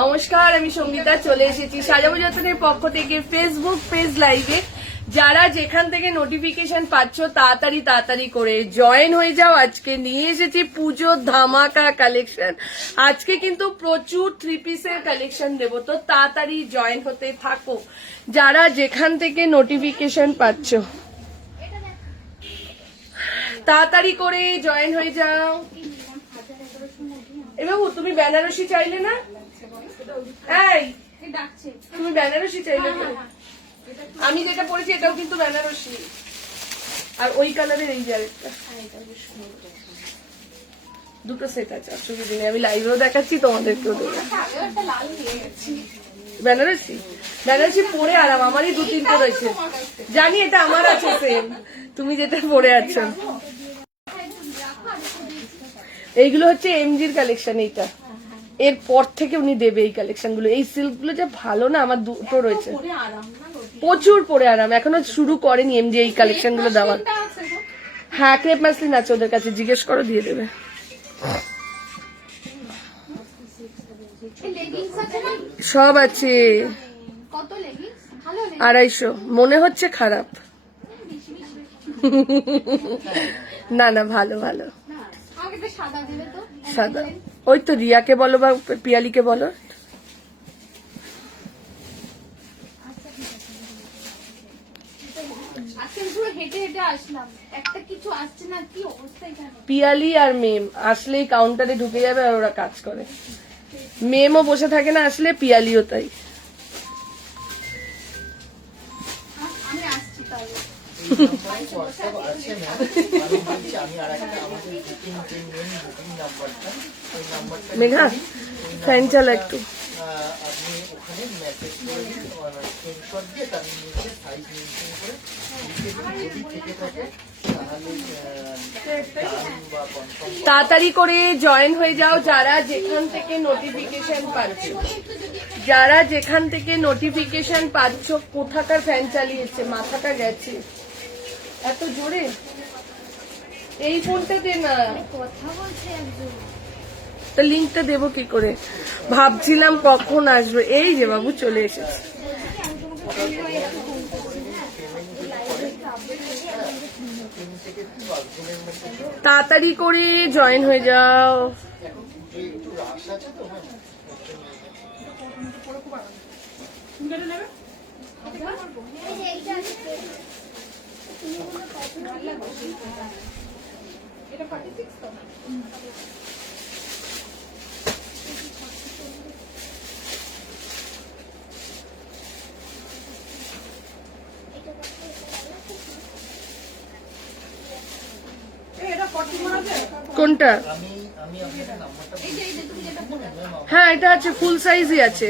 নমস্কার, আমি সঙ্গীতা চলে এসেছি সাজাবো যতনের পক্ষ থেকে ফেসবুক পেজ লাইভে। যারা যেখান থেকে নোটিফিকেশন পাচ্ছ তাড়াতাড়ি তাড়াতাড়ি করে জয়েন হয়ে যাও। আজকে নিয়ে এসেছি পুজো ধামাকা কালেকশন। আজকে কিন্তু প্রচুর 3 পিসের কালেকশন দেব, তো তাড়াতাড়ি জয়েন হতে থাকো যারা যেখান থেকে নোটিফিকেশন পাচ্ছ। তাড়াতাড়ি করে জয়েন হয়ে যাও। এ বাবু, তুমি বেনারসি চাইলে না? এই তুমি বেনারসি চাইলে না? আমি যেটা পরেছি এটাও কিন্তু বেনারসি, আর ওই কালারের এই যে আরেকটা, দুটো সেট আছে, অসুবিধা নেই। আমি লাইভেও দেখাচ্ছি, তোমাদেরকেও দেখাচ্ছি। বেনারসি বেনারসি পরে আরাম, আমারই 2-3টে রয়েছে, জানি এটা আমার আছে সেম, তুমি যেটা পরে আছো। এইগুলো হচ্ছে এমজির কালেকশন। এইটা এর পর থেকে উনি দেবে এই কালেকশন গুলো। এই সিল্ক গুলো যে ভালো না, আমার দুটো রয়েছে, প্রচুর পরে আরাম। এখনো শুরু করেনি এমজি এই কালেকশন গুলো দেওয়ার। হ্যাঁ, ক্রেপ মাসলিন আছে ওদের কাছে, জিজ্ঞেস করো, দিয়ে দেবে। সব আছে, 250। মনে হচ্ছে খারাপ, না না, ভালো ভালো। সাদা, ওই তো রিয়াকে বলো বা পিয়ালিকে বলো। পিয়ালি আর মেম আসলেই কাউন্টারে ঢুকে যাবে আর ওরা কাজ করে। মেমও বসে থাকে না আসলে, পিয়ালিও তাই। মেঘা, ফ্যান চালা একটু। তাড়াতাড়ি করে জয়েন হয়ে যাও যারা যেখান থেকে নোটিফিকেশন পাচ্ছ। যারা যেখান থেকে নোটিফিকেশন পাচ্ছ। কোথাকার ফ্যান চালিয়েছে, মাথাটা গেছে এত জোরে। এই ফোনটা দে না, কথা বলছে একজন। তো লিঙ্কটা দেবো কি করে, ভাবছিলাম কখন আসবে। এই যে বাবু চলে এসেছে। তাড়াতাড়ি করে জয়েন হয়ে যাও। কোনটা? হ্যাঁ, এটা আছে, ফুল সাইজই আছে।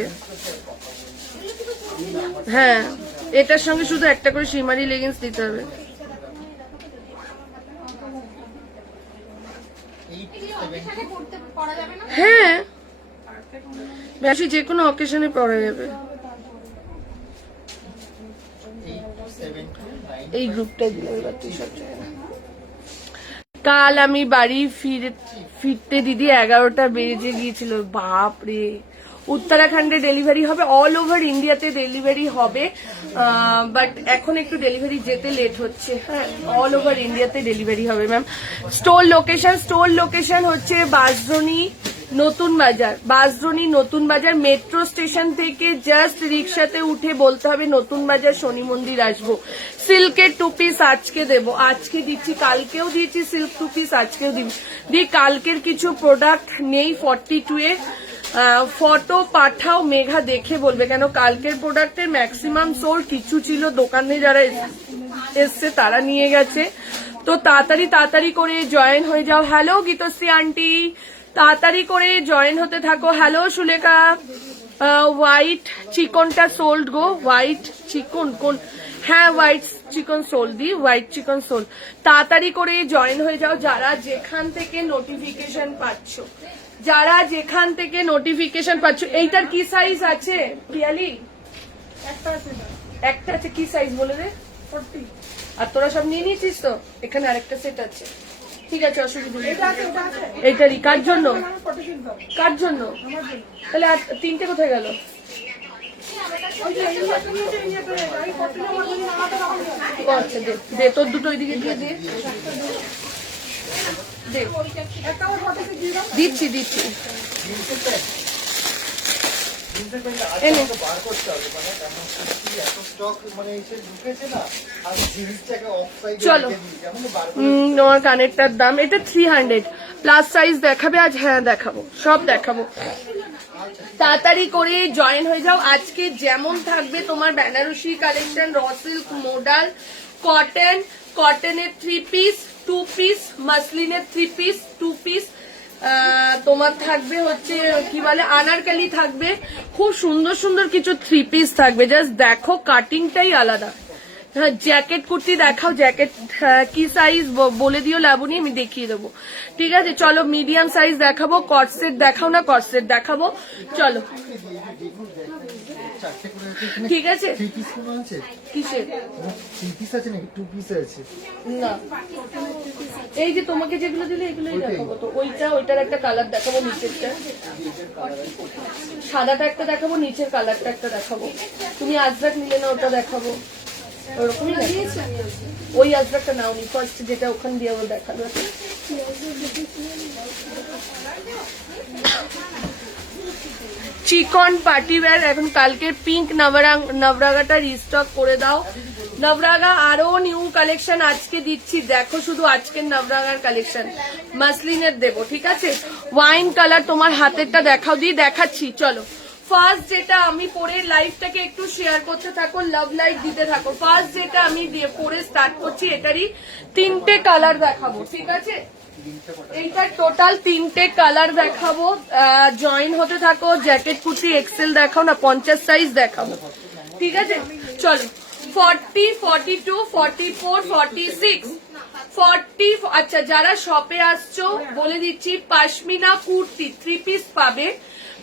হ্যাঁ, এটার সঙ্গে শুধু একটা করে শিমারি লেগিংস দিতে হবে। হ্যাঁ, বেশি যে কোনো অকেশনে পরা যাবে। এই গ্রুপটা দিলে কাল আমি বাড়ি ফিরতে দিদি 11টা বেজে গিয়েছিল। বাপরে, উত্তরাখণ্ডে ডেলিভারি হবে, অল ওভার ইন্ডিয়াতে ডেলিভারি হবে, বাট এখন একটু ডেলিভারি যেতে লেট হচ্ছে। হ্যাঁ, অল ওভার ইন্ডিয়াতে ডেলিভারি হবে ম্যাম। স্টোর লোকেশন হচ্ছে বাঁশদ্রোণী নতুন বাজার। বাঁশদ্রোণী নতুন বাজার মেট্রো স্টেশন থেকে জাস্ট রিক্সাতে উঠে বলতে হবে নতুন বাজার শনি মন্দির আসবো। সিল্কের 2 পিস আজকে দেবো, আজকে দিচ্ছি, কালকেও দিয়েছি সিল্ক 2 পিস, আজকেও দিই। কালকের কিছু প্রোডাক্ট নেই 42 এর, ফটো পাঠাও, মেঘা দেখে বলবে, কেন কালকের প্রোডাক্টের ম্যাক্সিমাম সোল, কিছু ছিল দোকানে যারা এসছে তারা নিয়ে গেছে। তো তাড়াতাড়ি করে জয়েন হয়ে যাও। হ্যালো গীতশ্রী আন্টি, তাড়াতাড়ি করে জয়েন হতে থাকো। হ্যালো সুলেখা, হোয়াইট চিকনটা সোল্ড গো। হোয়াইট চিকন কোন? হ্যাঁ, হোয়াইট চিকন সোল দি, হোয়াইট চিকন সোল। তাড়াতাড়ি করে জয়েন হয়ে যাও যারা যেখান থেকে নোটিফিকেশন পাচ্ছ। যারা যেখান থেকে নোটিফিকেশন পাচ্ছ। এইটার কি সাইজ আছে পিয়ালি? একটা আছে, কি সাইজ বলে দে? 40। আর তোরা সব নিয়ে নিয়েছিস তো? এখানে আরেকটা সেট আছে। ঠিক আছে, অসুবিধা নেই। এইটারই কার জন্য? কার জন্য? তাহলে আর তিনটে কোথায় গেল? আচ্ছা দে দে, তোর দুটো ওইদিকে দিয়ে দে। দিচ্ছি দিচ্ছি। চলো, তোমার কানেরটার দাম এটা 300 প্লাস সাইজ দেখাবে আজ? হ্যাঁ দেখাবো, সব দেখাবো। তাড়াতাড়ি করে জয়েন হয়ে যাও। আজকে যেমন থাকবে তোমার Banarasi collection, raw silk, modal, cotton, কটনের 3 পিস, 2 পিস, মাসলিনের 3 পিস, 2 পিস, তোমার থাকবে হচ্ছে কি বলে আনারকালি থাকবে, খুব সুন্দর সুন্দর কিছু 3 পিস থাকবে। জাস্ট দেখো কাটিংটাই আলাদা। হ্যাঁ, জ্যাকেট কুর্তি দেখাও। জ্যাকেট কি সাইজ বলে দিও লাবণী, আমি দেখিয়ে দেবো। ঠিক আছে চলো, মিডিয়াম সাইজ দেখাবো। কটসেট দেখাও না? কটসেট দেখাবো, চলো। ঠিক আছে, কিসের না এই যে তোমাকে যেগুলো দিলে এগুলোই দেখাবো। তো ওইটার একটা কালার দেখাবো, নিচেরটা সাদাটা একটা দেখাবো, নিচের কালারটা একটা দেখাবো। তুমি আজরাক নিলে না, ওটা দেখাবো। ওরকমই ওই আজরাকটা নাও নি, ফার্স্ট যেটা ওখান দিয়ে দেখালো। চিকন পার্টিওয়্যার এখন কালকে পিঙ্ক নবরাগাটা রিস্টক করে দাও। নবরাগা আরো নিউ কালেকশন আজকে দিচ্ছি, দেখো শুধু আজকের নবরাগার কালেকশন। মাসলিনের দেবো, ঠিক আছে। ওয়াইন কালার তোমার হাতেরটা দেখাও, দিয়ে দেখাচ্ছি। চলো ফার্স্ট যেটা আমি পরে লাইভটাকে একটু শেয়ার করতে থাকো, লাভ লাইভ দিতে থাকো। ফার্স্ট যেটা আমি পরে স্টার্ট করছি, এটারই 3টে কালার দেখাবো, ঠিক আছে। এইটার টোটাল 3টে কালার দেখাবো, জয়েন হতে থাকো। জ্যাকেট কুর্তি এক্সেল দেখাও না, 50 সাইজ দেখাবো, ঠিক আছে। চলো 40, 42, 44, 46, 40। আচ্ছা, যারা শপে আসছো বলে দিচ্ছি, পাশমিনা কুর্তি 3 পিস পাবে,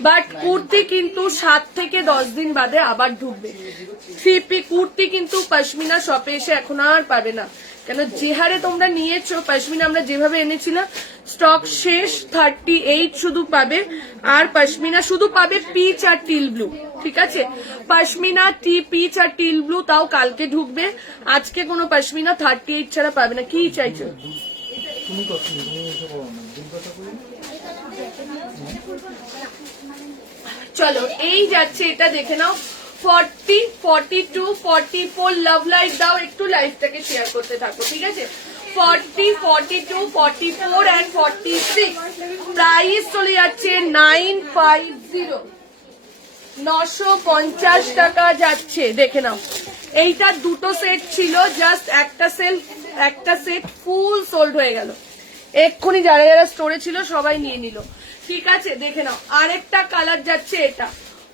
বাট কুর্তি কিন্তু 7 থেকে 10 দিন বাদে আবার ঢুকবে। 3 পিস কুর্তি কিন্তু পশমিনা শপে এসে এখন আর পাবে না, কেন যে হারে তোমরা নিয়েছো পশমিনা আমরা যেভাবে এনেছিলাম, স্টক শেষ। 38 শুধু পাবে, আর পশমিনা শুধু পাবে পিচ আর টিল ব্লু, ঠিক আছে। পশমিনা পিচ আর টিল ব্লু তাও কালকে ঢুকবে, আজকে কোনো পশমিনা 38 ছাড়া পাবে না। কি চাইছো? চলো এই যাচ্ছে, এটা দেখে নাও। 40, 42, 44 লাভ লাইভ দাও, একটু লাইভটাকে শেয়ার করতে থাকো, ঠিক আছে। 40, 42, 44 and 46 প্রাইস চলে যাচ্ছে 950, 950 টাকা যাচ্ছে, দেখে নাও। এইটা দুটো সেট ছিল, জাস্ট একটা সেট ফুল সোল্ড হয়ে গেল এক্ষুনি। যারা যারা স্টোরে ছিল সবাই নিয়ে নিল, ঠিক আছে। দেখে নাও আরেকটা কালার যাচ্ছে, এটা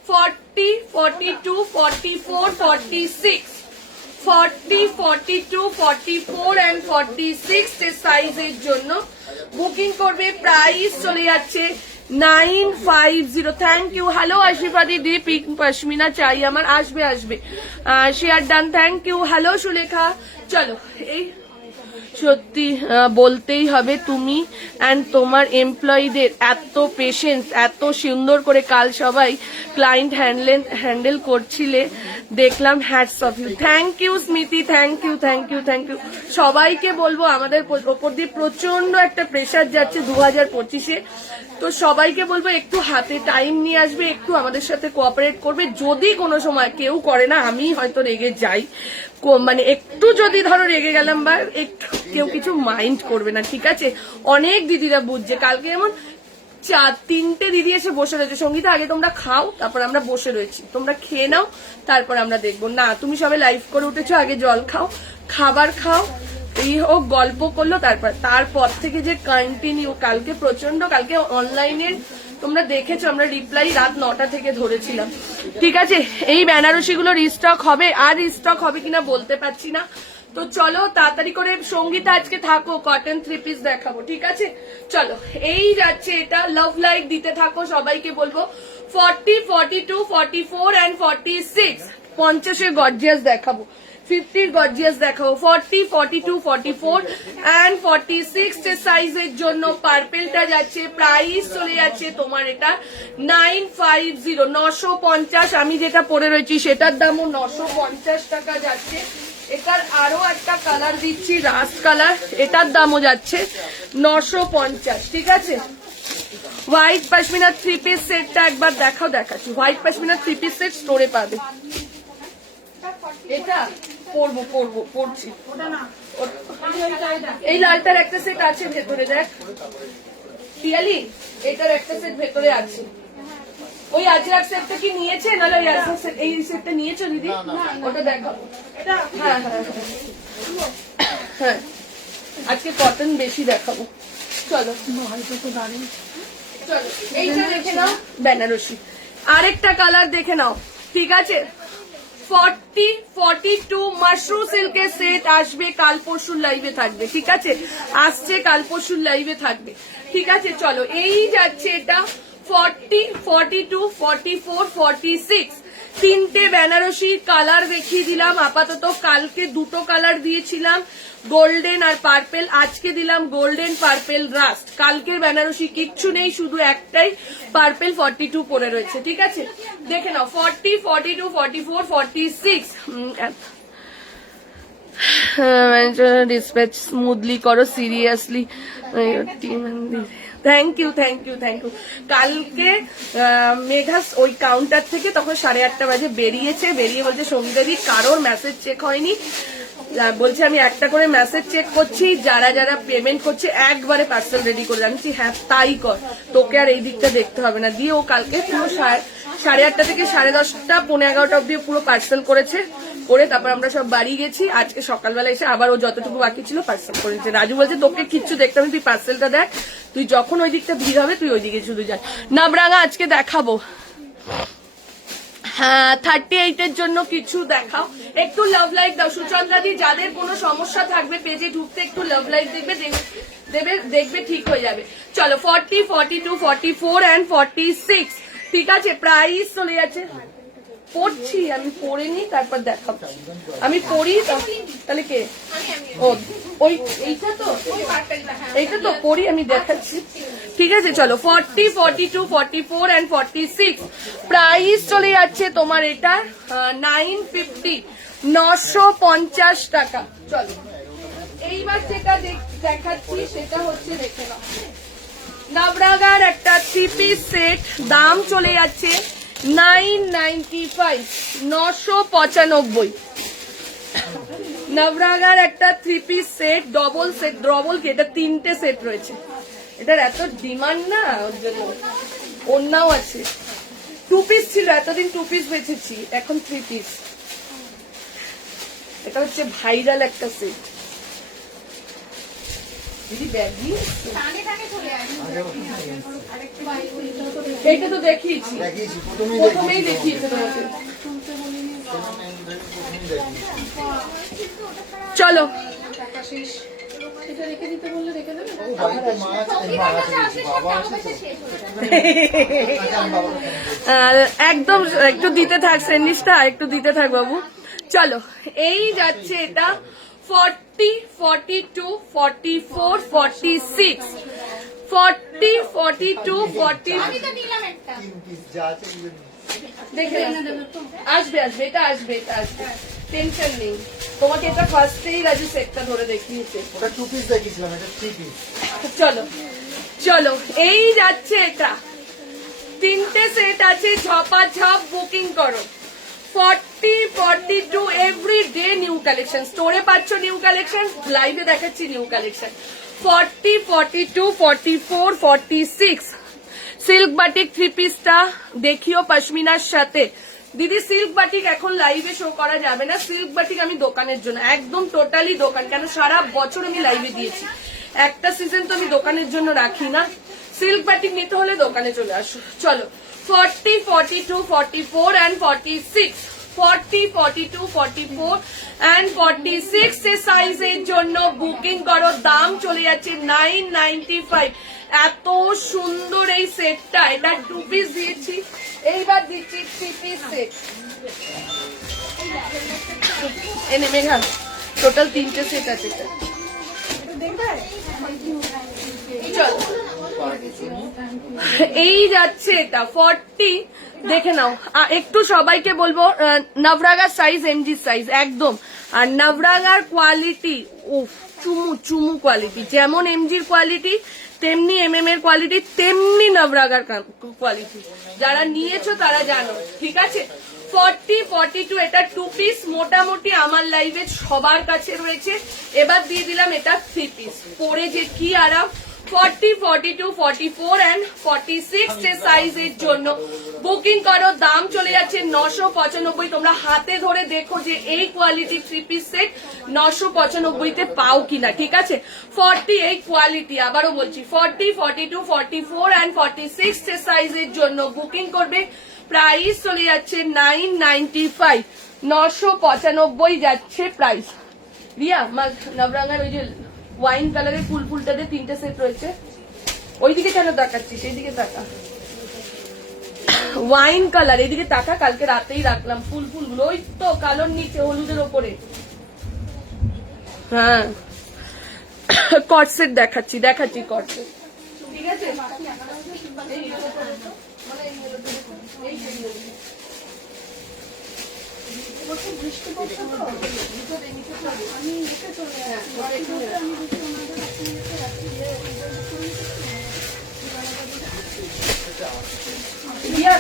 40, 42, 44, 46, 40, 42, 44 and 46 সাইজের জন্য বুকিং করবে। প্রাইস চলে যাচ্ছে 950। Thank you. হ্যালো আশিফা দিদি, পিঙ্ক পশমিনা চাই আমার, আসবে আসবে, share done, thank you. Hello Sulekha. চলো এই সত্যি বলতেই হবে, তুমি অ্যান্ড তোমার এমপ্লয়ীদের এত পেশেন্স, এত সুন্দর করে কাল সবাই ক্লায়েন্ট হ্যান্ডেল করছিলে, দেখলাম। Hats off you. Thank you Smriti, thank you thank you thank you. সবাইকে বলবো, আমাদের ওপর দিয়ে প্রচন্ড একটা প্রেশার যাচ্ছে 2025-এ, তো সবাইকে বলবো একটু হাতে টাইম নিয়ে আসবে, একটু আমাদের সাথে কোঅপারেট করবে। যদি কোনো সময় কেউ করে না, আমি হয়তো রেগে যাই, মানে একটু যদি ধরো রেগে গেলাম বা একটু, কেউ কিছু মাইন্ড করবে না, ঠিক আছে। অনেক দিদিরা বুঝছে। কালকে যেমন 3টে দিদি এসে বসে রয়েছে, সঙ্গীতা আগে তোমরা খাও, তারপর আমরা বসে রয়েছি, তোমরা খেয়ে নাও, তারপর আমরা দেখবো। না, তুমি সবাই লাইভ করে উঠেছো, আগে জল খাও, খাবার খাও, এই হোক, গল্প করলো, তারপর থেকে যে কন্টিনিউ। কালকে প্রচন্ড, কালকে অনলাইনে তোমরা দেখেছো আমরা রিপ্লাই রাত 9টা থেকে ধরেছিলাম, ঠিক আছে। এই বেনারসি গুলো রিস্টক হবে, আর রিস্টক হবে কিনা বলতে পারছি না। তো চলো তাড়াতাড়ি করে, সঙ্গীতা আজকে থাকো, কটন 3 পিস দেখাবো, ঠিক আছে। চলো এই যাচ্ছে, এটা লাভ লাইভ দিতে থাকো, সবাইকে বলবো। 40, 42, 44 and 46 50-এর গর্জিয়াস দেখাবো। 50 গর্জিয়াস দেখাও 40, 42, 44 and 46 সাইজের জন্য পার্পেলটা যাচ্ছে, প্রাইস চলে যাচ্ছে তোমার এটা 950, 950। আমি যেটা পরে রয়েছি সেটার দামও 950 টাকা যাচ্ছে। এটার আরো একটা কালার দিচ্ছি, রাস্ট কালার, এটার দামও যাচ্ছে 950, ঠিক আছে। হোয়াইট পশমিনা 3 পিস সেটটা একবার দেখাও, দেখাচ্ছি। হোয়াইট পশমিনা 3 পিস সেট স্টোরে পাবে। এটা পড়ছি। এই লালটার একটা সেট আছে ভেতরে, দেখ পিয়ালি, এটার একটা সেট ভেতরে আছে। ওই আজরাক সেটটা কি নিয়েছে? নাহলে এই সেটটা নিয়েছো দিদি? ওটা দেখাও। হ্যাঁ হ্যাঁ হ্যাঁ, আজকে কটন বেশি দেখাবো। চলো চলো, এইটা দেখে নাও, বেনারসি। আরেকটা কালার দেখে নাও, ঠিক আছে। 40, 42 মাশরুম সিল্কের সেট আসবে, কাল পরশুর লাইভে থাকবে, ঠিক আছে। আসছে কাল পরশুর লাইভে থাকবে, ঠিক আছে। চলো, এই যাচ্ছে এটা 40, 42, 44, 46। তিনটে বেনারসি কালার দেখিয়ে দিলাম আপাতত। কালকে দুটো কালার দিয়েছিলাম, গোল্ডেন আর পার্পেল। আজকে দিলাম গোল্ডেন, পার্পেল, রাস্ট। কালকের বেনারসি কিচ্ছু নেই, শুধু একটাই পার্পেল 42 পরে রয়েছে, ঠিক আছে। দেখে নাও 40, 42, 44, 46। ডিসপ্যাচ স্মুথলি করো, সিরিয়াসলি। Thank you. কালকে মেঘাস ওই কাউন্টার থেকে তখন 8:30 বাজে বেরিয়েছে, বেরিয়ে বলছে সঙ্গীতাদি কারোর মেসেজ চেক হয়নি, বলছে আমি একটা করে মেসেজ চেক করছি, যারা যারা পেমেন্ট করছে একবারে পার্সেল রেডি করে জানছি। হ্যাঁ তাই কর, তোকে আর এই দিকটা দেখতে হবে না। দিয়ে ও কালকে পুরো 8:30 থেকে 10:30, 11:15 অব্দি পুরো পার্সেল করেছে, করে তারপর আমরা সব বাড়ি গেছি। আজকে সকালবেলা এসে আবার ও যতটুকু বাকি ছিল পার্সেল করেছে। রাজু বলছে তোকে কিচ্ছু দেখতে হবে, তুই পার্সেলটা দেখ, তুই যখন ওই দিকটা ভিড় হবে তুই ওই দিকে শুধু যা। নাবরাঙা আজকে দেখাবো। হ্যাঁ 38 এর জন্য কিছু দেখাও, একটু লাভ লাইক দাও সুচন্দ্রাদি। যাদের কোনো সমস্যা থাকবে পেজে ঢুকতে একটু লাভ লাইক দেখবে ঠিক হয়ে যাবে। চলো 40, 42, 44 and 46, ঠিক আছে। প্রাইস চলে যাচ্ছে, পড়ছি আমি, পড়ে নি তারপর দেখাবো। আমি পড়ি তাহলে কে? ও ওই এইটা তো পড়ি, আমি দেখাচ্ছি, ঠিক আছে। চলো 40, 42, 44 and 46, প্রাইস চলে যাচ্ছে তোমার এটা 950, 950 টাকা। চলো এইবার যেটা দেখাচ্ছি সেটা হচ্ছে, দেখে নাও, নবরাগার একটা 3 পিস সেট, দাম চলে যাচ্ছে 995, 995। নবরাগার একটা 3 পিস সেট, ডবল কি এটা 3টে সেট রয়েছে। এটার এত ডিমান্ড না, ওর জন্য অন্যও আছে। 2 পিস ছিল, এতদিন 2 পিস বেচেছি, এখন 3 পিস। এটা হচ্ছে ভাইরাল একটা সেট। এইটা তো দেখিয়েছি, প্রথমেই দেখিয়েছে তোমাকে। চলো একদম একটু দিতে থাক, স্যান্ডউইচটা একটু দিতে থাক বাবু। চলো এই যাচ্ছে এটা 40, 42, 44, 46, 40, 42, 40। দেখে আসবে, এটা আসবে, টেনশন নেই। তোমাকে এটা ফার্স্টেই রাজু সেটটা ধরে দেখিয়েছে। ওটা 2 পিস দেখিয়েছিলাম, এটা 3 পিস। চলো এই যাচ্ছে এটা, 3টে সেট আছে, ঝপাঝপ বুকিং করো। 40, 42 এভরিডে নিউ কালেকশন, স্টোরে পাচ্ছ নিউ কালেকশন, লাইভে দেখাচ্ছি নিউ কালেকশন। 40, 42, 44, 46 সিল্ক বাটিক 3 পিসটা দেখিও পশমিনার সাথে। দিদি সিল্ক বাটিক এখন লাইভে শো করা যাবে না, সিল্ক বাটিক আমি দোকানের জন্য, একদম টোটালি দোকান, কেন সারা বছর আমি লাইভে দিয়েছি, একটা সিজন তো আমি দোকানের জন্য রাখি না। সিল্ক বাটিক নিতে হলে দোকানে চলে আসো। চলো 40, 42, 44 and 46, 40, 42, 44 and 46 সাইজের জন্য বুকিং করো। দাম চলে যাচ্ছে 995। এত সুন্দর এই সেটটা, এটা 2 পিস দিয়েছি, এইবার দিচ্ছি 3 পিস সেট। এনে মেঘা টোটাল 3টে সেট আছে এটা। চল এই যাচ্ছে এটা 40, দেখে নাও। একটু সবাইকে বলবো নবরাগার সাইজ এমজি সাইজ একদম, আর নবরাগার কোয়ালিটি উফ চুমু চুমু কোয়ালিটি, যেমন এমজির কোয়ালিটি তেমনি এমএম এর কোয়ালিটি, তেমনি নবরাগার কোয়ালিটি। যারা নিয়েছো তারা জানো, ঠিক আছে। 40, 42 এটা 2 পিস মোটামুটি আমার লাইভে সবার কাছে রয়েছে। এবার দিয়ে দিলাম এটা 3 পিস, পরে যে কি আরাম। 40, 42, 44 and 46 যে সাইজের জন্য বুকিং করো। দাম চলে যাচ্ছে 995। তোমরা হাতে ধরে দেখো যে এই কোয়ালিটি 3 পিস সেট 995 পাও কিনা, ঠিক আছে। 40 এই কোয়ালিটি, আবারও বলছি 40, 42, 44 and 46 যে সাইজের জন্য বুকিং করবে। প্রাইস চলে যাচ্ছে 995, 995 যাচ্ছে প্রাইস। রিয়া নবরাঙ্গার ওই যে ওয়াইন কালারের ফুল ফুলটাতে 3টে সেট রয়েছে। ওইদিকে কেন তাকাচ্ছিস, এইদিকে তাকা। ওয়াইন কালার, এইদিকে তাকা। কালকে রাতেই রাখলাম ফুল ফুলগুলো, ওই তো কালোর নিচে হলুদের ওপরে। হ্যাঁ কট সেট দেখাচ্ছি কট সেট, ঠিক আছে। বৃষ্টি পড়ছে তো আমি নিচে চলে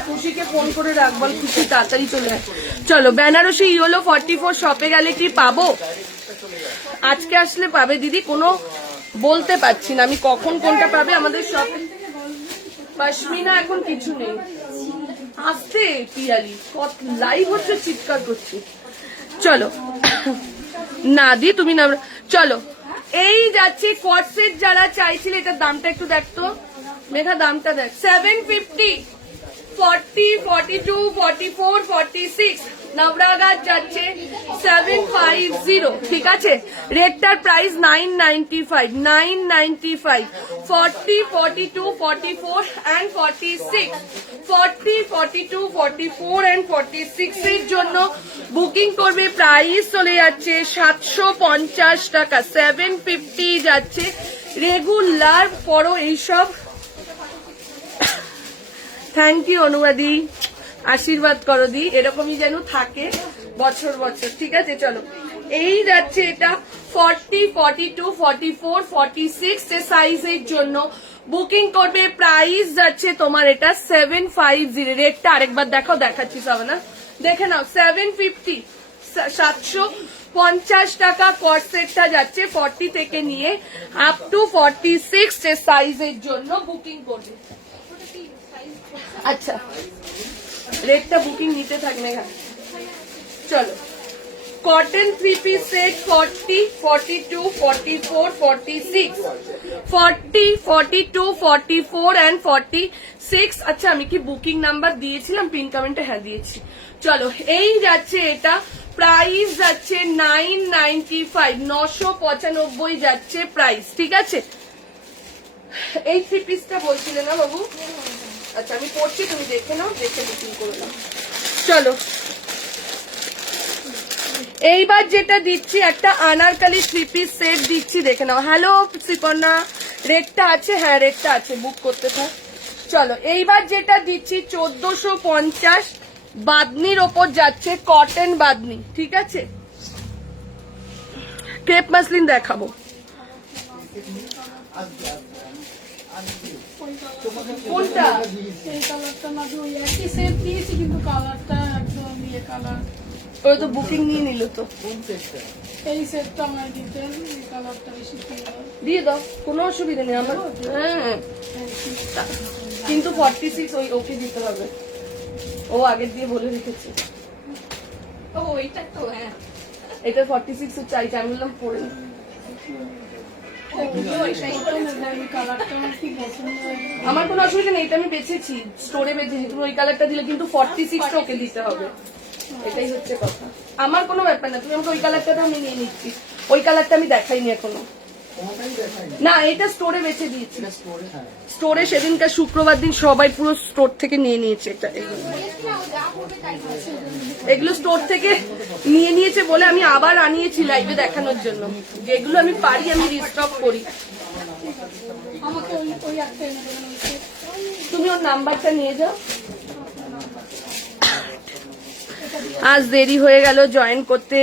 খুশিকে ফোন করে রাখবো, খুশি তাড়াতাড়ি চলে আয়। চলো বেনারসি ইয়েলো 44 শপে গেলে কি পাবো? আজকে আসলে পাবে দিদি, কোনো বলতে পারছি না আমি কখন কোনটা পাবে আমাদের শপে। পশমিনা এখন কিছু নেই, আসতে পিয়ালি কত লাইভ হচ্ছে, চিৎকার করছে। চলো না দি তুমি না, চলো এই যাচ্ছে কট সেট। যারা চাইছিলে এটার দামটা একটু দেখতো মেঘা, দামটা দেখ। 750, 40, 42, 44, 46 নবরাগার যাচ্ছে 750, ঠিক আছে। রেটটার প্রাইস 995, 995। 40, 42, 44 and 46, 40, 42, 44 and 46 এর জন্য বুকিং করবে। প্রাইস চলে যাচ্ছে 750 টাকা, 750 যাচ্ছে। রেগুলার পরো এইসব। থ্যাংক ইউ অনুবাদি, আশীর্বাদ করো দি, এরকমই যেন থাকে বছর বছর, ঠিক আছে। চলো এই যাচ্ছে এটা 40, 42, 44, 46 যে সাইজের জন্য বুকিং করবে। প্রাইস যাচ্ছে তোমার এটা 750। রেটটা আরেকবার দেখাও, দেখাচ্ছি সব না, দেখে নাও। 750, 750 টাকা কট সেটটা যাচ্ছে 40 থেকে নিয়ে আপ টু 46 যে সাইজের জন্য বুকিং করবে। আচ্ছা রেটটা বুকিং নিতে থাকবে। চলো কটন 3 পিস সেট 40, 42, 44, 46, 40, 42, 44 and 46। আচ্ছা আমি কি বুকিং নাম্বার দিয়েছিলাম পিন কমেন্টে? হ্যাঁ দিয়েছি। চলো এই যাচ্ছে এটা, প্রাইস যাচ্ছে 995, 995 যাচ্ছে প্রাইস, ঠিক আছে। এই 3 পিসটা বলছিলে না বাবু? আচ্ছা আমি পড়ছি, তুমি দেখে নাও, দেখে বুকিং করে নাও। চলো এইবার যেটা দিচ্ছি একটা আনারকালি 3 পিস সেট দিচ্ছি, দেখে নাও। হ্যালো শ্রীপর্ণা, রেটটা আছে? হ্যাঁ রেটটা আছে, বুক করতে থাক। চলো এইবার যেটা দিচ্ছি 1450 বাদনির ওপর যাচ্ছে, কটন বাদনি, ঠিক আছে। ক্রেপ মাসলিন দেখাবো। কোনটা? এই কালারটা না, ওই একই সেট দিয়েছি কিন্তু কালারটা একদম ইয়ে কালার। ওই তো বুকিং নিয়ে নিল তো। এই সেটটা আমার দিতেন, এই কালারটা বেশি সুন্দর। দিয়ে দাও, কোনো অসুবিধা নেই আমার। হ্যাঁ কিন্তু 46 ওই ওকে দিতে হবে, ও আগের দিয়ে বলে রেখেছে। ও এইটা তো, হ্যাঁ এটা 46 চাইছে, আমি বললাম পরে নি। আমার কোনো অসুবিধা নেই, এটা আমি বেছেছি, স্টোরে বেছেছি। তুমি ওই কালারটা দিলে কিন্তু 46 ওকে দিতে হবে, এটাই হচ্ছে কথা। আমার কোনো ব্যাপার না, তুমি আমাকে ওই কালারটা আমি নিয়ে নিচ্ছি। ওই কালারটা আমি দেখাইনি এখনো। কোনোটাই দেখায়নি। না এটা স্টোরে বেঁচে দিয়েছি, এটা স্টোরে, হ্যাঁ। স্টোরে সেদিনকার শুক্রবার দিন সবাই পুরো স্টোর থেকে নিয়ে নিয়েছে। এটা এগুলো স্টোর থেকে নিয়ে নিয়েছে বলে আমি আবার আনিয়েছি লাইভে দেখানোর জন্য। যেগুলো আমি পারি আমি রিস্টক করি। আমাকে ওই ওই একটা এনে দেবেন, ওই set। তুমি ওর নাম্বারটা নিয়ে যাও। আজ দেরি হয়ে গেল জয়েন করতে,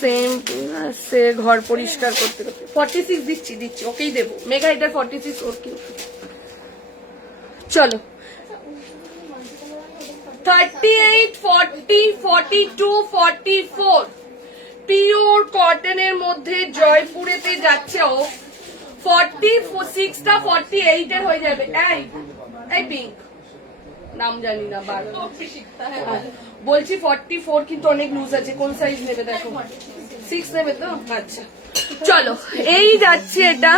সেম আসছে ঘর পরিষ্কার করতে করতে। 46 দিচ্ছি ওকেই দেবো, মেগা এটার 46 ওকে। চলো 38, 40, 42, 44 পিওর কটনের মধ্যে জয়পুরেতে যাচ্ছে ও 46টা 48 এর হয়ে যাবে। এই পিঙ্ক নাম জানি না বার বলছি 44 কিন্তু অনেক লুজ আছে। কোন সাইজ নেবে দেখো, 6 নেবে তো? আচ্ছা চলো এই যাচ্ছে এটা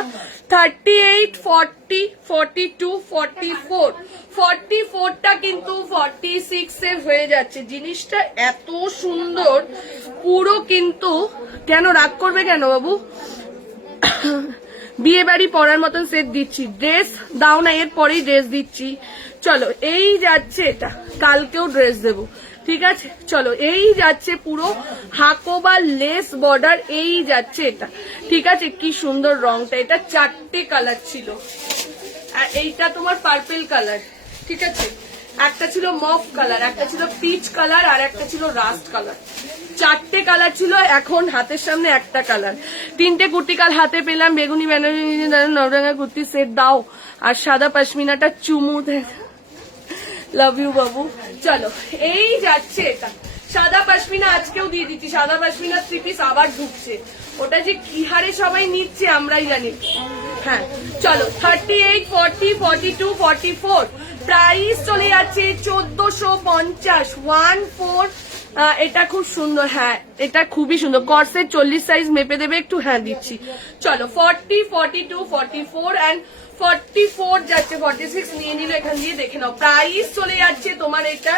38, 40, 42, 44 44টা কিন্তু 46 এর হয়ে যাচ্ছে। জিনিসটা এত সুন্দর পুরো, কিন্তু কেন রাগ করবে কেন বাবু? বিয়ে বাড়ি পরার মতন সেট দিচ্ছি। ড্রেস দাও না, এর পরেই ড্রেস দিচ্ছি। চলো এই যাচ্ছে এটা, কালকেও ড্রেস দেবো, ঠিক আছে? চলো এই যাচ্ছে পুরো হাকোবা লেস বর্ডার, এই যাচ্ছে এটা, ঠিক আছে? কি সুন্দর রংটা, এটা 4টে কালার ছিল, আর এইটা তোমার পার্পেল কালার, ঠিক আছে? একটা ছিল মফ কালার, একটা ছিল পিচ কালার, আর একটা ছিল রাস্ট কালার। 4টে কালার ছিল, এখন হাতের সামনে একটা কালার। 3টে কুর্তি কাল হাতে পেলাম, বেগুনি বেনারসি নবরঙা কুর্তি সেট দাও, আর সাদা পশমিনাটা চুমু। লাভ ইউ বাবু। চলো এই যাচ্ছে এটা সাদা পশমিনা, আজকেও দিয়ে দিচ্ছি সাদা পশমিনা 3 পিস আবার ঢুকছে। ওটা যে কি হারে সবাই নিচ্ছে আমরাই জানি। হ্যাঁ চলো 38, 40, 42, 44 প্রাইস চলে যাচ্ছে 1450। 14 এটা খুব সুন্দর, হ্যাঁ এটা খুবই সুন্দর। কর্সেট 40 সাইজ মেপে দেবে একটু, হ্যাঁ দিচ্ছি। চলো 40, 42, 44 অ্যান্ড 44 যাচ্ছে। 46 নিয়ে নিলে এখান দিয়ে দেখে নাও। প্রাইস চলে যাচ্ছে তোমার এটা,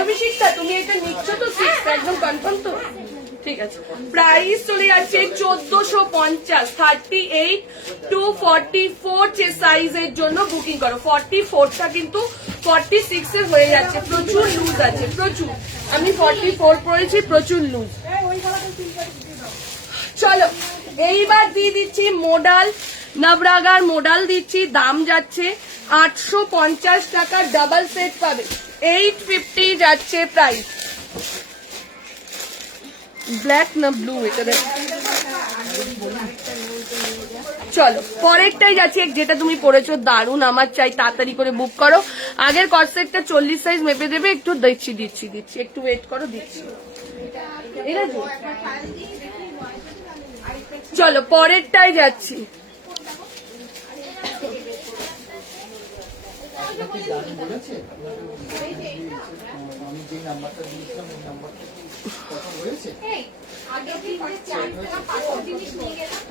অভিষেকটা তুমি এটা নিচ্ছ তো 6 একদম কনফার্ম তো? ঠিক আছে, প্রাইস চলে যাচ্ছে 1450। 38 to 44 সাইজের জন্য বুকিং করো। 44টা কিন্তু 46 এর হয়ে যাচ্ছে, প্রচুর লুজ আছে, প্রচুর। আমি 44 পরেছি, প্রচুর লুজ। চলো এইবার দিয়ে দিচ্ছি মোডাল, নবরাগার মোডাল দিচ্ছি। দাম যাচ্ছে 850 টাকা, ডাবল সেট পাবে 850 যাচ্ছে প্রাইস। ব্ল্যাক না ব্লু এটা দেখ। চলো পরেরটাই যাচ্ছে, যেটা তুমি পরেছো দারুন, আমার চাই তাড়াতাড়ি করে বুক করো। আগের কর্সেটটা 40 সাইজ মেপে দেবে, একটু দিচ্ছি একটু ওয়েট করো, দিচ্ছি। ঠিক আছে চলো পরেরটাই যাচ্ছি। আপনাকে জানি বলেছে, আমি যে নাম্বারটা দিয়েছিলাম ওই নাম্বারটা কথা হয়েছে।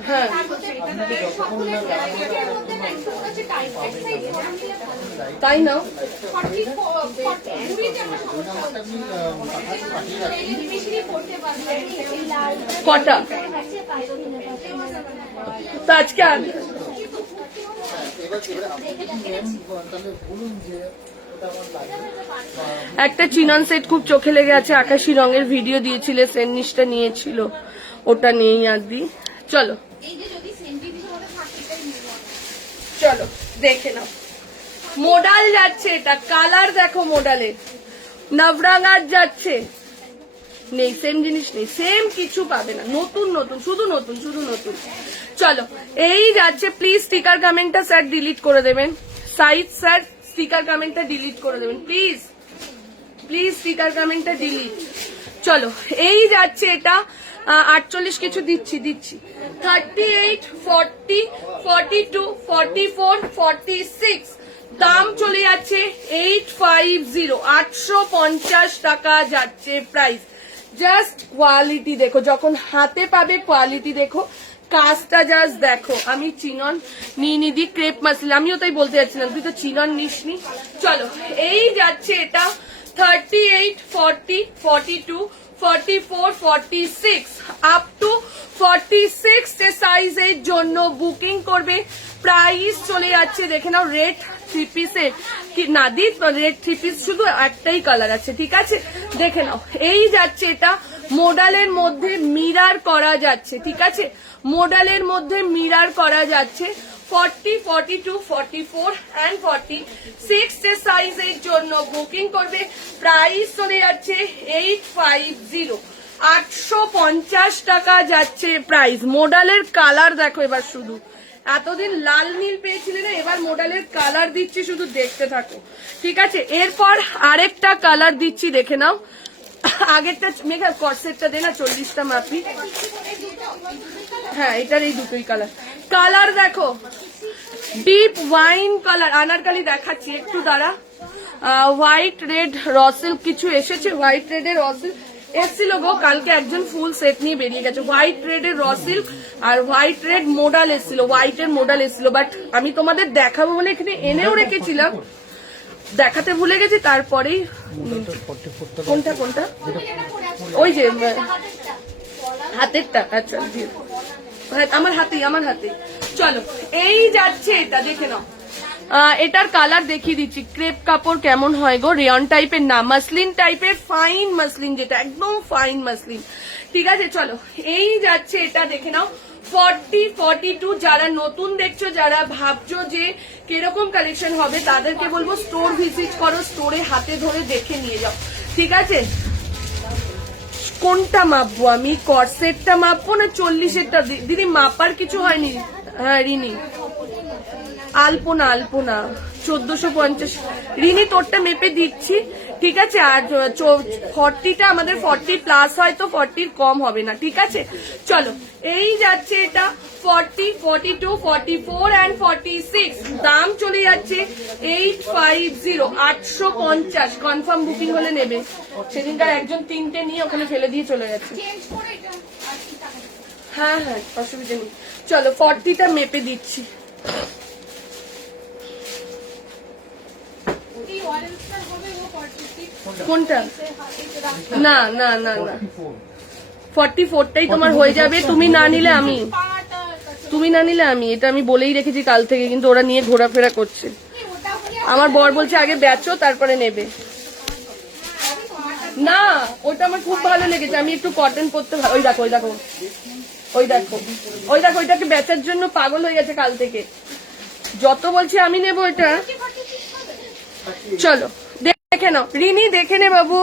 হ্যাঁ আপনাকে যতক্ষণ না তাই না? ওই নাম্বারটা আপনি পাঠিয়ে রাখুন। কটা তো আজকে এবার আপনি ম্যাম তাহলে বলুন যে ওটা আমার লাগবে। একটা চিনন সেট খুব চোখে লেগে আছে, আকাশি রঙের ভিডিও দিয়েছিলে, সেন্নিসটা নিয়েছিল, ওটা নেই আর দি। চলো চলো দেখে নাও, মোডাল যাচ্ছে, এটা কালার দেখো মোডালের। নবরাঙার যাচ্ছে, নেই সেম জিনিস নেই, সেম কিছু পাবে না, নতুন নতুন শুধু নতুন শুধু নতুন। চলো এই যাচ্ছে, প্লিজ স্টিকার কমেন্টটা স্যার ডিলিট করে দেবেন। সাইজ স্যার স্টিকার কমেন্টটা ডিলিট করে দেবেন প্লিজ, প্লিজ স্টিকার কমেন্টটা ডিলিট। চলো এই যাচ্ছে এটা 48 কিছু দিচ্ছি 38, 40, 42, 44, 46 দাম চলে যাচ্ছে 850। 850 টাকা যাচ্ছে প্রাইস। জাস্ট কোয়ালিটি দেখো, যখন হাতে পাবে কোয়ালিটি দেখো, কাজটা জাস্ট দেখো। আমি চিনন নিয়ে দি ক্রেপ মাসিল, আমিও তাই বলতে যাচ্ছিলাম তুই তো চিনন নিসনি। চলো এই যাচ্ছে এটা 38, 40, 42, 44, 46 আপ টু 46 এর সাইজের জন্য বুকিং করবে। প্রাইস চলে যাচ্ছে দেখে নাও, রেড থ্রি পিসে কি না দি, রেড থ্রি পিস শুধু একটাই কালার আছে, ঠিক আছে দেখে নাও। এই যাচ্ছে এটা মোডালের মধ্যে মিরার করা যাচ্ছে, ঠিক আছে মোডালের মধ্যে মিরার করা যাচ্ছে। 40, 42, 44 and 46 এর সাইজের জন্য বুকিং করবে। প্রাইস চলে যাচ্ছে 850, 850 টাকা যাচ্ছে প্রাইস। মোডালের কালার দেখো এবার, শুধু এতদিন লাল নীল পেয়েছিলে না, এবার মোডালের কালার দিচ্ছি, শুধু দেখতে থাকো, ঠিক আছে। এরপর আরেকটা কালার দিচ্ছি দেখে নাও। আগেরটা মেঘা কর্সেটটা দে না, 40টা মাপি। হ্যাঁ এটার এই দুটোই কালার, কালার দেখো ডিপ ওয়াইন কালার। আনারকালি দেখাচ্ছি একটু দাঁড়া। হোয়াইট রেড রসিল কিছু এসেছে, হোয়াইট রেড এর রসিল এসছিল গো, কালকে একজন ফুল সেট নিয়ে বেরিয়ে গেছে। হোয়াইট রেড এর রসিল আর হোয়াইট রেড মোডাল এসছিল, হোয়াইট এর মোডাল এসছিল, বাট আমি তোমাদের দেখাবো বলে এখানে এনেও রেখেছিলাম, দেখাতে ভুলে গেছি। তারপরেই কোনটা কোনটা ওই যে হাতেরটা, আচ্ছা আমার হাতে চলো। এই যাচ্ছে এটা দেখে নাও, এটার কালার দেখিয়ে দিচ্ছি। ক্রেপ কাপড় কেমন হয় গো, রেয়ন টাইপের না, মাসলিন টাইপের, ফাইন মাসলিন, যেটা একদম ফাইন মাসলিন, ঠিক আছে চলো। এই যাচ্ছে এটা দেখে নাও 40, 42। যারা নতুন দেখছো, যারা ভাবছো যে কিরকম কালেকশন হবে, তাদেরকে বলবো স্টোর ভিজিট করো, স্টোরে হাতে ধরে দেখে নিয়ে যাও, ঠিক আছে। কোনটা মাপবো আমি, কর্সেটটা মাপবো না 40-এরটা? দিদি মাপার কিছু হয়নি। হ্যাঁ রিনি, আলপনা 1450। রিনি তোরটা মেপে দিচ্ছি, ঠিক আছে। আর 40টা আমাদের 40 প্লাস হয়, তো 40 কম হবে না, ঠিক আছে চলো। এই যাচ্ছে এটা 40, 42, 44 and 46। দাম চলে যাচ্ছে 850, 850। কনফার্ম বুকিং হলে নেবে। সেদিনকার একজন 3টে নিয়ে ওখানে ফেলে দিয়ে চলে গেছে। হ্যাঁ হ্যাঁ অসুবিধা নেই, চলো 40টা মেপে দিচ্ছি। কোনটা? না না না না 44টাই তোমার হয়ে যাবে, তুমি না নিলে আমি, এটা আমি বলেই রেখেছি কাল থেকে, কিন্তু ওরা নিয়ে ঘোরাফেরা করছে। আমার বর বলছে আগে বেচো তারপরে নেবে। না ওটা আমার খুব ভালো লেগেছে, আমি একটু কটন পরতে, ওই দেখো ওইটাকে বেচার জন্য পাগল হয়ে গেছে কাল থেকে, যত বলছে আমি নেবো এটা। চলো দেখে নাও রিনি, দেখে নে বাবু,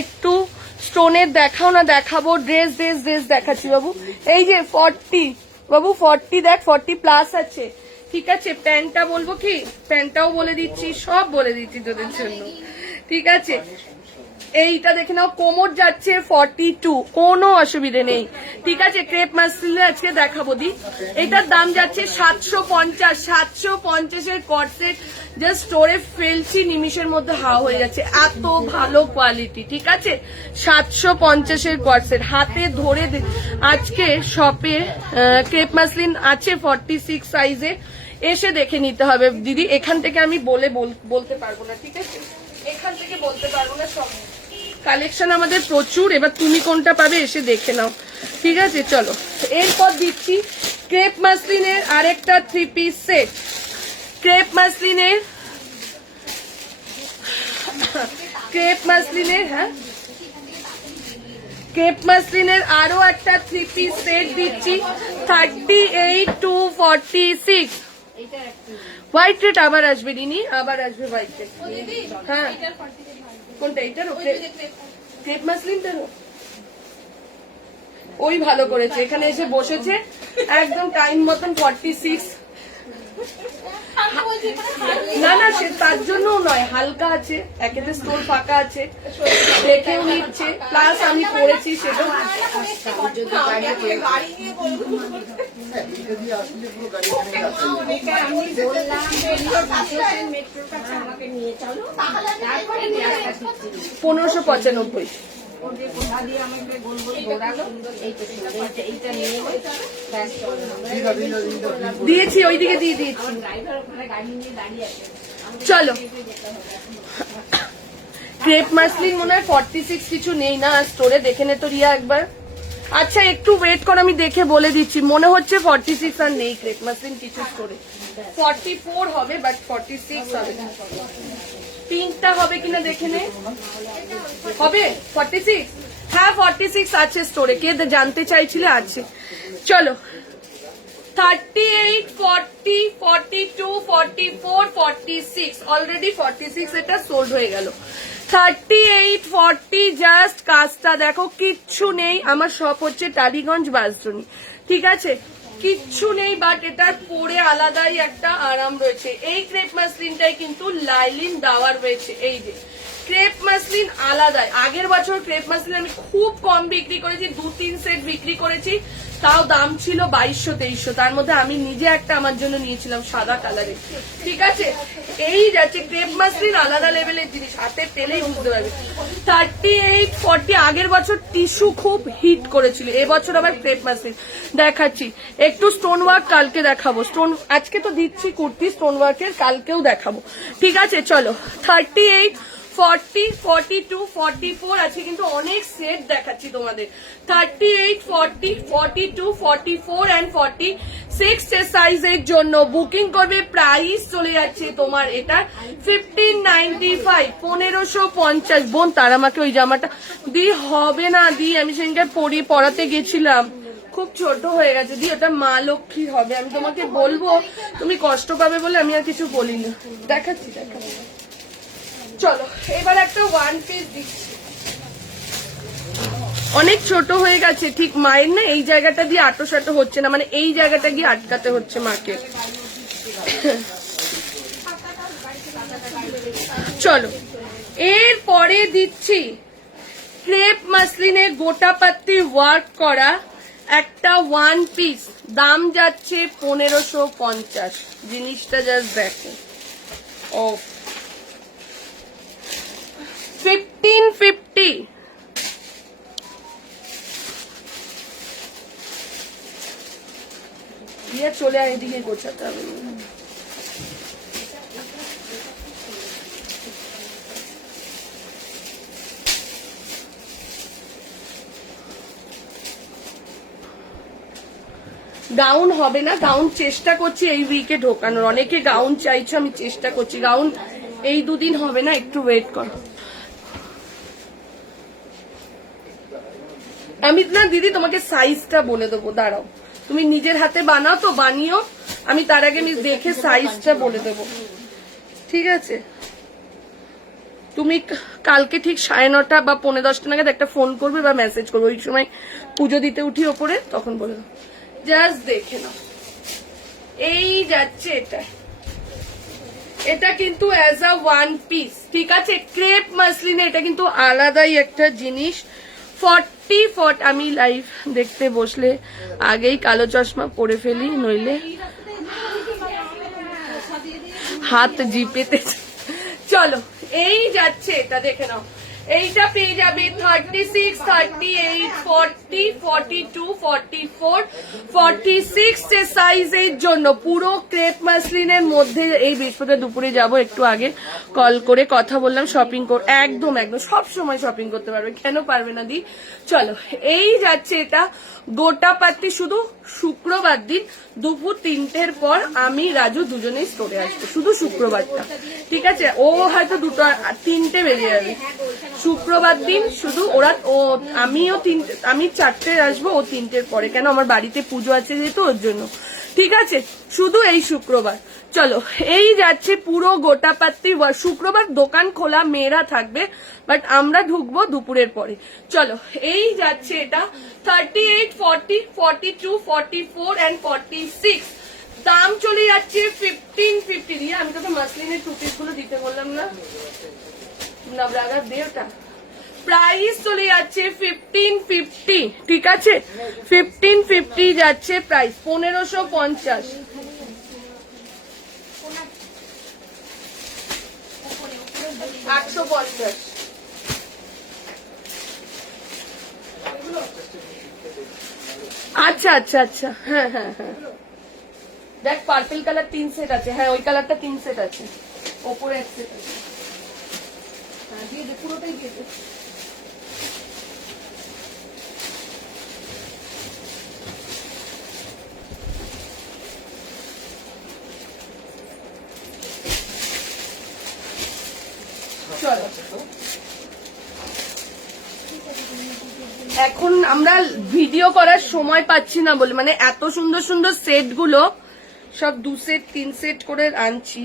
একটু স্টোনের দেখাও না। দেখাবো ড্রেস দেখাচ্ছি বাবু। এই যে 40 বাবু, 40 দেখ, 40 প্লাস আছে, ঠিক আছে। প্যান্টটা বলবো কি, প্যান্টটাও বলে দিচ্ছি, সব বলে দিচ্ছি তোদের জন্য, ঠিক আছে। এইটা দেখে নাও, কোমর যাচ্ছে 42, কোনো অসুবিধে নেই, ঠিক আছে। ক্রেপ মাসলিনে আজকে দেখাবো দি। এটার দাম যাচ্ছে 750, 750 এর কর্সেট। জাস্ট স্টোরে ফেলছি, নিমিশের মধ্যে হাওয়া হয়ে যাচ্ছে, এত ভালো কোয়ালিটি, ঠিক আছে। 750 এর কর্সেট, হাতে ধরে আজকে শপে ক্রেপ মাসলিন আছে 46 সাইজে, এসে দেখে নিতে হবে দিদি। এখান থেকে আমি বলতে পারবো না, ঠিক আছে, এখান থেকে বলতে পারবো না। সব কালেকশন আমাদের প্রচুর, এবার তুমি কোনটা পাবে এসে দেখে নাও, ঠিক আছে চলো। এরপর দিচ্ছি ক্রেপ মাসলিনের আরেকটা 3 পিস সেট। ক্রেপ মাসলিনের হ্যাঁ, ক্রেপ মাসলিনের আরো একটা 3 পিস সেট দিচ্ছি 38 to 46। হোয়াইট রেড আবার আসবে রিনি, আবার আসবে হোয়াইট রেড। হ্যাঁ কোনটা, এইটার ক্রেপ মাসলিনটার ওই ভালো করেছে, এখানে এসে বসেছে একদম টাইম মতন 46। না না সে তার জন্য নয়, হালকা আছে, একেতে স্টোর ফাঁকা আছে, দেখেও নিচ্ছে, প্লাস আমি পড়েছি সেটা। $1595। দিয়েছি ওইদিকে দিয়ে দিয়েছি, চলো। ক্রেপ মাসলিন মনে হয় 46 কিছু নেই না স্টোরে, দেখে নে তো রিয়া একবার। আচ্ছা একটু ওয়েট কর, আমি দেখে বলে দিচ্ছি। মনে হচ্ছে 46 আর নেই ক্রেপ মাসলিন কিছু স্টোরে। 44 হবে বাট 46 হবে না। পিঙ্কটা হবে কিনা দেখে নে। হবে 46? হ্যাঁ 46 আছে স্টোরে। কে জানতে চাইছিলে? আছে। চলো 38, 40, 42, 44, 46 অলরেডি 46 এটা সোল্ড হয়ে গেল। 38, 40 জাস্ট কাজটা দেখো, কিচ্ছু নেই। আমার শপ হচ্ছে টালিগঞ্জ বাসডনি, ঠিক আছে? কিচ্ছু নেই, বাট এটার পরে আলাদাই একটা আরাম রয়েছে। এই ক্রেপ মাসলিনটাই কিন্তু লাইলিন দেওয়ার রয়েছে। এই যে ক্রেপ মাসলিন আলাদাই। আগের বছর ক্রেপ মাসলিন আমি খুব কম বিক্রি করেছি, 2-3 সেট বিক্রি করেছি, তাও দাম ছিল 2200-2300। তার মধ্যে আমি নিজে একটা আমার জন্য নিয়েছিলাম সাদা কালারের, ঠিক আছে? এই যাচ্ছে ক্রেপ মাসলিন আলাদা লেভেলের জিনিস, হাতে পেলেই বুঝতে পারবে। 38, 40 আগের বছর টিস্যু খুব হিট করেছিল, এবছর আবার ক্রেপ মাসলিন দেখাচ্ছি। একটু স্টোন ওয়ার্ক কালকে দেখাবো, স্টোন আজকে তো দিচ্ছি কুর্তি স্টোন ওয়ার্কের, কালকেও দেখাবো, ঠিক আছে? চলো 38, 40, 42, 44 আছে, কিন্তু অনেক সেট দেখাচ্ছি তোমাদের। 38, 40, 42, 44 and 46 সাইজের জন্য বুকিং করবে। প্রাইস চলে যাচ্ছে তোমার এটা 1595, 1550। বোন তার আমাকে ওই জামাটা দি হবে না দি, আমি সেদিনকে পরাতে গেছিলাম, খুব ছোট হয়ে গেছে দি, ওটা মা লক্ষ্মী হবে। আমি তোমাকে বলবো, তুমি কষ্ট পাবে বলে আমি আর কিছু বলি না। দেখাচ্ছি। চলো এবার একটা ওয়ান পিস দিচ্ছি, অনেক ছোট হয়ে গেছে। ঠিক মায়ের না এই জায়গাটা দিয়ে আটো হচ্ছে না, মানে এই জায়গাটা গিয়ে আটকাতে হচ্ছে মাকে। চলো এরপরে দিচ্ছি ক্রেপ মাসলিনে গোটা পাত্তি ওয়ার্ক করা একটা ওয়ান পিস, দাম যাচ্ছে 1550। জিনিসটা জাস্ট দেখো, ও 1550। দিয়ে চলে আর এদিকে গোছাতে হবে। গাউন হবে না, গাউন চেষ্টা করছি এই উইকে ঢোকানোর। অনেকে গাউন চাইছো, আমি চেষ্টা করছি। গাউন এই দুদিন হবে না, একটু ওয়েট করো। আমি না দিদি তোমাকে সাইজটা বলে দেবো, দাঁড়াও। তুমি নিজের হাতে বানাও তো, বানিও, আমি তার আগে আমি দেখে সাইজটা বলে দেবো, ঠিক আছে? তুমি কালকে ঠিক 9:30 বা 9:45 নাগাদ একটা ফোন করবে বা মেসেজ করবে, ওই সময় পুজো দিতে উঠি ওপরে, তখন বলে দেবো। জাস্ট দেখে নাও, এই যাচ্ছে এটা। এটা কিন্তু অ্যাজ আ ওয়ান পিস, ঠিক আছে? ক্রেপ মাসলিনে এটা কিন্তু আলাদাই একটা জিনিস। 40 আমি লাইভ দেখতে বসলে আগেই কালো চশমা পরে ফেলি, নইলে হাত জিপেতে। চলো এই যাচ্ছে এটা, দেখে নাও। এইটা পেয়ে যাবে 36, 38, 40, 42, 44, 46 সাইজের জন্য। পুরো ক্রেপ মাসলিনের মধ্যে এই বৃহস্পতিবার দুপুরে যাব, একটু আগে কল করে কথা বললাম, শপিং একদম সব সময় শপিং করতে পারবে, কেন পারবে না দি? চলো এই যাচ্ছে এটা গোটা পাত্তি। শুধু শুক্রবার দিন দুপুর 3টের পর আমি রাজু দুজনেই স্টোরে আসবো, শুধু শুক্রবারটা, ঠিক আছে? ও হয়তো 3টে বেজে যাবে শুক্রবার দিন, শুধু আমি 4টে আসবো, ও 3টের পরে। কেন, আমার বাড়িতে পুজো আছে যেহেতু, ওর জন্য, ঠিক আছে? শুধু এই শুক্রবার। চলো এই যাচ্ছে পুরো গোটা পাত্তি। শুক্রবার দোকান খোলা, মেয়েরা থাকবে, বাট আমরা ঢুকবো দুপুরের পরে। চলো এই যাচ্ছে এটা 38, 40, 42, 44 and 46। দাম চলে যাচ্ছে 1550 দিয়ে। আমি তোকে মাসলিনের টু পিস গুলো দিতে বললাম না, নবরাগার দে ওটা। প্রাইস চলে যাচ্ছে 1550, ঠিক আছে? 1550 যাচ্ছে প্রাইস, 1550। আচ্ছা, হ্যাঁ। দেখ পার্পল কালার 3 সেট আছে, হ্যাঁ ওই কালারটা 3 সেট আছে, ওপরে 1 সেট আছে। দে, পুরোটাই দিয়ে দে। চলো, এখন আমরা ভিডিও করার সময় পাচ্ছি না বলে, মানে এত সুন্দর সুন্দর সেট গুলো সব 2 সেট 3 সেট করে আনছি,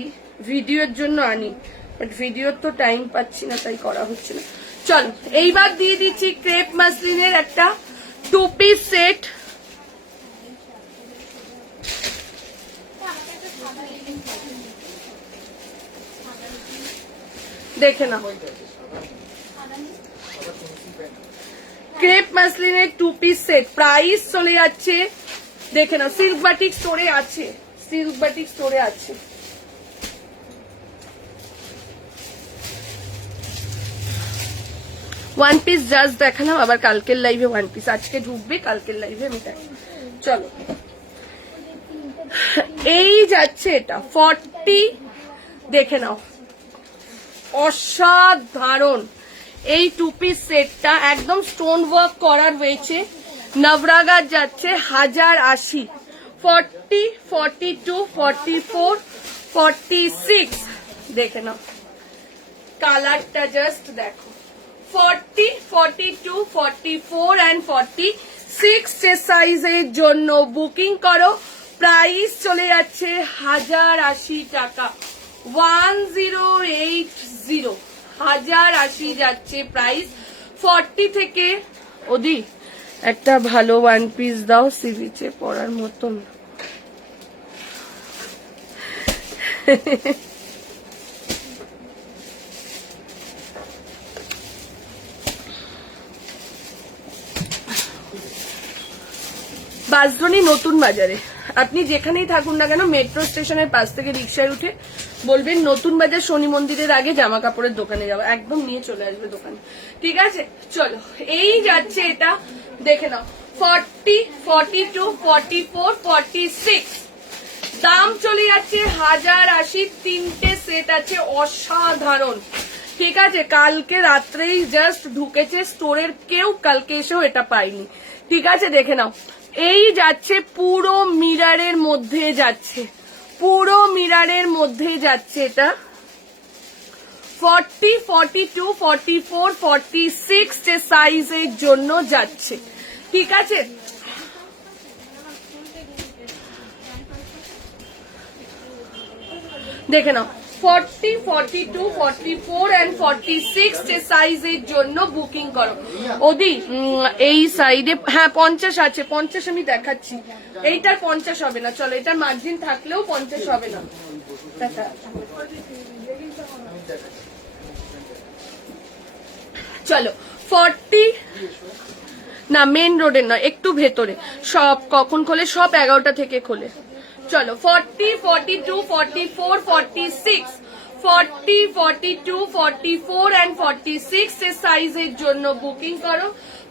ভিডিওর জন্য আনি, বাট ভিডিওর তো টাইম পাচ্ছি না, তাই করা হচ্ছে না। চলো এইবার দিয়ে দিচ্ছি ক্রেপ মাসলিনের একটা 2 পিস সেট। দেখে না, ক্রেপ মাসলিনের 2 পিস সেট, প্রাইস চলে যাচ্ছে, দেখে নাও, সিল্ক বাটিক স্টোরে আছে, সিল্ক বাটিক স্টোরে আছে। ওয়ান পিস জাস্ট দেখালাম, আবার কালকের লাইভে ওয়ান পিস, আজকে ঢুকবে, কালকের লাইভে আমি দেখ। চলো, এই যাচ্ছে এটা 40, দেখে নাও, অসাধারণ এই 2 পিস সেটটা, একদম স্টোন ওয়ার্ক করার রয়েছে, নবরাগার যাচ্ছে 1080, 40, 42, 44, 46, দেখে নাও কালারটা জাস্ট দেখো, 40, 42, 44 and 46 সাইজের জন্য বুকিং করো, প্রাইস চলে যাচ্ছে 1080 টাকা, 1080, 1080 যাচ্ছে প্রাইস। 40 থেকে ওদি একটা ভালো ওয়ান পিস দাও, সিবিচে পরার মতন। বাসদ্রোণী নতুন বাজারে, আপনি যেখানেই থাকুন না কেন, মেট্রো স্টেশনের পাশ থেকে রিক্সায় উঠে বলবেন নতুন বাজার শনি মন্দিরের আগে জামা কাপড়ের দোকানে যাবো, একদম নিয়ে চলে আসবে দোকানে, ঠিক আছে। চলো, এই যাচ্ছে এটা, দেখে নাও, 40, 42, 44, 46, দাম চলে যাচ্ছে 1080, 3টে সেট আছে, অসাধারণ, ঠিক আছে। কালকে রাত্রেই জাস্ট ঢুকেছে স্টোরের, কেউ কালকে এসেও এটা পাইনি, ঠিক আছে, দেখে নাও। এই যাচ্ছে পুরো মিরারের মধ্যে যাচ্ছে, পুরো মিরারের মধ্যে যাচ্ছে এটা, 40, 42, 44, 46 সাইজের জন্য যাচ্ছে, ঠিক আছে। দেখে নাও, 40, 42, 44 and 46 সাইজের জন্য বুকিং করো। ওদি এই সাইডে, হ্যাঁ 50 আছে, 50 আমি দেখাচ্ছি, এইটার 50 হবে না, চলো এটার মার্জিন থাকলেও 50 হবে না। চলো 40, না মেন রোডের নয়, একটু ভেতরে, সব কখন খোলে, সব 11টা থেকে খোলে। চলো 40, 42, 44, 46, 40, 42, 44 and 46 সাইজের জন্য বুকিং করো,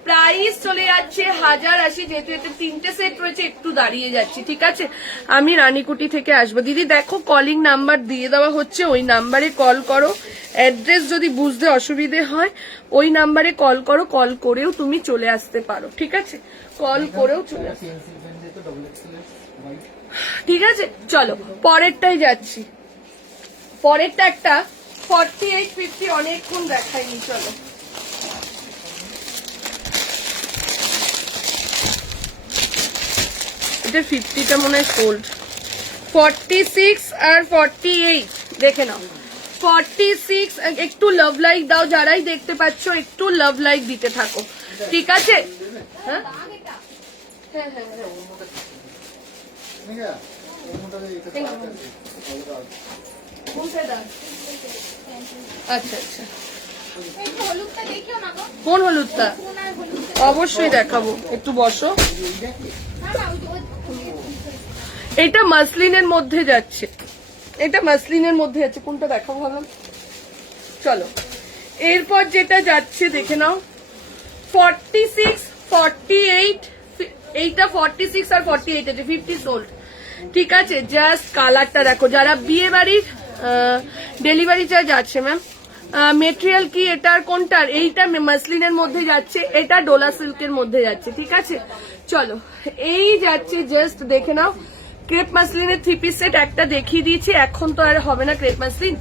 প্রাইস চলে যাচ্ছে 1080, যেহেতু এতে 3টে সেট রয়েছে একটু দাঁড়িয়ে যাচ্ছি, ঠিক আছে। আমি রানীকুটি থেকে আসবো। দিদি দেখো কলিং নাম্বার দিয়ে দেওয়া হচ্ছে, ওই নাম্বারে কল করো, অ্যাড্রেস যদি বুঝতে অসুবিধে হয় ওই নাম্বারে কল করো, কল করেও তুমি চলে আসতে পারো, ঠিক আছে, কল করেও চলে আসতে, ঠিক আছে। চলো পরেরটাই যাচ্ছি, পরেরটা একটা 48, 50, অনেকক্ষণ দেখাইনি, চলো এটা 50টা মনে হয় সোল্ড, 46 আর 48 দেখে নাও, 46, একটু লাভ লাইক দাও, যারাই দেখতে পাচ্ছ একটু লাভ লাইক দিতে থাকো, ঠিক আছে। হ্যাঁ হ্যাঁ হ্যাঁ, আচ্ছা আচ্ছা, কোন হলুদটা? অবশ্যই দেখাবো, একটু বসো। এটা মাসলিনের মধ্যে যাচ্ছে, এটা মাসলিনের মধ্যে যাচ্ছে, কোনটা দেখাবো ভাবলাম। চলো এরপর যেটা যাচ্ছে দেখে নাও, 46, 48, এইটা 46 আর 48 আছে, 50 সোল্ড, ঠিক আছে। জাস্ট কালারটা দেখো, যারা বিয়ে বাড়ির ডেলিভারি চার্জ আছে ম্যাম, মেটেরিয়াল কি এটার কোনটার? এইটা মাসলিনের মধ্যে যাচ্ছে, এটা ডোলা সিল্কের মধ্যে যাচ্ছে, ঠিক আছে। চলো এই যাচ্ছে, জাস্ট দেখে নাও। ক্রেপ মাসলিনের 3 পিস সেট একটা দেখিয়ে দিয়েছি, এখন তো আর হবে না ক্রেপ মাসলিন,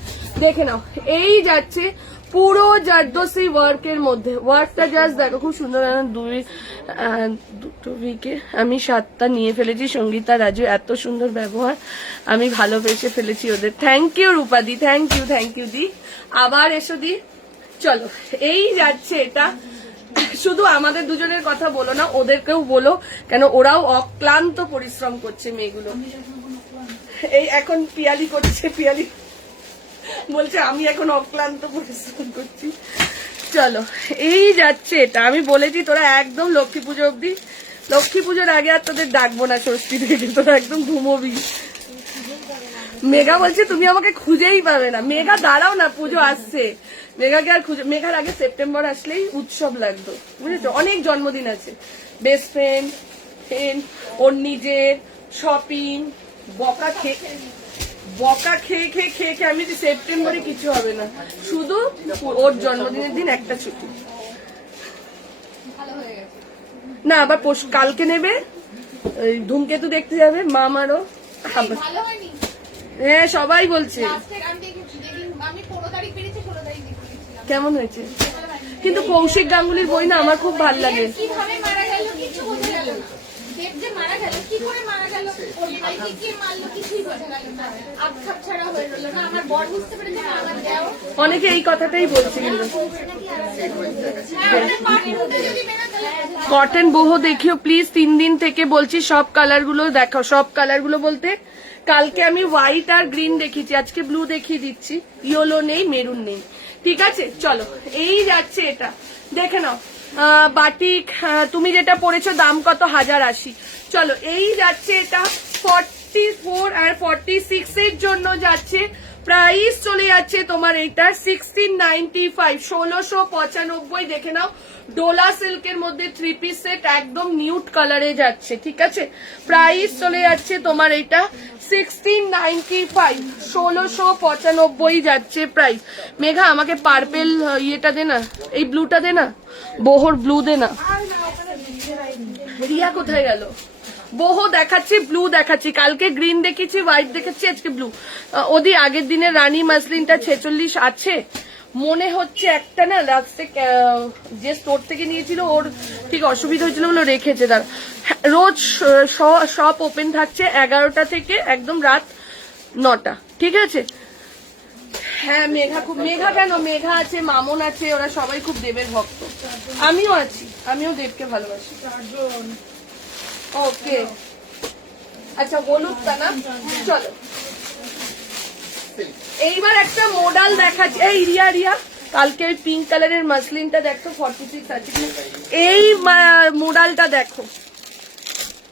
দেখে নাও। এই যাচ্ছে পুরো জারদোসি ওয়ার্কের মধ্যে, ওয়ার্কটা জাস্ট দেখো খুব সুন্দর। দুটো উইকে আমি 7টা নিয়ে ফেলেছি। সঙ্গীতা, রাজু, এত সুন্দর ব্যবহার, আমি ভালোবেসে ফেলেছি ওদের। থ্যাংক ইউ রূপাদি, থ্যাংক ইউ দি। আবার এসো দি। চলো এই যাচ্ছে এটা। শুধু আমাদের দুজনের কথা বলো না, ওদেরকেও বলো, কেন ওরাও অক্লান্ত পরিশ্রম করছে মেয়েগুলো। এই এখন পিয়ালি করছে, পিয়ালি বলছে আমি এখন অক্লান্ত পরিশ্রম করছি। চলো এই যাচ্ছে এটা। আমি বলেছি তোরা একদম লক্ষ্মী পুজো অব্দি, লক্ষ্মী পুজোর আগে আর তোদের ডাকবো না ষষ্ঠী থেকে, তোরা একদম ঘুমোবি। মেঘা বলছে তুমি আমাকে খুঁজেই পাবে না। মেঘা দাঁড়াও না, পুজো আসছে, মেঘাকে আর খুঁজে, মেঘার আগে সেপ্টেম্বর আসলেই উৎসব লাগতো, বুঝেছো। অনেক জন্মদিন আছে, বেস্ট ফ্রেন্ড, ওর নিজের শপিং, বকা খেয়ে খেয়ে আমি সেপ্টেম্বরে কিছু হবে না, শুধু ওর জন্মদিনের দিন একটা ছুটি। না আবার কালকে নেবে, ধূমকেতু দেখতে যাবে মামারও। হ্যাঁ সবাই বলছে কেমন হয়েছে, কিন্তু কৌশিক গাঙ্গুলির বই না আমার খুব ভালো লাগে। অনেকে এই কথাটাই বলছে, কিন্তু কটন বহু দেখিও প্লিজ। 3 দিন থেকে বলছি সব কালার গুলো দেখাও, সব কালার গুলো বলতে কালকে আমি হোয়াইট আর গ্রিন দেখিয়েছি, আজকে ব্লু দেখিয়ে দিচ্ছি। ইয়েলো নেই, মেরুন নেই, ঠিক আছে। চলো এই যাচ্ছে এটা, দেখে নাও। বাটিক তুমি যেটা পড়েছো দাম কত? 1080। চলো এই যাচ্ছে এটা 44 আর 46 এর জন্য যাচ্ছে, প্রাইস চলে যাচ্ছে তোমার এইটা 1695, 1695। দেখে নাও, ডোলা সিল্কের মধ্যে 3 পিস সেট, একদম নিউট কালারে যাচ্ছে, ঠিক আছে। প্রাইস চলে যাচ্ছে তোমার এইটা 1695, 1695 যাচ্ছে প্রাইস। মেঘা আমাকে পার্পেল ইয়েটা দে না, এই ব্লুটা দে না, বহর ব্লু দে না। রিয়া কোথায় গেল? বহু দেখাচ্ছি, ব্লু দেখাচ্ছি, কালকে গ্রিন দেখেছি, হোয়াইট দেখাচ্ছি, আজকে ব্লু। ওদি আগের দিনে রানী মাসলিনটা 46 আছে মনে হচ্ছে, একটা না লাস্টে যে স্টোর থেকে নিয়েছিল ওর ঠিক অসুবিধা হয়েছিল বলে রেখেছে। তার রোজ শপ ওপেন থাকছে 11টা থেকে একদম রাত 9টা, ঠিক আছে। হ্যাঁ মেঘা খুব, মেঘা কেন, মেঘা আছে, মামন আছে, ওরা সবাই খুব দেবের ভক্ত, আমিও আছি, আমিও দেবকে ভালোবাসি। ওকে আচ্ছা, হলুদটা না। চলো এইবার একটা মডেল দেখাচ্ছি। এই রিয়া কালকে ওই পিঙ্ক কালারের মাসলিনটা দেখো, 46 আছে। এই মডেলটা দেখো,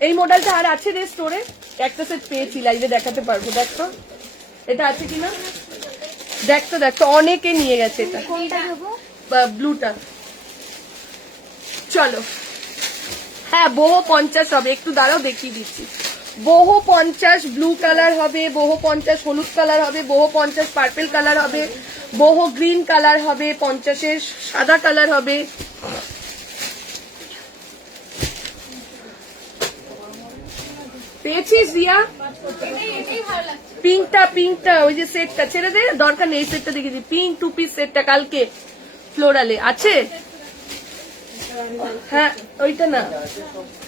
এই মডেলটা আর আছে রে স্টোরে, একটা সেট পেয়েছি, লাইভে দেখাতে পারবো। দেখো এটা আছে কিনা, দেখতো অনেকে নিয়ে গেছে এটা, ব্লুটা। চলো হ্যাঁ বহু 50 হবে, একটু দাঁড়াও দেখিয়ে দিচ্ছি। বহু 50 ব্লু কালার হবে, বহু 50 হলুদ কালার হবে, বহু 50 পার্পেল কালার হবে, বহু গ্রিন কালার হবে, 50 সাদা কালার হবে। পেয়েছিস রিয়া? পিঙ্কটা ওই যে সেটটা ছেড়ে দে, দরকার নেই, সেটটা দেখেছি, পিঙ্ক 2 পিস সেটটা কালকে ফ্লোরালে আছে। হ্যাঁ ওইটা না,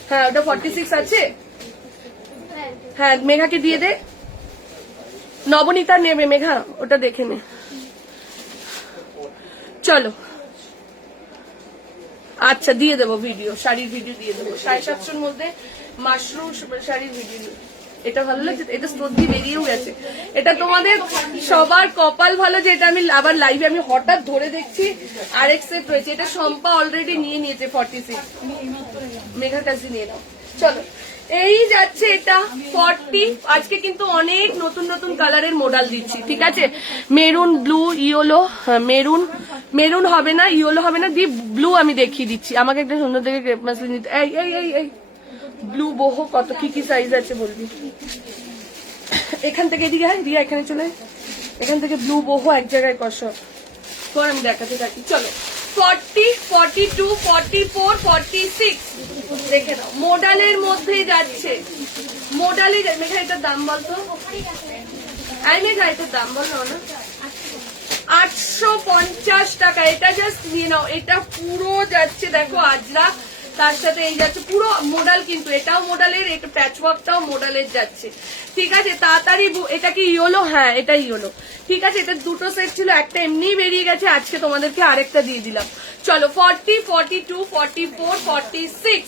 হ্যাঁ ওটা 46 আছে। হ্যাঁ মেঘাকে দিয়ে দে, নবনীতা নেবে মেঘা, ওটা দেখে নে। চলো আচ্ছা দিয়ে দেবো ভিডিও, শাড়ির ভিডিও দিয়ে দেবো, 750-র মধ্যে মাশরুম শাড়ির ভিডিও। এটা ভালো লাগছে, এটা স্টোর দিয়ে বেরিয়েও গেছে। এটা তোমাদের সবার কপাল ভালো যে এটা আমি আবার লাইভে আমি হঠাৎ ধরে দেখছি আরেক সেট রয়েছে। এটা শম্পা অলরেডি নিয়ে নিয়েছে 46, মেঘার কাছে নিয়ে নাও। চলো এই যাচ্ছে এটা 40। আজকে কিন্তু অনেক নতুন কালারের মডেল দিচ্ছি, ঠিক আছে। মেরুন, ব্লু, ইয়েলো, মেরুন হবে না, ইয়েলো হবে না, দি ব্লু আমি দেখিয়ে দিচ্ছি। আমাকে একটা সুন্দর দেখে ক্রেপ মাসলিন নিতে। এই ব্লু বহু কত কি সাইজ আছে বলবি। এখান থেকে এদিকে রিয়া, এখানে চলে, এখান থেকে ব্লু বহু এক জায়গায় কষ। পর আমি দেখাতে থাকি। চলো 40, 42, 44, 46 দেখে নাও। মোডালের মধ্যেই যাচ্ছে, মোডালই মেঘা এটার দাম বলতো, মেঘা এটার দাম বলো না। 850 টাকা। এটা জাস্ট নিয়ে নাও, এটা পুরো যাচ্ছে দেখো আজরা, তার সাথে এই যাচ্ছে পুরো মোডাল, কিন্তু এটাও মোডালের, এটা প্যাচওয়ার্কটাও মোডালের যাচ্ছে। ঠিক আছে, তাড়াতাড়ি। এটা কি ইয়েলো? হ্যাঁ এটা ইয়েলো। ঠিক আছে, এটা দুটো সেট ছিল, একটা এমনি বেরিয়ে গেছে, আজকে তোমাদেরকে আরেকটা দিয়ে দিলাম। চলো 40, 42, 44, 46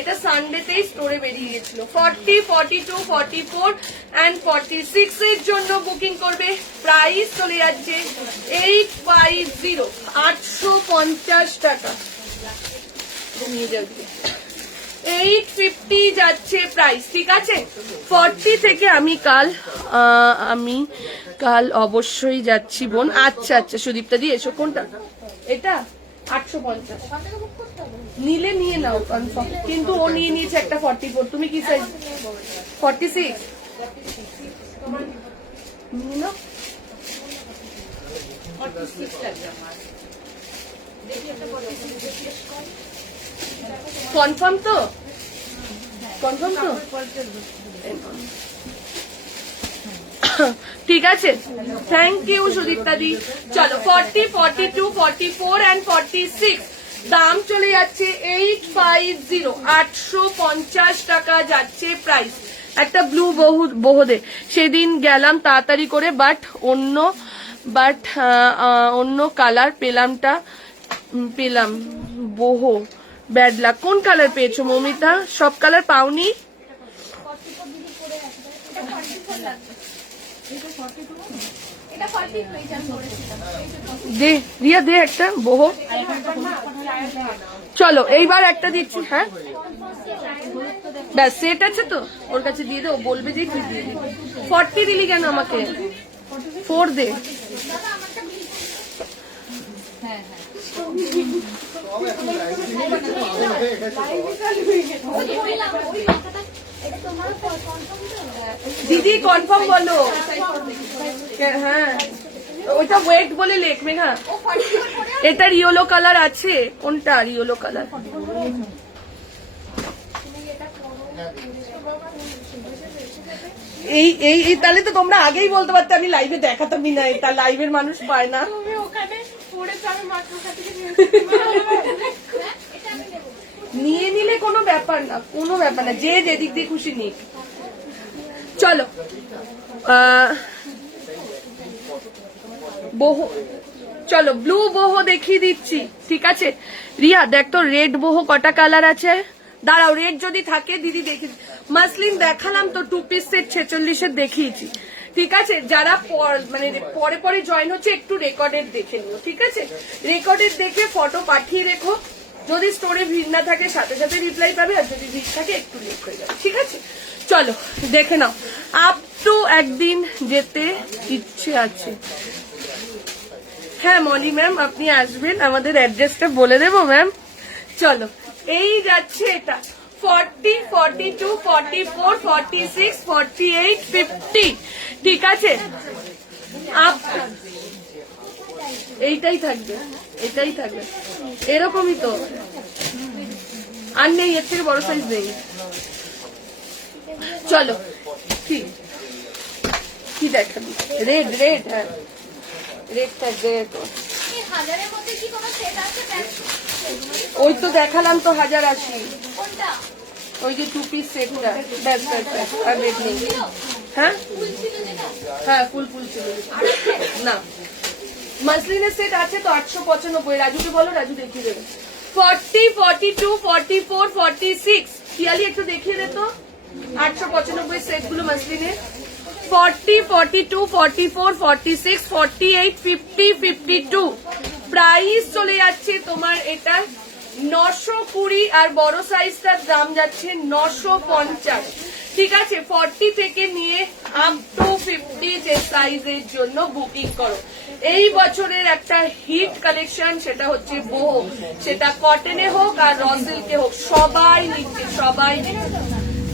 এটা সানডেতেই স্টোরে বেরিয়ে গেছিল। 40, 42, 44 and 46 এর জন্য বুকিং করবে। প্রাইস চলে যাচ্ছে 850, 850 টাকা। 850 যাচ্ছে প্রাইস। ঠিক আছে, 40 থেকে আমি কাল অবশ্যই যাচ্ছি বোন। আচ্ছা আচ্ছা, সুদীপ্তা দিয়ে এসো। কোনটা? এটা 850 নিলে নিয়ে নাও কনফার্ম, কিন্তু ও নিয়ে নিয়েছে একটা 44। তুমি কি সাইজ? 46 নিয়ে নাও। কনফার্ম তো? কনফার্ম তো? ঠিক আছে, থ্যাংক ইউ সুদীপ্তা দি। চলো 40, 42, 44 and 46 দাম চলে যাচ্ছে 850, 850 টাকা যাচ্ছে প্রাইস। একটা ব্লু বহুদে সেদিন গেলাম তাড়াতাড়ি করে, বাট অন্য কালার পেলাম বহু ব্যাড লাক। কোন কালার পেয়েছো মমিতা? সব কালার পাওনি? দে রিয়া, দে একটা বহু। চলো এইবার একটা দিচ্ছি। হ্যাঁ ব্যাস, সেট আছে তো, ওর কাছে দিয়ে দে, ও বলবে যে কি দিয়ে দিবি। 40 দিলি কেন আমাকে? 4 দে। দিদি কনফার্ম বলো। হ্যাঁ ওইটা ওয়েট বলে লেখ মেঘা। এটার ইয়েলো কালার আছে। কোনটা ইয়েলো কালার? এই তাহলে তো তোমরা আগেই বলতে পারতে, আমি লাইভে দেখাতামই না। এটা লাইভের মানুষ পায় না। নিয়ে নিলে কোনো ব্যাপার না, কোনো ব্যাপার না, যে যেদিক দিয়ে খুশি নিক। চলো চলো ব্লু boho দেখিয়ে দিচ্ছি। ঠিক আছে রিয়া, দেখ তো রেড boho কটা কালার আছে। দাঁড়াও, রেড যদি থাকে দিদি দেখি। মাসলিন দেখালাম তো, 2 পিস সেট 46 দেখিয়েছি। ঠিক আছে, যারা মানে পরে জয়েন হচ্ছে একটু রেকর্ডেড দেখে নিও। ঠিক আছে, রেকর্ডেড দেখে ফটো পাঠিয়ে রেখো। যদি স্টোরে ভিড় না থাকে সাথে সাথে রিপ্লাই পাবে, আর যদি ভিড় থাকে একটু লেট হয়ে যাবে। ঠিক আছে, চলো দেখে নাও। আপ টু একদিন যেতে ইচ্ছে আছে। হ্যাঁ মলি ম্যাম, আপনি আসবেন, আমাদের অ্যাড্রেসটা বলে দেবো ম্যাম। চলো এই যাচ্ছে এটা 40, 42, 44, 46, 48, 50। ঠিক আছে, এইটাই থাকবে, এটাই থাকবে, এরকমই তো, আর নেই, এর থেকে বড় সাইজ নেই। চলো কি দেখাবি? রেড, হ্যাঁ রেড থাকবে তো। ওই তো দেখালাম তো 1080, ওই যে 2 পিস সেটটা। ব্যাস আর রেড নেই। হ্যাঁ ফুল ছিল না। মাসলিনের সেট আছে তো 895। রাজুকে বলো, রাজু দেখিয়ে দেবে। 40, 42, 44, 46 পিয়ালি একটু দেখিয়ে দে তো 895 সেট গুলো মাসলিনের। 40, 42, 44, 46, 48, 50, 52 প্রাইস চলে যাচ্ছে তোমার এটা 920, আর বড় সাইজটার দাম যাচ্ছে 950। ঠিক আছে, 40 থেকে নিয়ে আপ টু 50 যে সাইজের জন্য বুকিং করো। এই বছরের একটা হিট কালেকশন, সেটা হচ্ছে boho, সেটা কটনে হোক আর র সিল্কে হোক, সবাই নিচ্ছে।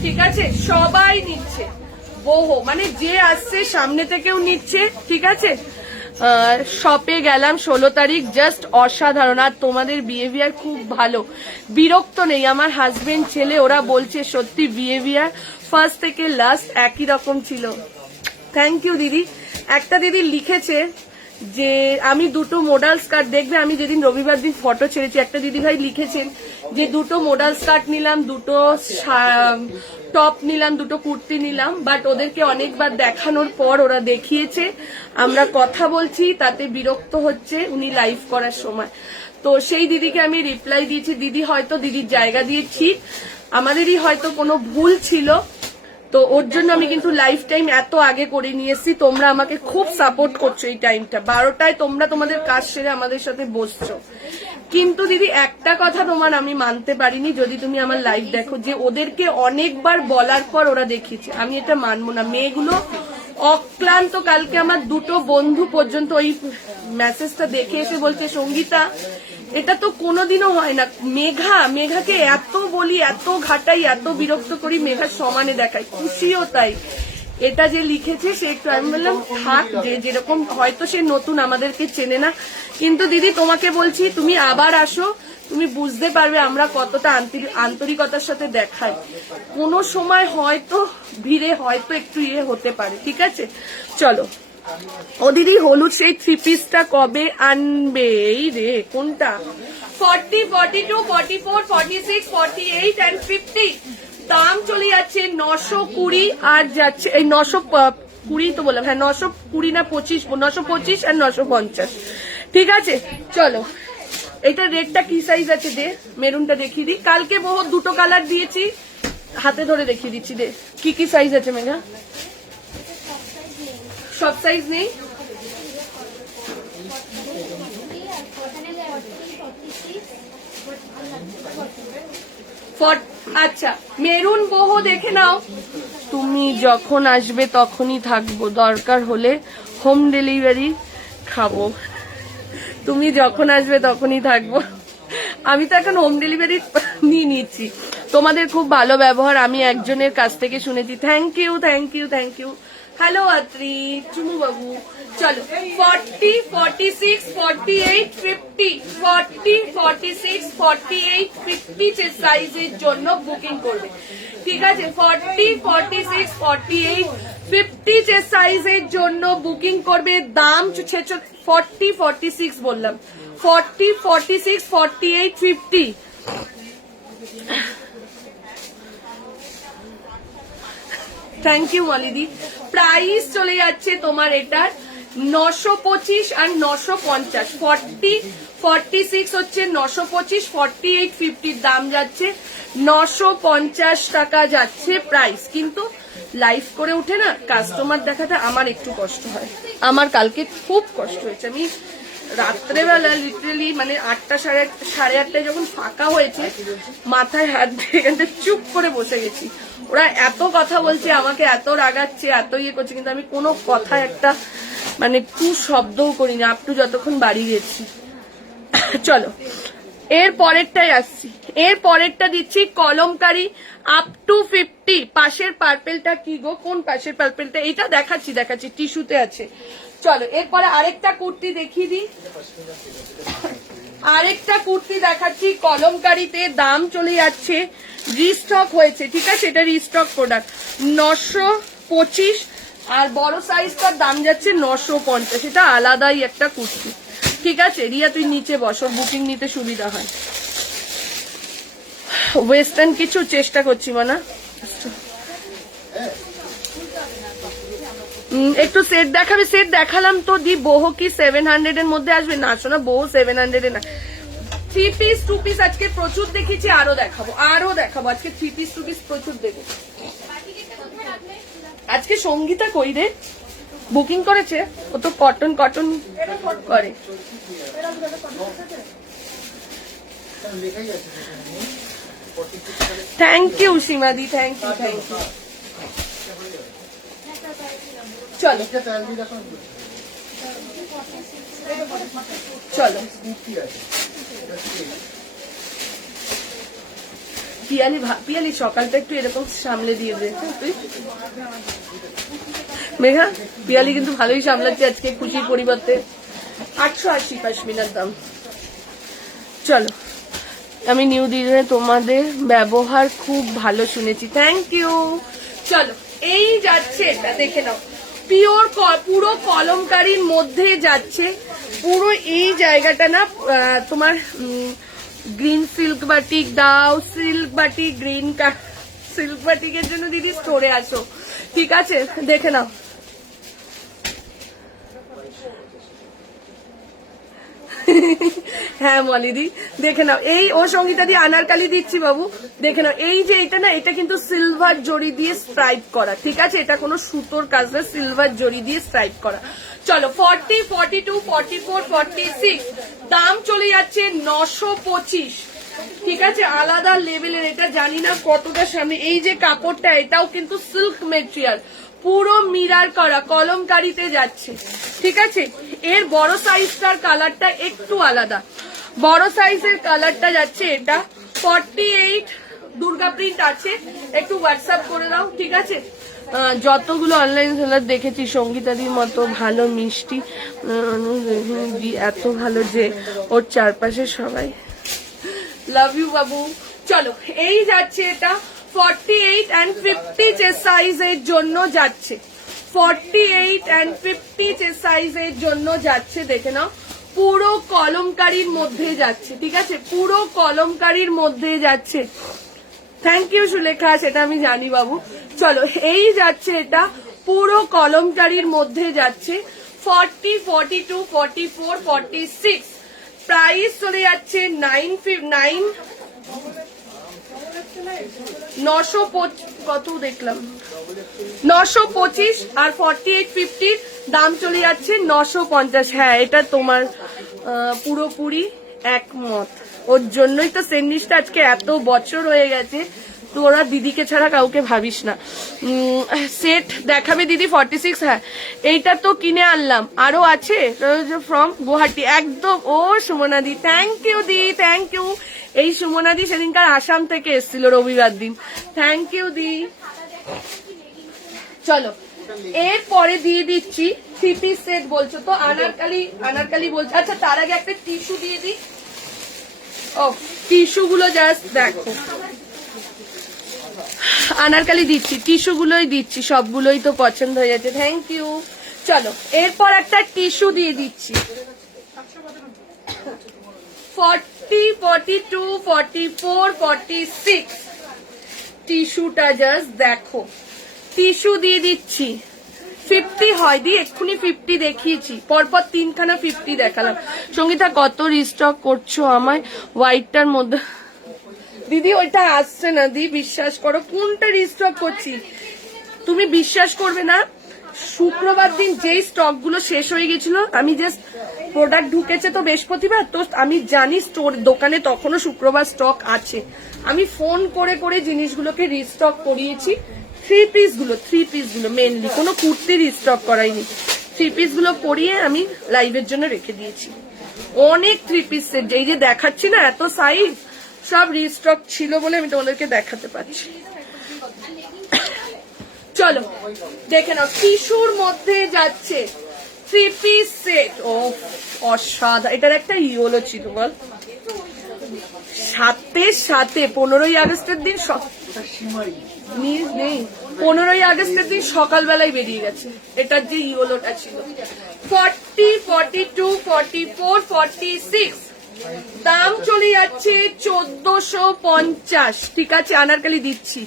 ঠিক আছে, সবাই নিচ্ছে boho, মানে যে আসছে সামনে থেকেও নিচ্ছে। ঠিক আছে, শপে গেলাম 16 তারিখ, জাস্ট অসাধারণ। আর তোমাদের বিহেভিয়ার খুব ভালো, বিরক্ত নেই। আমার হাজবেন্ড, ছেলে ওরা বলছে সত্যি বিহেভিয়ার ফার্স্ট থেকে লাস্ট একই রকম ছিল। থ্যাংক ইউ দিদি। একটা দিদি লিখেছে যে আমি দুটো মডাল স্কার্ট, দেখবে আমি যেদিন রবিবার দিন ফটো ছেড়েছি, একটা দিদি ভাই লিখেছেন যে দুটো মডাল স্কার্ট নিলাম, দুটো টপ নিলাম, দুটো কুর্তি নিলাম, বাট ওদেরকে অনেকবার দেখানোর পর ওরা দেখিয়েছে, আমরা কথা বলছি, তাতে বিরক্ত হচ্ছে উনি লাইভ করার সময়। তো সেই দিদিকে আমি রিপ্লাই দিয়েছি, দিদি হয়তো দিদির জায়গা দিয়ে ঠিক, আমাদেরই হয়তো কোনো ভুল ছিল, তো ওর জন্য আমি কিন্তু লাইফ টাইম এত আগে করে নিয়ে এসেছি। তোমরা আমাকে খুব সাপোর্ট করছো এই টাইমটা, 12টায় তোমরা তোমাদের কাজ সেরে আমাদের সাথে বসছো। কিন্তু দিদি একটা কথা তোমার আমি মানতে পারিনি, যদি তুমি আমার লাইভ দেখো, যে ওদেরকে অনেকবার বলার পর ওরা দেখিয়েছে, আমি এটা মানবো না। মেয়েগুলো অক্লান্ত, কালকে আমার দুটো বন্ধু পর্যন্ত ওই মেসেজটা দেখে এসে বলছে সঙ্গীতা এটা তো কোনোদিনও হয় না, মেঘাকে এত বলি, এত ঘাটাই, এত বিরক্ত করি, মেঘার সমানে দেখাই, খুশিও তাই। এটা যে লিখেছে সে একটু, আমি বললাম থাক, যে যেরকম হয়তো সে নতুন, আমাদেরকে চেনে না, কিন্তু দিদি তোমাকে বলছি তুমি আবার আসো, তুমি বুঝতে পারবে আমরা কতটা আন্তরিকতার সাথে দেখাই। কোনো সময় হয়তো ভিড়ে হয়তো একটু হতে পারে, ঠিক আছে? চলো। ও দিদি হলুদ সেই 3 পিসটা কবে আনবে? এই রে কোনটা? 40, 42, 44, 46, 48 and 50 দাম চলে যাচ্ছে 920 আর যাচ্ছে এই 920 তো বললাম, হ্যাঁ 920 না 25, 925 আর 950, ঠিক আছে? চলো, এটা রেডটা কি সাইজ আছে দে, মেরুনটা দেখিয়ে দিই। কালকে বহুত দুটো কালার দিয়েছি, হাতে ধরে দেখিয়ে দিচ্ছি, দে কি কি সাইজ আছে মেঘা। সব সাইজ নেই, আচ্ছা মেরুন বহু দেখে নাও। তুমি যখন আসবে তখনই থাকবো, দরকার হলে হোম ডেলিভারি খাবো। তুমি যখন আসবে তখনই থাকবো। আমি তো এখন হোম ডেলিভারি নিয়ে নিচ্ছি। তোমাদের খুব ভালো ব্যবহার আমি একজনের কাছ থেকে শুনেছি। Thank you, thank you, thank you. Hello Atri, চুমু বাবু। চলো 40, 46, 48, 50, 40, 46, 48, 50 সাইজের জন্য বুকিং করবে, ঠিক আছে? 40, 46, 48, 50 সাইজের জন্য বুকিং করবে। দাম 40, 46 বললাম, 40, 46, 48, 50। Thank you মলিদি। প্রাইস চলে যাচ্ছে তোমার এটার 925 আর 950। 40, 46 হচ্ছে 925, 48, 50 দাম যাচ্ছে 950 টাকা যাচ্ছে প্রাইস। কিন্তু লাইভ করে উঠে না কাস্টমার দেখাটা আমার একটু কষ্ট হয়, আমার কালকে খুব কষ্ট হয়েছে। আমি রাত্রেবেলা লিটারালি মানে 8টা, সাড়ে 8টায় যখন ফাঁকা হয়েছে, মাথায় হাত দিয়ে এখানটা চুপ করে বসে গেছি। ওরা এত কথা বলছে, আমাকে এত রাগাচ্ছে, এত করছে, কিন্তু আমি কোনো কথা একটা মানে টু শব্দও করিনি আপ টু যতক্ষণ বাড়ি গেছি। চলো এর পরেরটাই আসছি। এর পরেরটা দিচ্ছি কলমকারি আপ টু 50। পাশের পার্পেলটা কি গো, কোন পাশের পার্পেলটা? এটা দেখাচ্ছি টিস্যুতে আছে। চলো এরপরে আরেকটা কুর্তি দেখিয়ে দিই, আরেকটা কুর্তি দেখাচ্ছি কলমকারিতে। দাম চলে যাচ্ছে, রিস্টক হয়েছে, ঠিক আছে? এটা রিস্টক প্রোডাক্ট, 925 আর বড় সাইজটার দাম যাচ্ছে 950। এটা আলাদাই একটা কুর্তি, ঠিক আছে? রিয়া তুই নিচে বসো, বুকিং নিতে সুবিধা হয়। ওয়েস্টার্ন কিছু চেষ্টা করছি মানা, একটু সেট দেখাবে। সেট দেখালাম তো দি। বহু কি 700 এর মধ্যে আসবে? না শোনা, বহু 700 এ না। 3 পিস 2 পিস আজকে প্রচুর দেখেছি, আরো দেখাবো আজকে 3 পিস 2 পিস প্রচুর দেবো। আজকে সঙ্গীতা কই রে, বুকিং করেছে? ও তো কটন করে। থ্যাংক ইউ সীমাদি, থ্যাংক ইউ। চলো পিয়ালি সকালটা একটু এরকম সামলে দিয়ে দে তুই। মেঘা পিয়ালি কিন্তু ভালোই সামলাচ্ছে আজকে খুশির পরিবর্তে। 880 পশমিনার দাম। চলো, আমি নিউ দিনে তোমাদের ব্যবহার খুব ভালো শুনেছি, থ্যাংক ইউ। চলো, এই যাচ্ছে এটা দেখে নাও, পিওর পুরো কলমকারীর মধ্যে যাচ্ছে। পুরো এই জায়গাটা না তোমার গ্রিন সিল্ক বাটিক দাও, সিল্ক বাটিক গ্রিন সিল্ক বাটিকের জন্য দিদি স্টোরে আসো, ঠিক আছে? দেখে নাও, হ্যাঁ মলিদি দেখে নাও। এই ও সঙ্গীতা দিয়ে আনারকালি দিচ্ছি বাবু, দেখে নাও। এই যে এটা না, এটা কিন্তু সিলভার জড়ি দিয়ে স্ট্রাইপ করা, ঠিক আছে? এটা কোনো সুতোর কাজ না, সিলভার জড়ি দিয়ে স্ট্রাইপ করা। চলো 40, 42, 44, 46 দাম চলে যাচ্ছে 925, ঠিক আছে? আলাদা লেভেলের, এটা জানি না কতটা সামনে। এই যে কাপড়টা, এটাও কিন্তু সিল্ক মেটেরিয়াল, পুরো মিরার করা, কলমকারিতে যাচ্ছে, ঠিক আছে? এর বড় সাইজটার কালারটা একটু আলাদা, বড় সাইজের কালারটা যাচ্ছে এটা 48, দুর্গা প্রিন্ট আছে, একটু হোয়াটসঅ্যাপ করে দাও, ঠিক আছে? যতগুলো অনলাইন সেলার দেখেছি সঙ্গীতাদির মতো ভালো মিষ্টি এত ভালো যে ওর চারপাশে সবাই লাভ ইউ বাবু। চলো, এই যাচ্ছে এটা 48 and 50 চেস্ট সাইজের জন্য যাচ্ছে, 48 and 50 চেস্ট সাইজের জন্য যাচ্ছে, দেখে নাও। পুরো কলমকারির মধ্যে যাচ্ছে, ঠিক আছে? পুরো কলমকারির মধ্যে যাচ্ছে। থ্যাংক ইউ সুলেখা, সেটা আমি জানি বাবু। চলো, এই যাচ্ছে এটা পুরো কলমকারির মধ্যে যাচ্ছে 40, 42, 44, 46 প্রাইস চলে যাচ্ছে 900 কত দেখলাম 925, আর 48, 50 দাম চলে যাচ্ছে 950। হ্যাঁ, এটা তোমার পুরোপুরি একমত, ওর জন্যই তো সেন্ডিসটা আজকে এত বছর হয়ে গেছে, তোরা দিদিকে ছাড়া কাউকে ভাবিস না। সেট দেখাবে দিদি 46, হ্যাঁ এইটা তো কিনে আনলাম, আরো আছে ফ্রম গুয়াহাটি একদম। ও সুমনাদি, থ্যাংক ইউ দি, থ্যাংক ইউ। এই সুমনাদি সেদিনকার আসাম থেকে এসেছিল রবিবার দিন, থ্যাংক ইউ দি। চলো, এরপরে দিয়ে দিচ্ছি 3 পিস সেট। বলছো তো আনারকালি বলছো, আচ্ছা তার আগে একটা টিস্যু দিয়ে দিই। ও টিস্যু গুলো জাস্ট দেখো, আনারকালি দিচ্ছি, টিস্যু গুলোই দিচ্ছি, সবগুলোই তো পছন্দ হয়ে যাচ্ছে, থ্যাংক ইউ। চলো, এরপর একটা টিস্যু দিয়ে দিচ্ছি 40, 42, 44, 46 টিস্যুটা জাস্ট দেখো, টিস্যু দিয়ে দিচ্ছি 50 হয় দি, এক্ষুনি 50 দেখিয়েছি, পরপর 3খানা 50 দেখালাম। সঙ্গীতা কত রিস্টক করছো আমায় হোয়াইটটার মধ্যে? দিদি ওইটা আসছে না দি, বিশ্বাস করো। কোনটা রিস্টক করছি তুমি বিশ্বাস করবে না, শুক্রবার দিন যেই স্টক গুলো শেষ হয়ে গেছিল, আমি জাস্ট প্রোডাক্ট ঢুকেছে তো বৃহস্পতিবার, তো আমি জানি স্টোর দোকানে তখনও শুক্রবার স্টক আছে, আমি ফোন করে করে জিনিসগুলোকে রিস্টক করিয়েছি। 3 পিস গুলো মেনলি, কোনো কুর্তি রিস্টক করাইনি, 3 পিস গুলো করিয়ে আমি লাইভের জন্য রেখে দিয়েছি। অনেক 3 পিস সেট, এই যে দেখাচ্ছি না এত সাইজ, সব রিস্টক ছিল বলে আমি তোমাদেরকে দেখাতে পারছি। চলো দেখে নাও, টিস্যুর মধ্যে যাচ্ছে 3 পিস সেট। ও অসাধারণ, এটার একটা ইয়োলো ছিল বল, সাথে 15ই আগস্টের দিন নেই, 15ই আগস্টের দিন সকালবেলায় বেরিয়ে গেছে এটার যে ইয়োলোটা ছিল। 40, 42, 44, 46 দাম চলে যাচ্ছে 1450, ঠিক আছে? আনারকালি দিচ্ছি,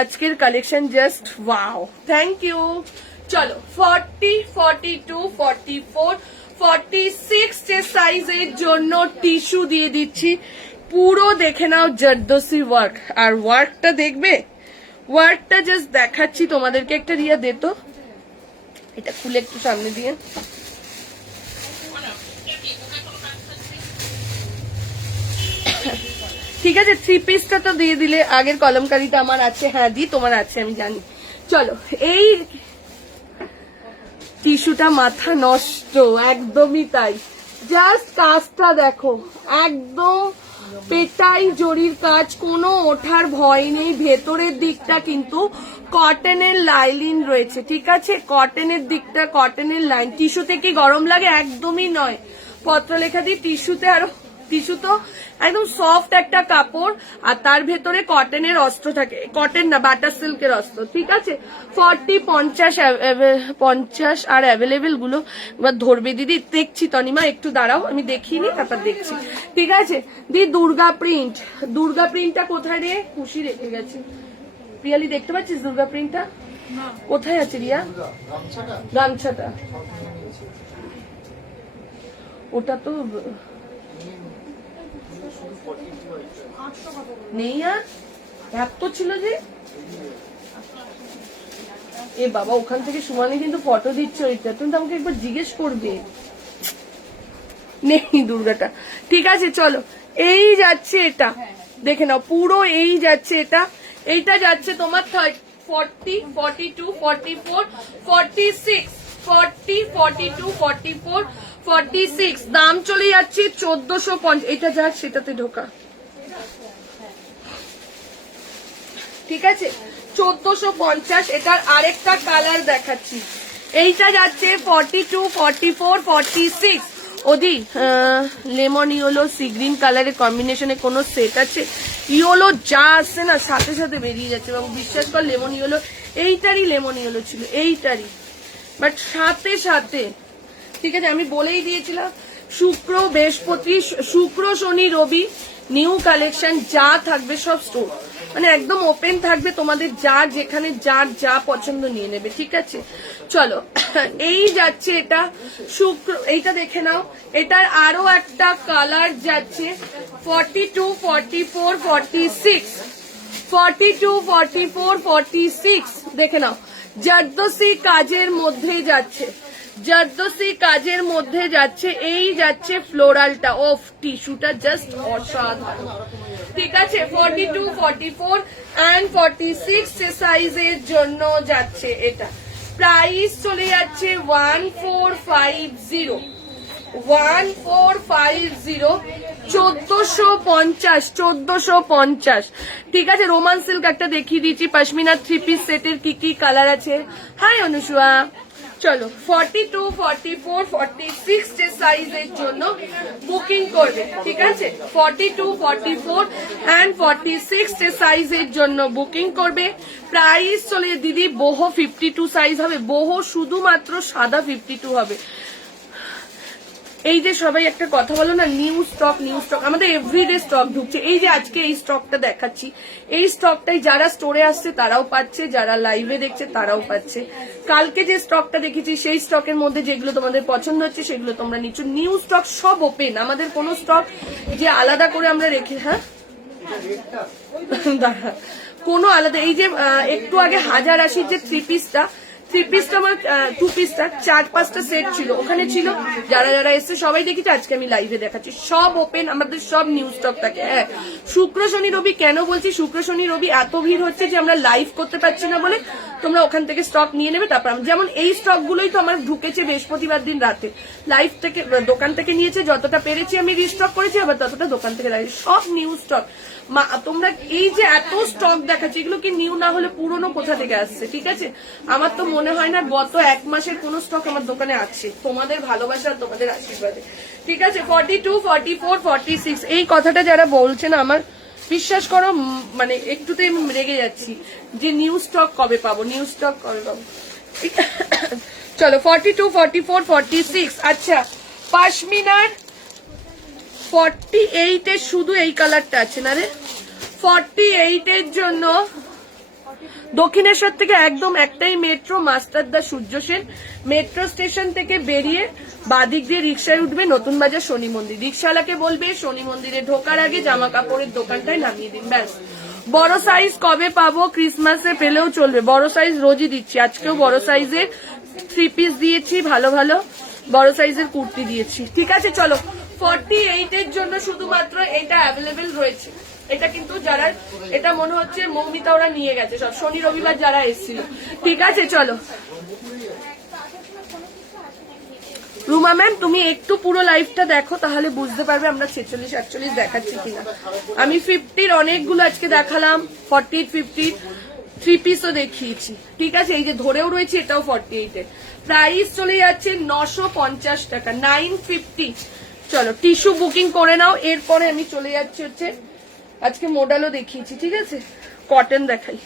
আজকের collection just wow, thank you. চলো 40, 42, 44, 46 যে সাইজের জন্য টিস্যু দিয়ে দিচ্ছি, পুরো দেখে নাও জর্দোসি ওয়ার্ক। আর ওয়ার্কটা দেখবে, ওয়ার্কটা জাস্ট দেখাচ্ছি তোমাদেরকে, একটা রিয়া দে তো, এটা খুলে একটু সামনে দিয়ে। ঠিক আছে, 3 পিসটা তো দিয়ে দিলে, আগের কলমকারিটা আমার আছে, হ্যাঁ দি তোমার আছে আমি জানি। চলো, এই টিস্যুটা মাথা নষ্ট, একদমই তাই, জাস্ট কাজটা দেখো, একদম পেটাই জরির কাজ, কোনো ওঠার ভয় নেই। ভেতরের দিকটা কিন্তু কটনের লাইলিন রয়েছে, ঠিক আছে? কটনের দিকটা কটনের লাইন। টিস্যুতে কি গরম লাগে? একদমই নয়। পত্রলেখা দিয়ে টিস্যুতে আরো, টিস্যু তো একদম সফট একটা কাপড়, আর তার ভেতরে কটনের অস্ত্র থাকে, কটন না বাটার সিল্কের অস্ত্র, ঠিক আছে? 40, 50 আর অ্যাভেলেবেল গুলো এবার ধরবে দিদি। দেখছি তনিমা, একটু দাঁড়াও, আমি দেখিনি তারপর দেখছি, ঠিক আছে? দি দুর্গা প্রিন্ট, দুর্গা প্রিন্টটা কোথায় রে? খুশি রেখে গেছে। পিয়ালি দেখতে পাচ্ছিস দুর্গা প্রিন্টটা কোথায় আছে রিয়া? গামছাটা ওটা তো নেই, আর এত ছিল যে। এ বাবা, ওখান থেকে সুমানি কিন্তু ফটো দিচ্ছে, ওইটা তুমি তো আমাকে একবার জিজ্ঞেস করবে। নেই দুর্গাটা, ঠিক আছে চলো। এই যাচ্ছে এটা, দেখে নাও পুরো এই যাচ্ছে এটা। এইটা যাচ্ছে তোমার 40, 42, 44, 46, 40, 42, 44, 46। দাম চলে যাচ্ছে 1450। এটা যা সেটাতে ঢোকা, ঠিক আছে? 1450। এটার আরেকটা কালার দেখাচ্ছি। এইটা যাচ্ছে 42, 44, 46। ওদি লেমন ইয়েলো সি গ্রিন কালারের কম্বিনেশনে কোনো সেট আছে? ইয়েলো যা আসছে না সাথে সাথে বেরিয়ে যাচ্ছে, এবং বিশ্বাস কর লেমন ইয়েলো, এইটারই লেমন ইয়েলো ছিল, এইটারই, বাট সাথে সাথে, ঠিক আছে? আমি বলেই দিয়েছিলাম শুক্র বৃহস্পতি, শুক্র শনি রবি নিউ কালেকশন যা থাকবে সব স্টোর, মানে একদম ওপেন থাকবে, তোমাদের যার যেখানে যার যা পছন্দ নিয়ে নেবে, ঠিক আছে? চলো, এই যাচ্ছে এটা শুক্র, এইটা দেখে নাও। এটার আরো একটা কালার যাচ্ছে 42, 44, 46, 42, 44, 46। দেখে নাও, জারদোসি কাজের মধ্যে যাচ্ছে, জারদোসি কাজের মধ্যে যাচ্ছে। এই যাচ্ছে ফ্লোরালটা, অফ টিস্যুটা জাস্ট অসাধারণ, ঠিক আছে? 42, 44 and 46 সাইজের জন্য যাচ্ছে এটা। প্রাইস চলে যাচ্ছে 1450, 1450, 1450, 1450, ঠিক আছে? রোমান সিল্ক একটা দেখিয়ে দিচ্ছি, পশমিনা 3 পিস সেটের কি কি কালার আছে। হাই অনুসুয়া, চলো 42, 44, 46 যে সাইজের জন্য বুকিং করবে, ঠিক আছে? 42, 44 and 46 যে সাইজের জন্য বুকিং করবে। প্রাইস চলে দিদি boho 52 সাইজ হবে, boho শুধুমাত্র সাদা 52 হবে। এই যে সবাই একটা কথা বলো না, নিউ স্টক, নিউ স্টক, আমাদের এভরিডে স্টক ঢুকছে। এই যে আজকে এই স্টকটা দেখাচ্ছি, এই স্টকটাই যারা স্টোরে আসছে তারাও পাচ্ছে, যারা লাইভে দেখছে তারাও পাচ্ছে। কালকে যে স্টকটা দেখেছি সেই স্টকের মধ্যে যেগুলো তোমাদের পছন্দ হচ্ছে সেগুলো তোমরা নিচ্ছ। নিউ স্টক সব ওপেন, আমাদের কোনো স্টক যে আলাদা করে আমরা রেখে, হ্যাঁ কোনো আলাদা, এই যে একটু আগে 1080 যে থ্রি পিসটা আমার 2 পিসটা 4-5টা সেট ছিল, ওখানে ছিল। যারা যারা এসছে সবাই দেখেছে, আজকে আমি লাইভে দেখাচ্ছি। সব ওপেন, আমাদের সব নিউ স্টক থাকে। হ্যাঁ, শুক্র শনি রবি কেন বলছি? শুক্র শনি রবি এত ভিড় হচ্ছে যে আমরা লাইভ করতে পারছি না বলে তোমরা ওখান থেকে স্টক নিয়ে নেবে। তারপর যেমন এই স্টক গুলোই তো আমার ঢুকেছে বৃহস্পতিবার দিন রাতে, লাইভ থেকে দোকান থেকে নিয়েছে, যতটা পেরেছি আমি রিস্টক করেছি, আবার ততটা দোকান থেকে সব নিউ স্টক। তোমরা এই যে এত স্টক দেখাচ্ছে, এগুলো কি নিউ না হলে পুরনো কোথা থেকে আসছে? ঠিক আছে, আমার তো মনে হয় না গত 1 মাসের কোনো স্টক আমার দোকানে আছে, তোমাদের ভালোবাসা আর তোমাদের আশীর্বাদে। ঠিক আছে, 42, 44, 46 এই কথাটা যারা বলছে না, আমার বিশ্বাস করো মানে একটুতেই রেগে যাচ্ছি যে নিউ স্টক কবে পাবো, নিউ স্টক কবে পাবো। চলো 42, 44, 46। আচ্ছা, পাশমিনার 48 এর শুধু এই কালারটা আছে না রে? 48 এর জন্য দক্ষিণেশ্বর থেকে একদম একটাই মেট্রো, মাস্টারদা সূর্য সেন। মেট্রো স্টেশন থেকে বেরিয়ে বাদিক দিয়ে রিক্সায় উঠবে, নতুন বাজার শনি মন্দির। রিক্সাওয়ালাকে বলবে শনি মন্দিরে ঢোকার আগে জামা কাপড়ের দোকানটায় নামিয়ে দিন, ব্যাস। বড় সাইজ কবে পাবো? ক্রিসমাসে পেলেও চলবে, বড় সাইজ রোজই দিচ্ছি। আজকেও বড় সাইজের 3 পিস দিয়েছি, ভালো ভালো বড় সাইজের কুর্তি দিয়েছি। ঠিক আছে, চলো 48 এর জন্য শুধুমাত্র এটা অ্যাভেলেবেল রয়েছে। এটা কিন্তু যারা, এটা মনে হচ্ছে মৌমিতা ওরা নিয়ে গেছে সব, শনি রবিবার যারা এসেছিল। ঠিক আছে, চলো রুমা ম্যাম তুমি একটু পুরো লাইভটা দেখো, তাহলে বুঝতে পারবে আমরা 46-48 দেখাচ্ছি কিনা। আমি 50-র অনেকগুলো আজকে দেখালাম, 48, 50 3 পিসও দেখিয়েছি, ঠিক আছে। এই যে ধরেও রয়েছে, এটাও 48 এর। প্রাইস চলে যাচ্ছে 950 টাকা, 950। চলো টিস্যু বুকিং করে নাও। এরপরে আমি চলে যাচ্ছি হচ্ছে, আজকে মডেলও দেখিয়েছি, ঠিক আছে, কটন দেখাই।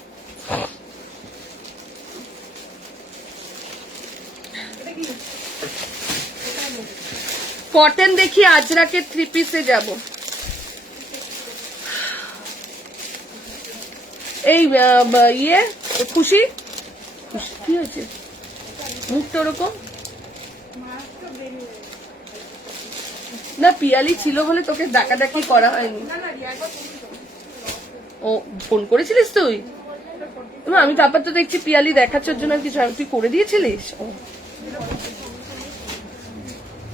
কটন দেখি, আজরাকে 3 পিসে যাব। এই ইয়ে খুশি কি হয়েছে, মুখটা ওরকম না, পিয়ালি ছিল বলে তোকে ডাকাডাকি করা হয়নি। ও ফোন করেছিলিস তুই? আমি তারপর তো দেখছি পিয়ালি দেখাচ্ছর জন্য আর কিছু, তুই করে দিয়েছিলিস?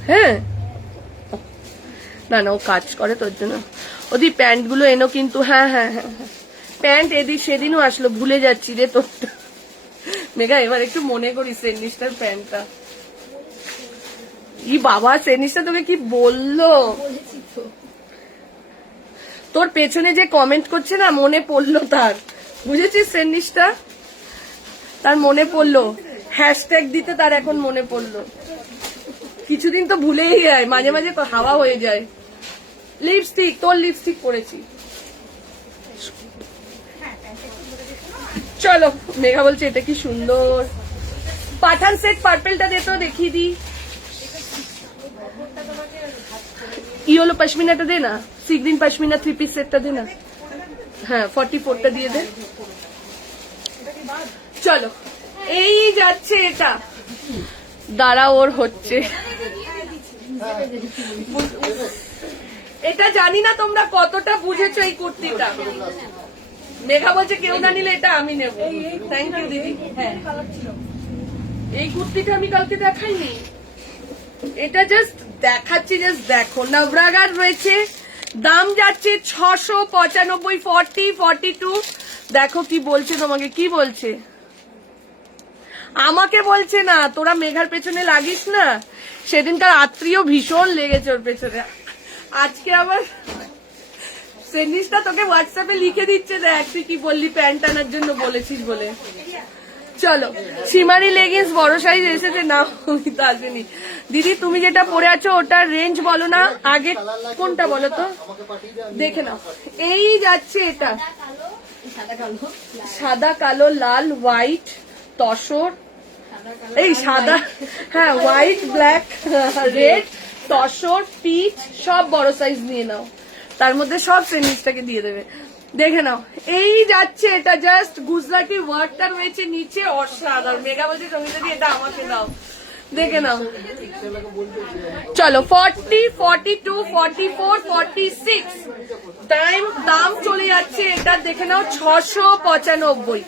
হ্যাঁ, না না ও কাজ করে তোর জন্য। ওদি প্যান্ট গুলো এনো কিন্তু, হ্যাঁ হ্যাঁ হ্যাঁ হ্যাঁ, প্যান্ট এদিন সেদিনও আসলো, ভুলে যাচ্ছি রে তোরটা। মেঘা এবার একটু মনে করিস সেনিস্টার প্যান্টটা। ই বাবা, সেনিস্টা তোকে কি বললো? তোর পেছনে যে কমেন্ট করছে না, মনে পড়লো তার, বুঝেছিস? সেনিস্টা তার মনে পড়লো, হ্যাশট্যাগ দিতে তার এখন মনে পড়লো। কিছুদিন তো ভুলেই যায়, মাঝে মাঝে হাওয়া হয়ে যায়। লিপস্টিক, তোর লিপস্টিক পরেছি। চলো, মেঘা বলছে এটা কি সুন্দর। পাঠান সেট পার্পেলটা দে তো, দেখিয়ে দি। ইয়েলো পশমিনাটা দে না, সিগ্রিন পশমিনা 3 পিস সেটটা দে না। হ্যাঁ 44টা দিয়ে দে। চলো, এই যাচ্ছে এটা, দাঁড়া ওর হচ্ছে। এটা জানি না তোমরা কতটা বুঝেছো এই কুর্তিটা। মেঘা বলছে কেউ না নিলে এটা আমি নেব। থ্যাংক ইউ দিদি। হ্যাঁ, এই কুর্তিটা আমি কালকে দেখাইনি, এটা জাস্ট দেখাচ্ছি, জাস্ট দেখো। নবরাগার রয়েছে, দাম যাচ্ছে 695, 40, 42। দেখো কি বলছে তোমাকে, কি বলছে আমাকে বলছে না, তোরা মেঘার পেছনে লাগিস না। সেদিনকার আত্মীয় ভীষণ লেগেছে ওর পেছনে। আজকে আবার সেনিসটা তোকে হোয়াটসঅ্যাপে লিখে দিচ্ছে, দেখ তুই কি বললি প্যান্ট আনার জন্য বলেছিস বলে। চলো, সীমারি লেগিংস বড় সাইজ এসেছে না? আমি তো আসেনি। দিদি তুমি যেটা পরে আছো ওটার রেঞ্জ বলো না, আগে কোনটা বলো তো, দেখে নাও। এই যাচ্ছে এটা, সাদা কালো লাল হোয়াইট তসর, এই সাদা, হ্যাঁ হোয়াইট ব্ল্যাক রেড তসর পিচ, সব বড় সাইজ নিয়ে নাও, তার মধ্যে সব সেনিসটাকে দিয়ে দেবে। দেখে নাও, এই যাচ্ছে এটা, জাস্ট গুজরাটি ওয়ার্ডটা রয়েছে নিচে, অসাধারণ। মেঘা বলছে সঙ্গীতা দি এটা আমাকে দাও, দেখে নাও। চলো 40, 42, 44, 46 দাম চলে যাচ্ছে এটা, দেখে নাও 695,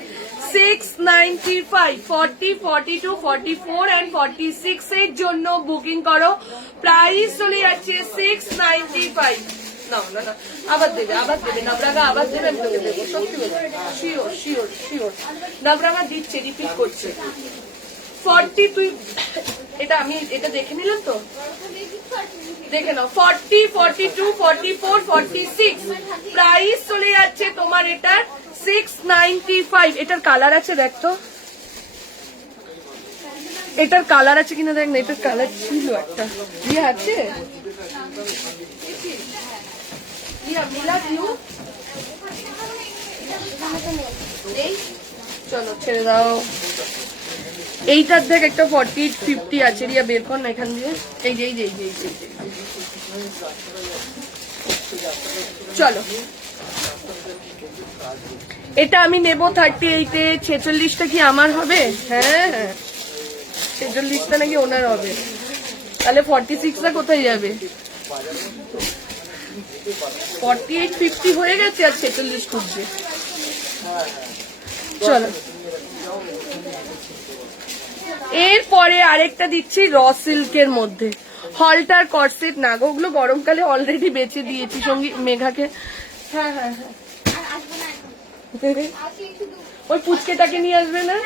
695, 40, 42, 44 and 46 এর জন্য বুকিং করো। প্রাইস চলে যাচ্ছে 695। না না না, আবার দেবে, আবার দেবে নবরাগা, আবার দেবে, আমি তোকে দেবো, সত্যি বলছি, শিওর শিওর শিওর। নবরাগা দিচ্ছে, রিপিট করছে। 40, তুই এটা, আমি এটা দেখে নিলাম তো, দেখে নাও। 40, 42, 44, 46 প্রাইস চলে যাচ্ছে তোমার এটার 695। এটার কালার আছে দেখ তো, এটার কালার আছে কিনা দেখ না, এটার কালার ছিল একটা, ইয়ে আছে চলো ছেড়ে দাও। এইটার দেখ একটা 40, 50 আছে, রিয়া বের কর না এখান দিয়ে। এই যে এই যে এই যে এই যে, চলো এটা আমি নেব 38-এ। 46টা কি আমার হবে? হ্যাঁ হ্যাঁ, 46টা নাকি ওনার হবে, তাহলে 46টা কোথায় যাবে? 48, 50 হয়ে গেছে, আর 46 খুঁজছে। চলো, এরপরে আরেকটা দিচ্ছি র সিল্কের মধ্যে, হলটার কর্সেট না গো, ওগুলো গরমকালে অলরেডি বেঁচে দিয়েছি সঙ্গী মেঘাকে। হ্যাঁ হ্যাঁ হ্যাঁ, ওই পুচকেটাকে নিয়ে আসবে না?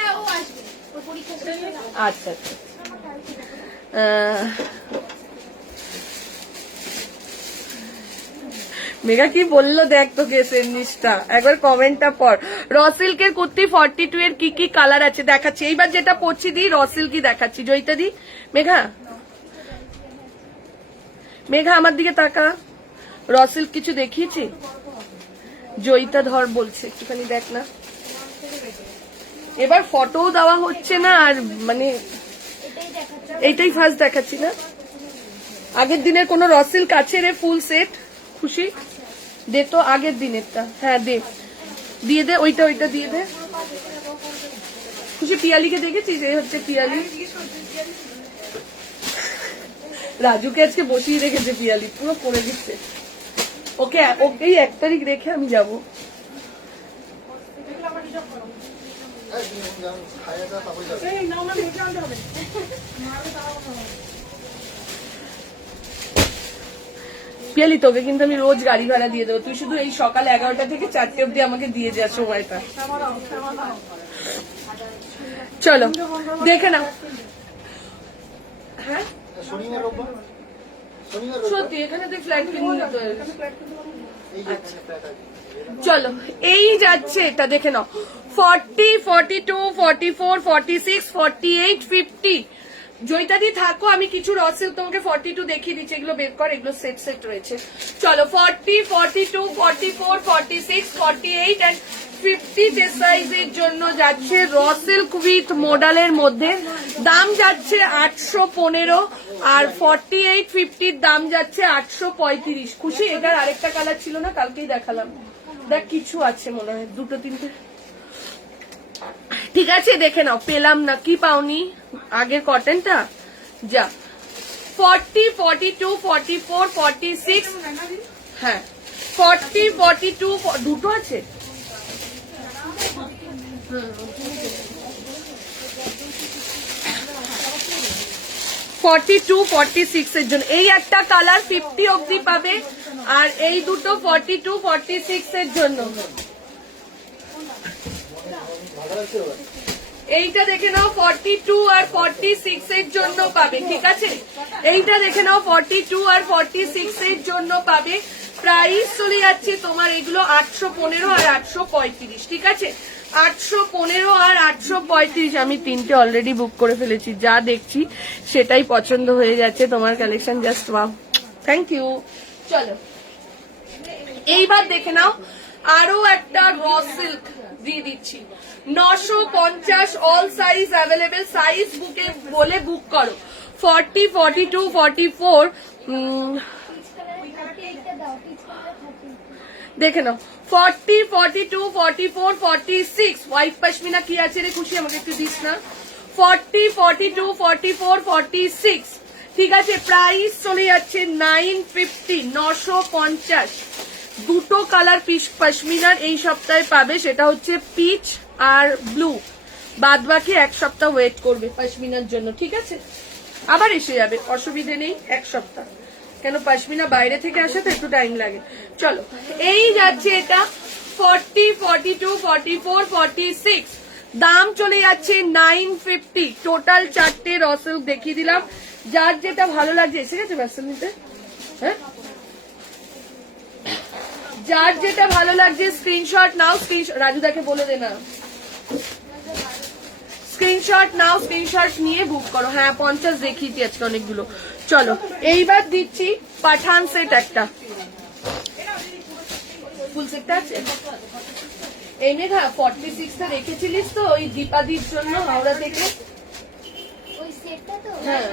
আচ্ছা আচ্ছা, মেঘা কি বললো দেখ তো কেসের নিচটা একবার কমেন্টটা পড়। র সিল্কের কুর্তি 42 এর কি কি কালার আছে দেখাচ্ছি। এইবার যেটা পড়ছি দি র সিল্কই দেখাচ্ছি। জয়িতা দি, মেঘা মেঘা আমার দিকে তাকা। র সিল্ক কিছু দেখিয়েছি? জয়িতা ধর বলছে একটুখানি দেখ না। এবার ফটোও দেওয়া হচ্ছে না আর মানে এইটাই ফার্স্ট দেখাচ্ছি না। আগের দিনের কোন র সিল্ক আছে রে ফুল সেট? খুশি দে তো আগের দিনেরটা। হ্যাঁ দে, দিয়ে দে ওইটা, ওইটা দিয়ে দে। খুশি পিয়ালিকে দেখেছিস? এই হচ্ছে পিয়ালি। রাজুকে আজকে বসিয়ে রেখেছে পিয়ালি, পুরো করে দিচ্ছে। ওকে ওকেই 1 তারিখ রেখে আমি যাবো। পিয়ালি তোকে কিন্তু আমি রোজ গাড়ি ভাড়া দিয়ে দেবো, তুই শুধু এই সকাল 11টা থেকে 4টে অব্দি আমাকে দিয়ে যা সময়টা। চলো দেখে নাও। হ্যাঁ সত্যি এখানে তুই ফ্ল্যাট কিনে নিতে হবে। চলো এই যাচ্ছে এটা দেখে নাও। 40, 42, 44, 46, 48, 50। জয়িতাদি থাকো, আমি কিছু র সিল্ক তোমাকে 42 দেখিয়ে দিচ্ছি। এগুলো বের কর, এগুলো সেট সেট রয়েছে। চলো 40, 42, 44, 46, 48 and 50 যে সাইজের জন্য যাচ্ছে র সিল্ক উইথ মডেলের মধ্যে। দাম যাচ্ছে 815 আর 48, 50 দাম যাচ্ছে 835। খুশি? এটার আরেকটা কালার ছিল না, কালকেই দেখালাম। দেখ কিছু আছে মনে হয়, 2-3টে। ঠিক আছে দেখে নাও। পেলাম না, কি পাওনি? আগের কটনটা যা। 40, 42, 44, 46। হ্যাঁ 40, 42 দুটো আছে। 42, 46 এর জন্য এই একটা কালার 50 অবধি পাবে, আর এই দুটো 42, 46 এর জন্য। এইটা দেখে নাও 42 আর 46 এর জন্য পাবে। ঠিক আছে, এইটা দেখে নাও 42 আর 46 এর জন্য পাবে। প্রাইস চলে যাচ্ছে তোমার এগুলো 815 আর 835। ঠিক আছে, 815 আর 835। আমি 3টে অলরেডি বুক করে ফেলেছি, যা দেখছি সেটাই পছন্দ হয়ে যাচ্ছে। তোমার collection just wow, thank you. চলো এইবার দেখে নাও আরো একটা র সিল্ক দিয়ে দিচ্ছি। 950 অল সাইজ অ্যাভেলেবেল। সাইজ বুকে বলে বুক করো। 40, 42, 44 দেখে নাও। 40, 42, 44, 46 হোয়াইট পশমিনা কি আছে রে খুশি? আমাকে একটু দিস না। 40, 42, 44, 46। ঠিক আছে, প্রাইস চলে যাচ্ছে 950, 950। দুটো কালার পিস পশমিনার এই সপ্তাহে পাবে, সেটা হচ্ছে পিচ আর ব্লু। বাদ বাকি 1 সপ্তাহ ওয়েট করবে পশমিনার জন্য। ঠিক আছে, আবার এসে যাবে, অসুবিধে নেই। 1 সপ্তাহ কেন, পশমিনা বাইরে থেকে আসে তো একটু টাইম লাগে। চলো এই যাচ্ছে এটা 40, 42, 44, 46। দাম চলে যাচ্ছে 950। টোটাল 4টে র সিল্ক দেখিয়ে দিলাম। যার যেটা ভালো লাগছে এসে গেছে ব্যবসা নিতে। হ্যাঁ, যার যেটা ভালো লাগছে স্ক্রিনশট নাও। রাজুদাকে বলে দে না, স্ক্রিনশট নাও, স্ক্রিনশট নিয়ে বুক করো। হ্যাঁ 50 দেখিয়েছি আজকে অনেকগুলো। চলো এইবার দিচ্ছি পাঠান সেট একটা। ফুল সেটটা আছে এই মেঘা। 46টা রেখেছিলিস তো ওই দীপাদির জন্য হাওড়া থেকে? হ্যাঁ,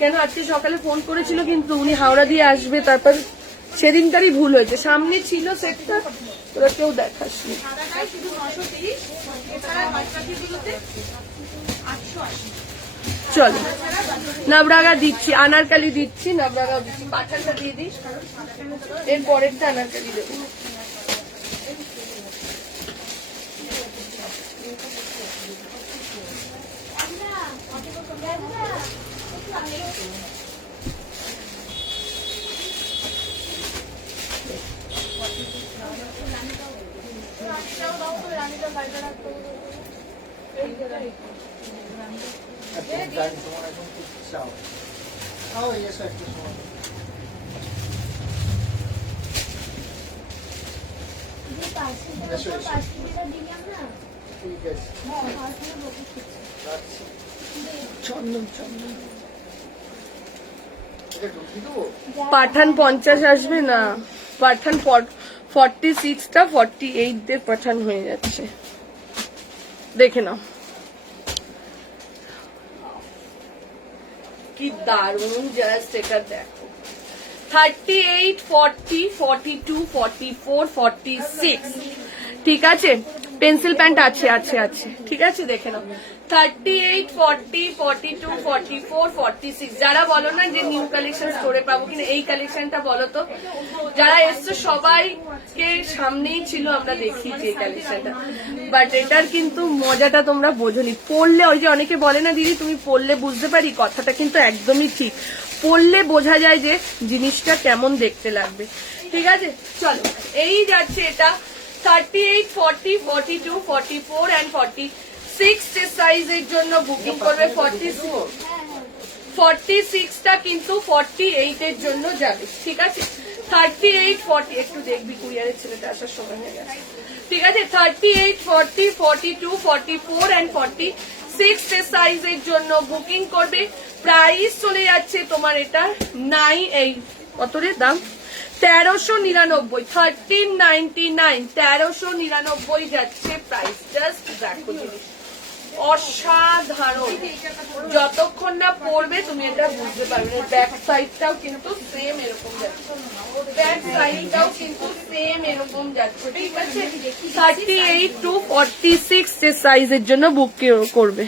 কেন আজকে সকালে ফোন করেছিল কিন্তু উনি হাওড়া দিয়ে আসবে, তারপর সেদিনকারই ভুল হয়েছে। সামনে ছিল সেটটা, তোরা কেউ দেখাসনি। চলো নবরাগা দিচ্ছি, আনারকালি দিচ্ছি, নবরাগাও দিচ্ছি। পাঠানটা দিয়ে দিস, এর পরেরটা আনারকালি দেবো। তোমার এখন কি চাও এসো একটু সময় এসো এসো ঠিক আছে রাখছি চন্দন চন্দন এটা ঢুকিয়ে দেবো পাঠান 50 আসবে না, পাঠান 46টা 48 দের পাঠান হয়ে যাচ্ছে, দেখে নাও কি দারুণ, জাস্ট এটা দেখো 38 40 42 44 46, ঠিক আছে, পেন্সিল প্যান্ট আছে আছে আছে, ঠিক আছে দেখে নাও 38 40 42 44 46। যারা বলো না যে নিউ কালেকশন স্টোরে পাবো কিনা, এই কালেকশনটা বলো তো, যারা এসছো সবাইকে সামনেই ছিল, আমরা দেখিয়েছি এই কালেকশনটা, বাট এটার কিন্তু মজাটা তোমরা বোঝোনি। পড়লে ওই যে অনেকে বলে না দিদি তুমি পড়লে বুঝতে পারি, কথাটা কিন্তু একদমই ঠিক, পড়লে বোঝা যায় যে জিনিসটা কেমন দেখতে লাগবে, ঠিক আছে। চলো এই যাচ্ছে এটা 38 40 42 44 and 46 সাইজের জন্য বুকিং করবে। 46টা কিন্তু 48 এর জন্য যাবে, ঠিক আছে। 38 40 একটু দেখবি কুরিয়ারের ছেলেটা আসার সময় হয়ে গেছে, ঠিক আছে। 38 40 42 44 and 46 সাইজের জন্য বুকিং করবে। প্রাইস চলে যাচ্ছে তোমার এটা কত রে দাম, 1399, 1399, 1399 যাচ্ছে প্রাইস। জাস্ট দেখো জিনিস অসাধারণ, যতক্ষণ না পড়বে তুমি এটা বুঝতে পারবে না। ব্যাক সাইডটাও কিন্তু সেম এরকম যাচ্ছে, ব্যাক সাইডটাও কিন্তু সেম এরকম যাচ্ছে, ঠিক আছে। 38 to 46 সাইজের জন্য বুক করবে।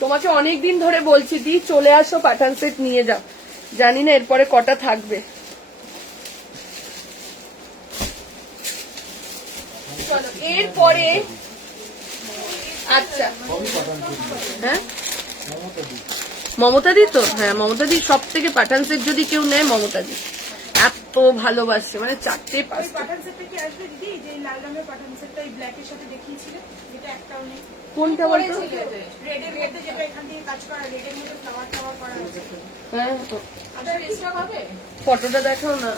তোমাকে অনেকদিন ধরে বলছি দি চলে আসো পাঠান সেট নিয়ে যাও, জানি না এরপরে কটা থাকবে। চলো এরপরে আচ্ছা হ্যাঁ মমতা দি তো, হ্যাঁ মমতা দি সব থেকে পাঠান সেট যদি কেউ নেয় মমতা দি, এত ভালোবাসে, মানে 4টে 5টা। পাঠান সেটটা কি আসবে দিদি? যে লাল রঙের পাঠান সেটটা এই ব্ল্যাকের সাথে দেখিয়েছিলে, যেটা একটাও নেই, কোনটা বলতো? রেডের মধ্যে যেটা এখান থেকে কাজ করা, রেডের মধ্যে ফ্লাওয়ার ফ্লাওয়ার করা আছে। হ্যাঁ আচ্ছা স্টক হবে? ফটোটা দেখাও না।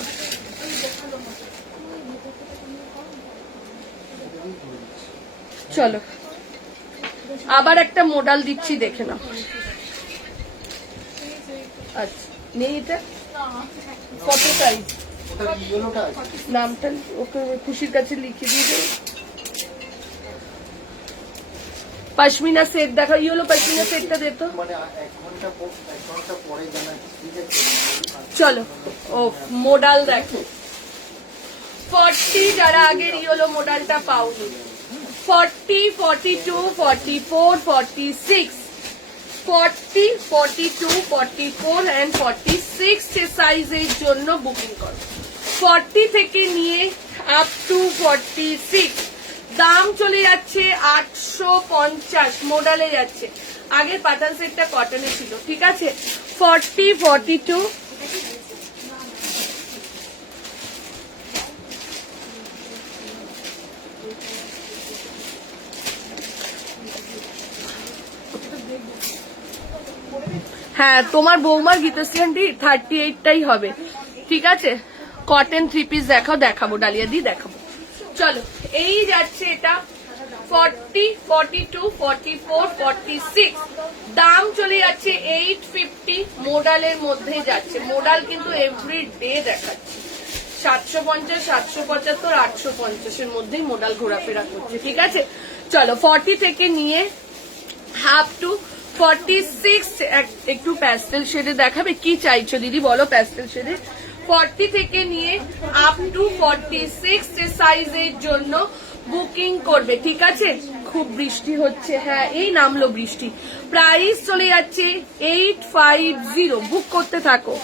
চলো আবার একটা মডেল দিচ্ছি, দেখে নাও। আচ্ছা নেই এটা, কত সাইজ, নামটা ওকে খুশির কাছে লিখে দিয়ে দেবো। পশমিনা সেট দেখো, ইয়েলো পশমিনা সেটটা দে তো। মানে 1 ঘন্টা পরে জানাচ্ছি, ঠিক আছে। চলো ও মডেল দেখো 40, যারা আগের ইয়েলো মডেলটা পাওনি, 40 42 44 46, 40 42 44 and 46 সাইজের জন্য বুকিং করো। 40 থেকে নিয়ে আপ টু 46, দাম চলে যাচ্ছে 850, মডেলে যাচ্ছে। আগের পাঠান সেটটা কটনে ছিল, ঠিক আছে। 40 42 হ্যাঁ তোমার বৌমার গীতশ্রী আন্টি 38টাই হবে, ঠিক আছে। কটন 3 পিস দেখাবো ডালিয়া দি দেখাবো। চলো এই যাচ্ছে এটা 40 42 44 46, দাম চলে যাচ্ছে 850, মোডালের মধ্যে যাচ্ছে। মোডাল কিন্তু এভরি ডে দেখাচ্ছে 750 775 850 এর মধ্যেই মোডাল ঘোরাফেরা করছে, ঠিক আছে। চলো 40 থেকে নিয়ে হাফ টু 46, একটু প্যাস্টেল শেডে দেখাবে, কি চাইছো দিদি বলো প্যাস্টেল শেডে। 40 থেকে নিয়ে আপ টু 46 সাইজের জন্য বুকিং করবে, ঠিক আছে। খুব বৃষ্টি হচ্ছে, হ্যাঁ এই নামলো বৃষ্টি। প্রাইস চলে যাচ্ছে 850, বুক করতে থাকো।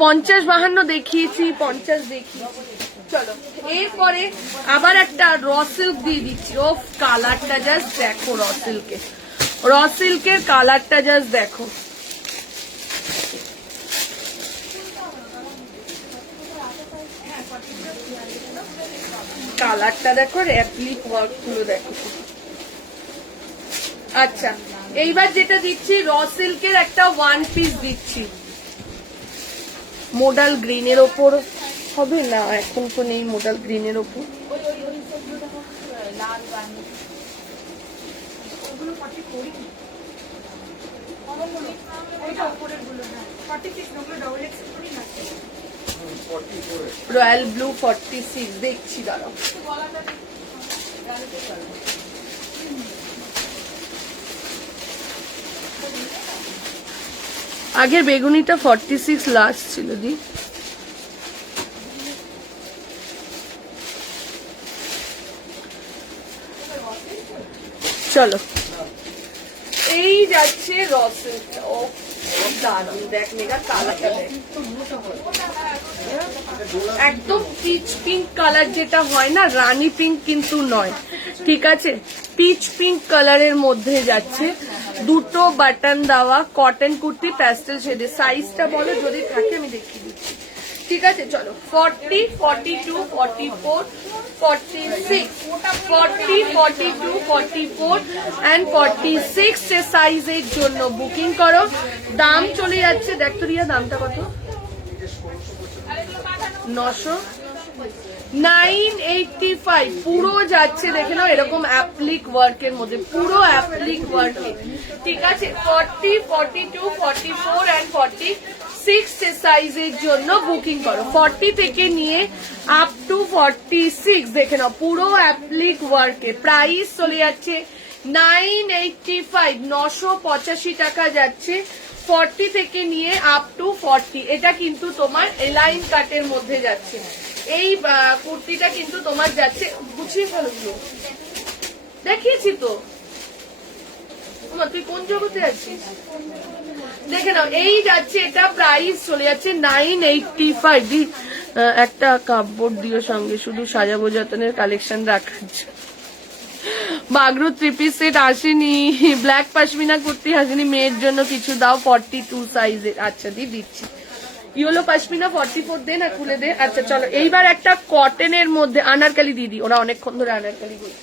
50 52 দেখিয়েছি, 50 দেখিয়েছি। চলো এরপরে আবার একটা র সিল্ক দিয়ে দিচ্ছি। ও কালারটা জাস্ট দেখো, র সিল্কের কালারটা জাস্ট দেখো, কালারটা দেখো, অ্যাপ্লিক ওয়ার্ক গুলো দেখো। আচ্ছা, এইবার যেটা দিচ্ছি র সিল্কের একটা ওয়ান পিস দিচ্ছি, মোডাল গ্রিনের ওপর হবে না, এখন তো নেই মোডাল গ্রিনের ওপর। রয়্যাল ব্লু 46 দেখছি, দাঁড়াও। আগের বেগুনিটা 46 লাস্ট ছিল দি। চলো, এই যাচ্ছে রসেলটা। ও দারুন, দেখ মেঘা কালারটা দেখ, একদম পিচ পিঙ্ক কালার যেটা হয় না, রানী পিঙ্ক কিন্তু নয়, ঠিক আছে, পিচ পিঙ্ক কালারের মধ্যে যাচ্ছে। দুটো বাটন দেওয়া কটন কুর্তি প্যাস্টেল শেডে। সাইজটা বলো, যদি থাকে আমি দেখিয়ে দিচ্ছি, ঠিক আছে। চলো, 40, 42, 44, 46, 40, 42, 44 and 46 সাইজের জন্য বুকিং করো। দাম চলে যাচ্ছে, দেখ তো রিয়া দামটা কত, 985 পুরো যাচ্ছে, দেখে নাও, এরকম অ্যাপ্লিক ওয়ার্কের মধ্যে, পুরো অ্যাপ্লিক ওয়ার্কে, ঠিক আছে। 40, 42, 44 and 46 সাইজের জন্য বুকিং করো। 40 থেকে নিয়ে আপ টু 46 দেখে নাও, পুরো অ্যাপ্লিক ওয়ার্কে। প্রাইস চলে যাচ্ছে 985, 985 টাকা যাচ্ছে। 40 থেকে নিয়ে আপ টু 40, এটা কিন্তু তোমার এলাইন কাটের মধ্যে যাচ্ছে। এই কুর্তিটা কিন্তু তোমার যাচ্ছে, গুছিয়ে ফেলো, দেখিয়েছি তো, তুই কোন জগতে আছিস, দেখে নাও, এই যাচ্ছে, এটা প্রাইস চলে যাচ্ছে 985। একটা কাপড় দিও সঙ্গে, শুধু সাজাবো যতনের কালেকশন রাখার জন্য। বাগরু 3 পিস সেট আসেনি, ব্ল্যাক পশমিনা কুর্তি আসেনি, মেয়ের জন্য কিছু দাও 42 সাইজের। আচ্ছা দি, দিচ্ছি। ইয়েলো পশমিনা 44 দে না, খুলে দে। আচ্ছা চলো, এইবার একটা কটনের মধ্যে আনারকালি দিদি, ওরা অনেকক্ষণ ধরে আনারকালি বলছে।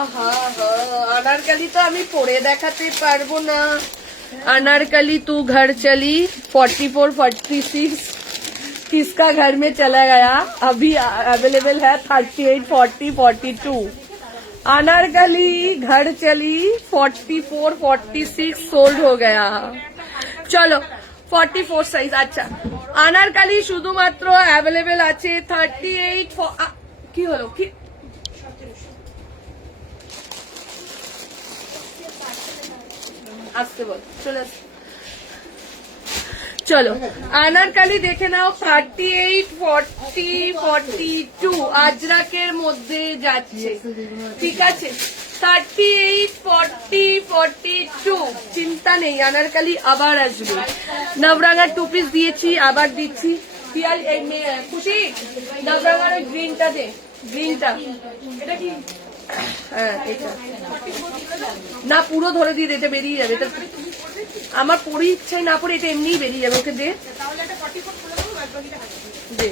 আহা, আনারকালি তো আমি পরে দেখাতে পারবো না। अनारकली तू घर चली 44 46 किसका घर में चला गया, अभी अवेलेबल है 38 40 42। अनारकली घर चली 44 46 सोल्ड हो गया। चलो 44 साइज। अच्छा अनारकली শুধুমাত্র अवेलेबल আছে 38 কি হলো কি আসতে বল চলে আসতে। চলো আনারকালি দেখে নাও 38 40 42 আজরাকের মধ্যে যাচ্ছে, ঠিক আছে 38 40 42 চিন্তা নেই, আনারকালি আবার আসবে। নবরাঙার 2 পিস দিয়েছি, আবার দিচ্ছি। খুশি নবরাঙার ওই গ্রিনটা দে, গ্রিনটা এটা কি, হ্যাঁ এটা না পুরো ধরে দিয়ে এটা বেরিয়ে যাবে, এটা আমার পরে ইচ্ছাই না পরে এটা এমনিই বেরিয়ে যাবে, ওকে দে দে।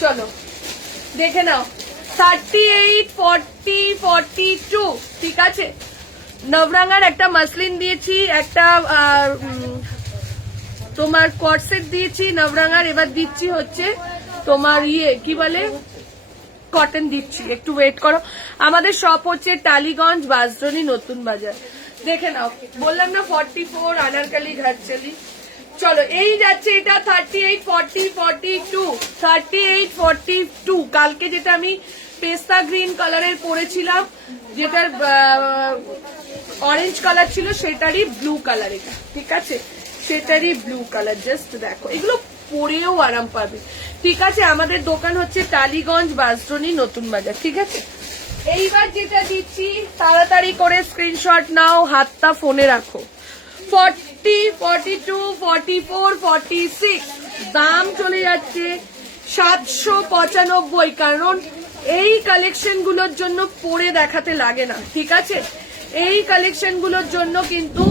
চলো দেখে নাও 38 40 42 ঠিক আছে। নবরাঙার একটা মাসলিন দিয়েছি, একটা তোমার কর্সেট দিয়েছি নবরাঙার, এবার দিচ্ছি হচ্ছে তোমার ইয়ে কি বলে কটন দিচ্ছি, একটু ওয়েট করো। আমাদের শপ হচ্ছে টালিগঞ্জ বাসডনি নতুন বাজার। দেখে নাও বললাম না 44 আনারকালি ঘাটচালি। চলো এই যাচ্ছে এটা 38 40 42 38 42। কালকে যেটা আমি পেস্তা গ্রিন কালারের পরেছিলাম, যেটার অরেঞ্জ কালার ছিল সেটারই ব্লু কালার, এটা ঠিক আছে সেটারই ব্লু কালার। জাস্ট দেখো এগুলো পরেও আরাম পাবে, ঠিক আছে। আমাদের দোকান হচ্ছে টালিগঞ্জ বাসডনি নতুন বাজার, ঠিক আছে। এইবার যেটা দিচ্ছি তাড়াতাড়ি করে স্ক্রিনশট নাও, হাতটা ফোনে রাখো। 40 42 44 46 দাম চলে যাচ্ছে 795, কারণ এই কালেকশন গুলোর জন্য পরে দেখাতে লাগে না, ঠিক আছে। এই কালেকশন গুলোর জন্য কিন্তু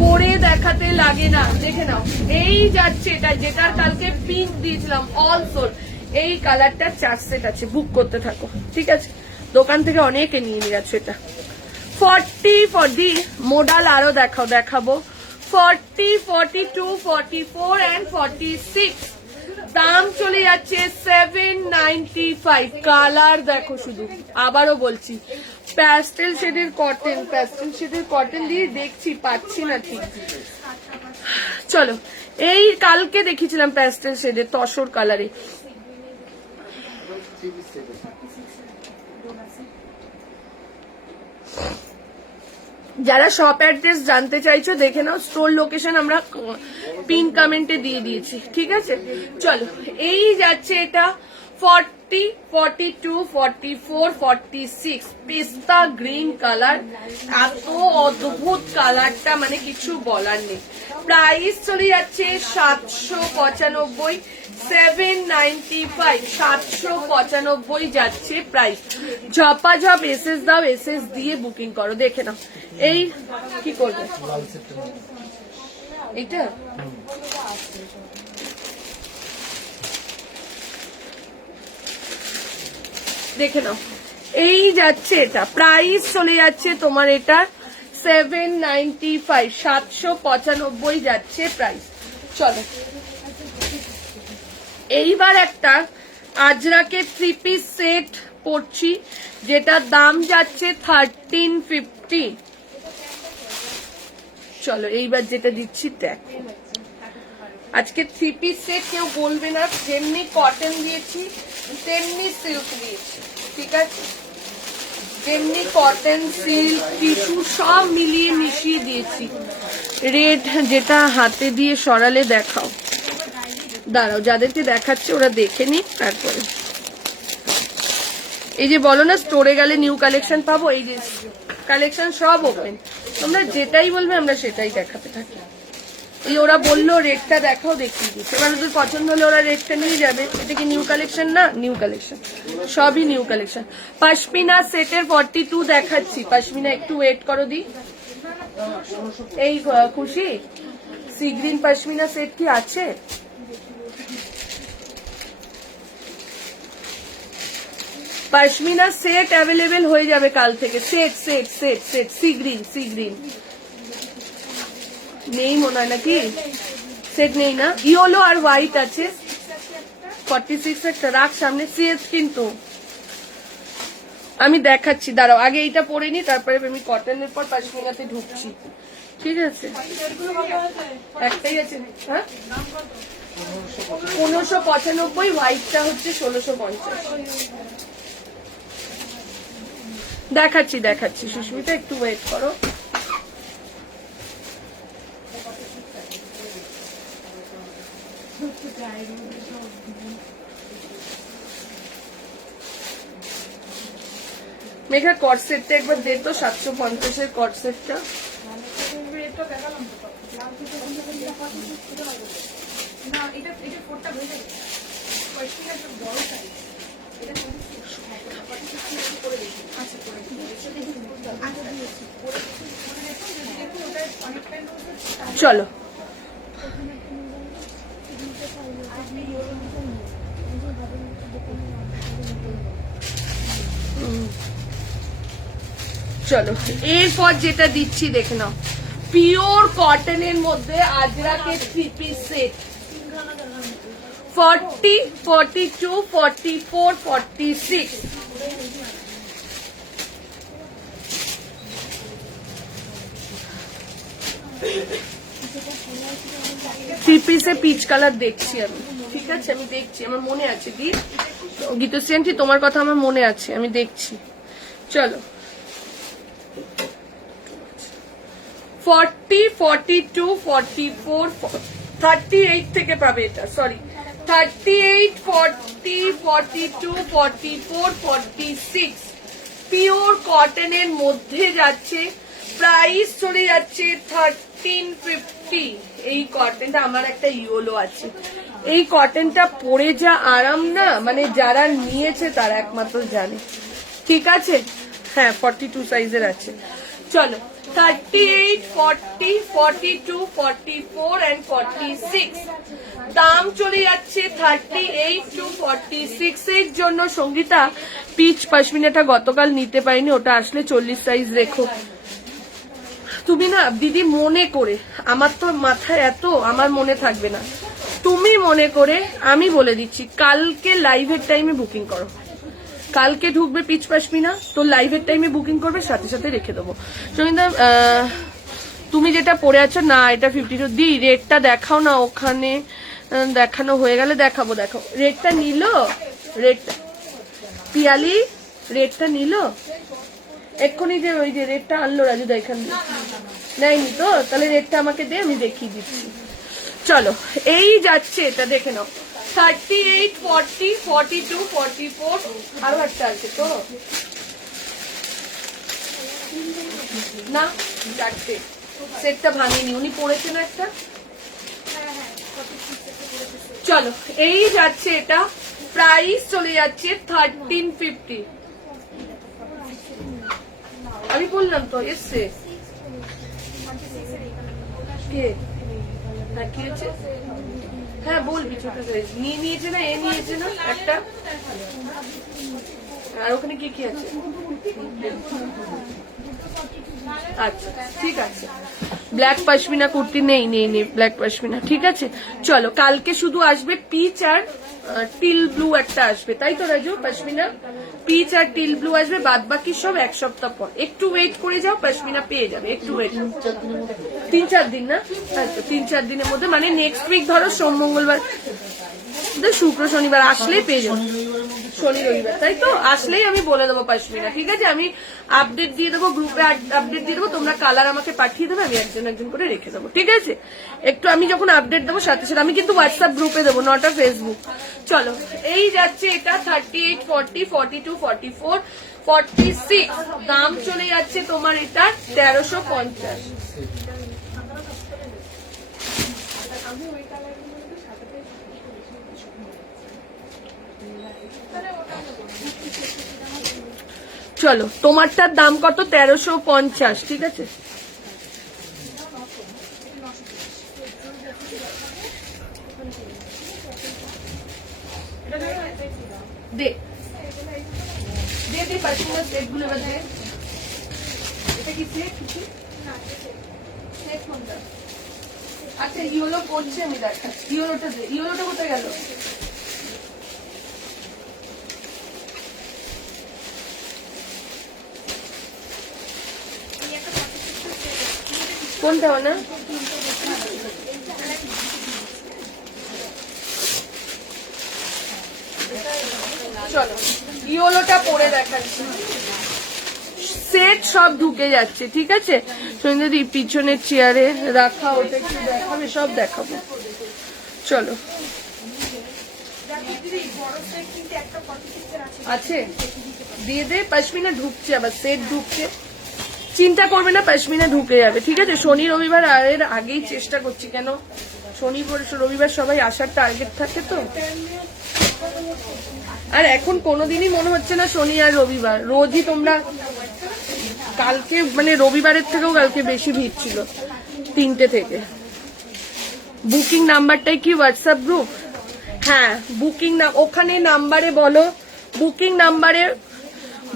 পরে দেখাতে লাগে না, দেখে নাও। এই যাচ্ছে এটা, যেটার কালকে পিঙ্ক দিয়েছিলাম অল সোল, এই কালারটা 4 সেট আছে, বুক করতে থাকো, ঠিক আছে? দোকান থেকে অনেকে নিয়ে যাচ্ছে এটা। 40 মোডাল আরো দেখাবো, 40, 42, 44 and 46 দাম চলে যাচ্ছে 795। কালার দেখো শুধু, আবারও বলছি প্যাস্টেল শেডের কটন দিয়ে দেখছি, পাচ্ছি না ঠিক। চলো, এই কালকে দেখিয়েছিলাম প্যাস্টেল শেডের তসর কালারে। যারা শপ অ্যাড্রেস জানতে চাইছো দেখে নাও, স্টোর লোকেশন আমরা পিন কমেন্টে দিয়ে দিয়েছি, ঠিক আছে? চলো, এই যাচ্ছে এটা 40, 42, 44, 46 পেস্তা গ্রিন কালার, এত অদ্ভুত কালারটা, মানে কিছু বলার নেই। প্রাইস চলে যাচ্ছে 795, 795, 795 যাচ্ছে প্রাইস। ঝপাঝপ এসএস দাও, এসএস দিয়ে বুকিং করো। দেখে নাও, এই কি করবে এটা, দেখে নাও, এই যাচ্ছে এটা, প্রাইস চলে যাচ্ছে তোমার এটা 795, 795 যাচ্ছে প্রাইস। চলো, এইবার একটা আজরাকে 3 পিস সেট পড়ছি, যেটার দাম যাচ্ছে 1350। চলো, এইবার যেটা দিচ্ছি দেখ, আজকে 3 পিস সেট কেউ বলবে না, যেমনি কটন দিয়েছি তেমনি সিল্ক দিয়েছি, ঠিক আছে? যেমনি কটন, সিল্ক, টিস্যু সব মিলিয়ে মিশিয়ে দিয়েছি। রেড যেটা হাতে দিয়ে সরালে দেখাও, দাঁড়াও, যাদেরকে দেখাচ্ছে ওরা দেখে নি তারপরে। এই যে বলো না স্টোরে গেলে নিউ কালেকশন পাবো, এই যে কালেকশন সব ওপেন, তোমরা যেটাই বলবে আমরা সেটাই দেখাতে থাকি। এই ওরা বললো রেডটা দেখাও, দেখিয়ে দিচ্ছি, এবার ওদের পছন্দ হলে ওরা রেডটা নিয়ে যাবে। এটা কি নিউ কালেকশন না? নিউ কালেকশন, সবই নিউ কালেকশন। পশমিনা সেটের 42 দেখাচ্ছি, পশমিনা একটু ওয়েট করো দি। এই খুশি সি গ্রিন পশমিনা সেট কি আছে? পশমিনা সেট অ্যাভেলেবেল হয়ে যাবে কাল থেকে। Set set set set sea green নেই মনে হয় নাকি? সেট নেই না? ইয়েলো আর হোয়াইট আছে, 46 একটা রাখ সামনে। সিএস কিন্তু আমি দেখাচ্ছি, দাঁড়াও, আগে এইটা পরে নি, তারপরে আমি কটনের পর পশমিনাতে ঢুকছি, ঠিক আছে? একটাই আছে, হ্যাঁ 1595, হোয়াইটটা হচ্ছে 1650। দেখাচ্ছি সুস্মিতা, একটু ওয়েট করো। মেঘা কটসেটটা একবার দে তো, 750 কটসেটটা। চলো, চলো এরপর যেটা দিচ্ছি দেখে নাও, পিওর কটনের মধ্যে আজরাকে 3 পিস সেট, 40, 42, 44, 46 3 পিসে পিচ কালার দেখছি আমি, ঠিক আছে? আমি দেখছি, আমার মনে আছে দি গীতশ্রী আন্টি, তোমার কথা আমার মনে আছে, আমি দেখছি। চলো, 40, 42, 44, 38 থেকে পাবে এটা, সরি 38, 40, 42, 44, 46 পিওর কটনের মধ্যে যাচ্ছে। প্রাইস চলে যাচ্ছে 1350। এই কটনটা, আমার একটা ইয়েলো আছে, এই কটনটা পরে যা আরাম না, মানে যারা নিয়েছে তারা একমাত্র জানে, ঠিক আছে? হ্যাঁ 42 সাইজের আছে। চলো, 38, 40, 42, 44 and 46 দাম চলে যাচ্ছে 38 to 46 এর জন্য। সঙ্গীতা পিচ পশমিনাটা গতকাল নিতে পারিনি, ওটা আসলে 40 সাইজ রেখো। তুমি না দিদি মনে করে, আমার তো মাথায় এত, আমার মনে থাকবে না, তুমি মনে করে আমি বলে দিচ্ছি কালকে লাইভের টাইমে বুকিং করো। কালকে ঢুকবে পিচ পশমিনা, তো লাইভের টাইমে বুকিং করবে, সাথে সাথে রেখে দেবো। সঙ্গীতা তুমি যেটা পরে আছো না, এটা 52 দি, রেটটা দেখাও না, ওখানে দেখানো হয়ে গেলে দেখাবো। দেখো রেটটা নিল, রেটটা পিয়ালি রেটটা নিল এক্ষুনি, যে ওই যে রেটটা আনলো রাজুদা এখানে নেয়নি তো, তাহলে রেটটা আমাকে দে, আমি দেখিয়ে দিচ্ছি। চলো এই যাচ্ছে, এটা দেখে নাও 38, 40, 42, 44 আরো একটা আছে তো না, চারটে, সেটটা ভাঙিনি, উনি পড়েছেন একটা। চলো এই যাচ্ছে, এটা প্রাইস চলে যাচ্ছে 1350। আমি বললাম তো এসছে কে, হ্যাঁ কি হচ্ছে, হ্যাঁ বলবি, ছোট সাইজ নিয়ে নিয়েছে না, এ নিয়েছে না একটা, আর ওখানে কি কি আছে, আচ্ছা ঠিক আছে। ব্ল্যাক পশমিনা কুর্তি নেই, নেই নেই ব্ল্যাক পশমিনা, ঠিক আছে। চলো কালকে শুধু আসবে পিচ আর টিল ব্লু একটা আসবে, তাই তো রাজু? পশমিনা পিচ আর টিল ব্লু আসবে, বাদ বাকি সব এক সপ্তাহ পর। একটু ওয়েট করে যাও, পশমিনা পেয়ে যাবে, একটু ওয়েট, 3-4 দিন না, আচ্ছা 3-4 দিনের মধ্যে, মানে নেক্সট উইক ধরো সোম মঙ্গলবার শুক্র শনিবার আসলেই পেয়ে যাবো, শনি রবিবার, তাই তো? আসলেই আমি বলে দেবো পশমিনা, ঠিক আছে? আমি আপডেট দিয়ে দেবো, গ্রুপে আপডেট দিয়ে দেবো, তোমরা কালার আমাকে পাঠিয়ে দেবে, আমি একজন একজন করে রেখে দেবো, ঠিক আছে? একটু আমি যখন আপডেট দেবো সাথে সাথে আমি কিন্তু হোয়াটসঅ্যাপ গ্রুপে দেবো, নট আ ফেসবুক। চলো এই যাচ্ছে, এটা 38, 40, 42, 44, 46 দাম চলে যাচ্ছে তোমার এটা 1350। চলো তোমারটার দাম কত? 1350, ঠিক আছে? দে দে দে পশমিনা সেটগুলো বাজে, এটা কি সেট কিছু সেট কোনটা? আচ্ছা ইয়েলো করছে, আমি দেখাচ্ছি, ইয়েলোটা দে, ইয়েলোটা কোথায় গেল? কোনটা না? চলো ইয়েলোটা পরে দেখাচ্ছি, সেট সব ঢুকে যাচ্ছে, ঠিক আছে? সন্ধ্যাদি পিছনের চেয়ারে রাখা, ওটা একটু দেখাবে, সব দেখাবো। চলো আছে, দিয়ে দে, পশমিনা ঢুকছে, আবার সেট ঢুকছে, চিন্তা করবে না, পশমিনা ঢুকে যাবে, ঠিক আছে? শনি রবিবার এর আগেই চেষ্টা করছি, কেন শনি রবিবার সবাই আসার টার্গেট থাকে তো, আর এখন কোনোদিনই মনে হচ্ছে না শনি আর রবিবার, রোজই তোমরা, কালকে মানে রবিবারের থেকেও কালকে বেশি ভিড় ছিল 3টে থেকে। বুকিং নাম্বারটাই কি হোয়াটসঅ্যাপ গ্রুপ? হ্যাঁ বুকিং না, ওখানে নাম্বারে বলো, বুকিং নাম্বারে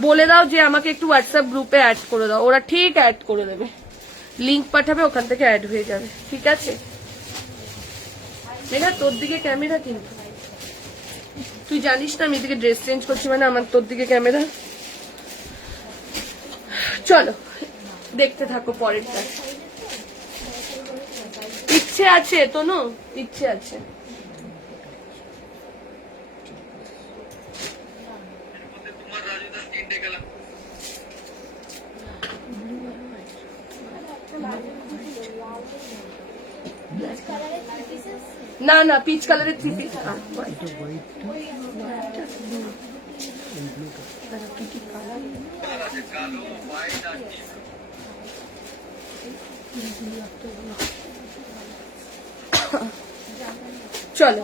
বলে দাও যে আমাকে একটু হোয়াটসঅ্যাপ গ্রুপে অ্যাড করে দাও, ওরা ঠিক অ্যাড করে দেবে, লিংক পাঠাবে, ওখান থেকে অ্যাড হয়ে যাবে, ঠিক আছে? না তোর দিকে ক্যামেরা, কিন্তু তুই জানিস না আমি এদিকে ড্রেস চেঞ্জ করছি, মানে আমার তোর দিকে ক্যামেরা। চলো দেখতে থাকো পরেরটা। ইচ্ছে আছে তনু, ইচ্ছে আছে। না না পিচ কালারের 3 পিস, চলো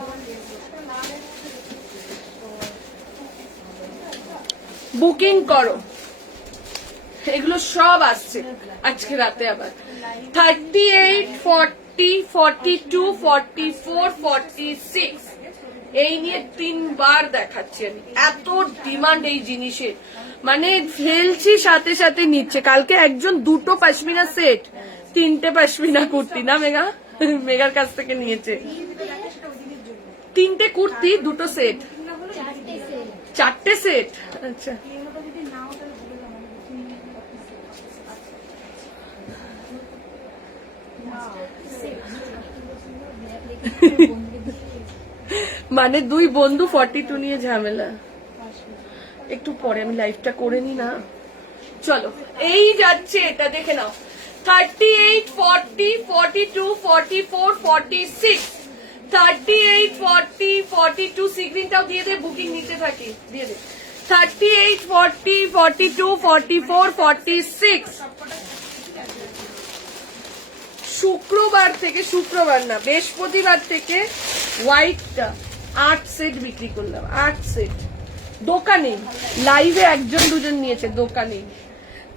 বুকিং করো। এগুলো সব আসছে আজকে রাতে আবার 38, 40, 42, 44, 46 এই নিয়ে 3 বার দেখাচ্ছি আমি। এত ডিমান্ড এই জিনিসের, মানে ফেলছি সাথে সাথে নিচ্ছে। কালকে একজন 2টো পশমিনা সেট, 3টে পশমিনা কুর্তি না মেঘা, মেঘার কাছ থেকে নিয়েছে। 3টে কুর্তি 2টো সেট, 4টে সেট। আচ্ছা মানে 2 বন্ধু 42 নিয়ে ঝামেলা। একটু পরে আমি লাইভটা করে নি না। চলো এই যাচ্ছে, এটা দেখে নাও 38, 40, 42, 44, 46, 38, 40, 42 সিগ্রিনটাও দিয়ে দে, বুকিং নিতে থাকি, দিয়ে দে 38, 40, 42, 44, 46। শুক্রবার থেকে, শুক্রবার না বৃহস্পতিবার থেকে হোয়াইটটা 8 সেট বিক্রি করলাম, 8 সেট দোকানে, লাইভে 1-2 নিয়েছে দোকানে।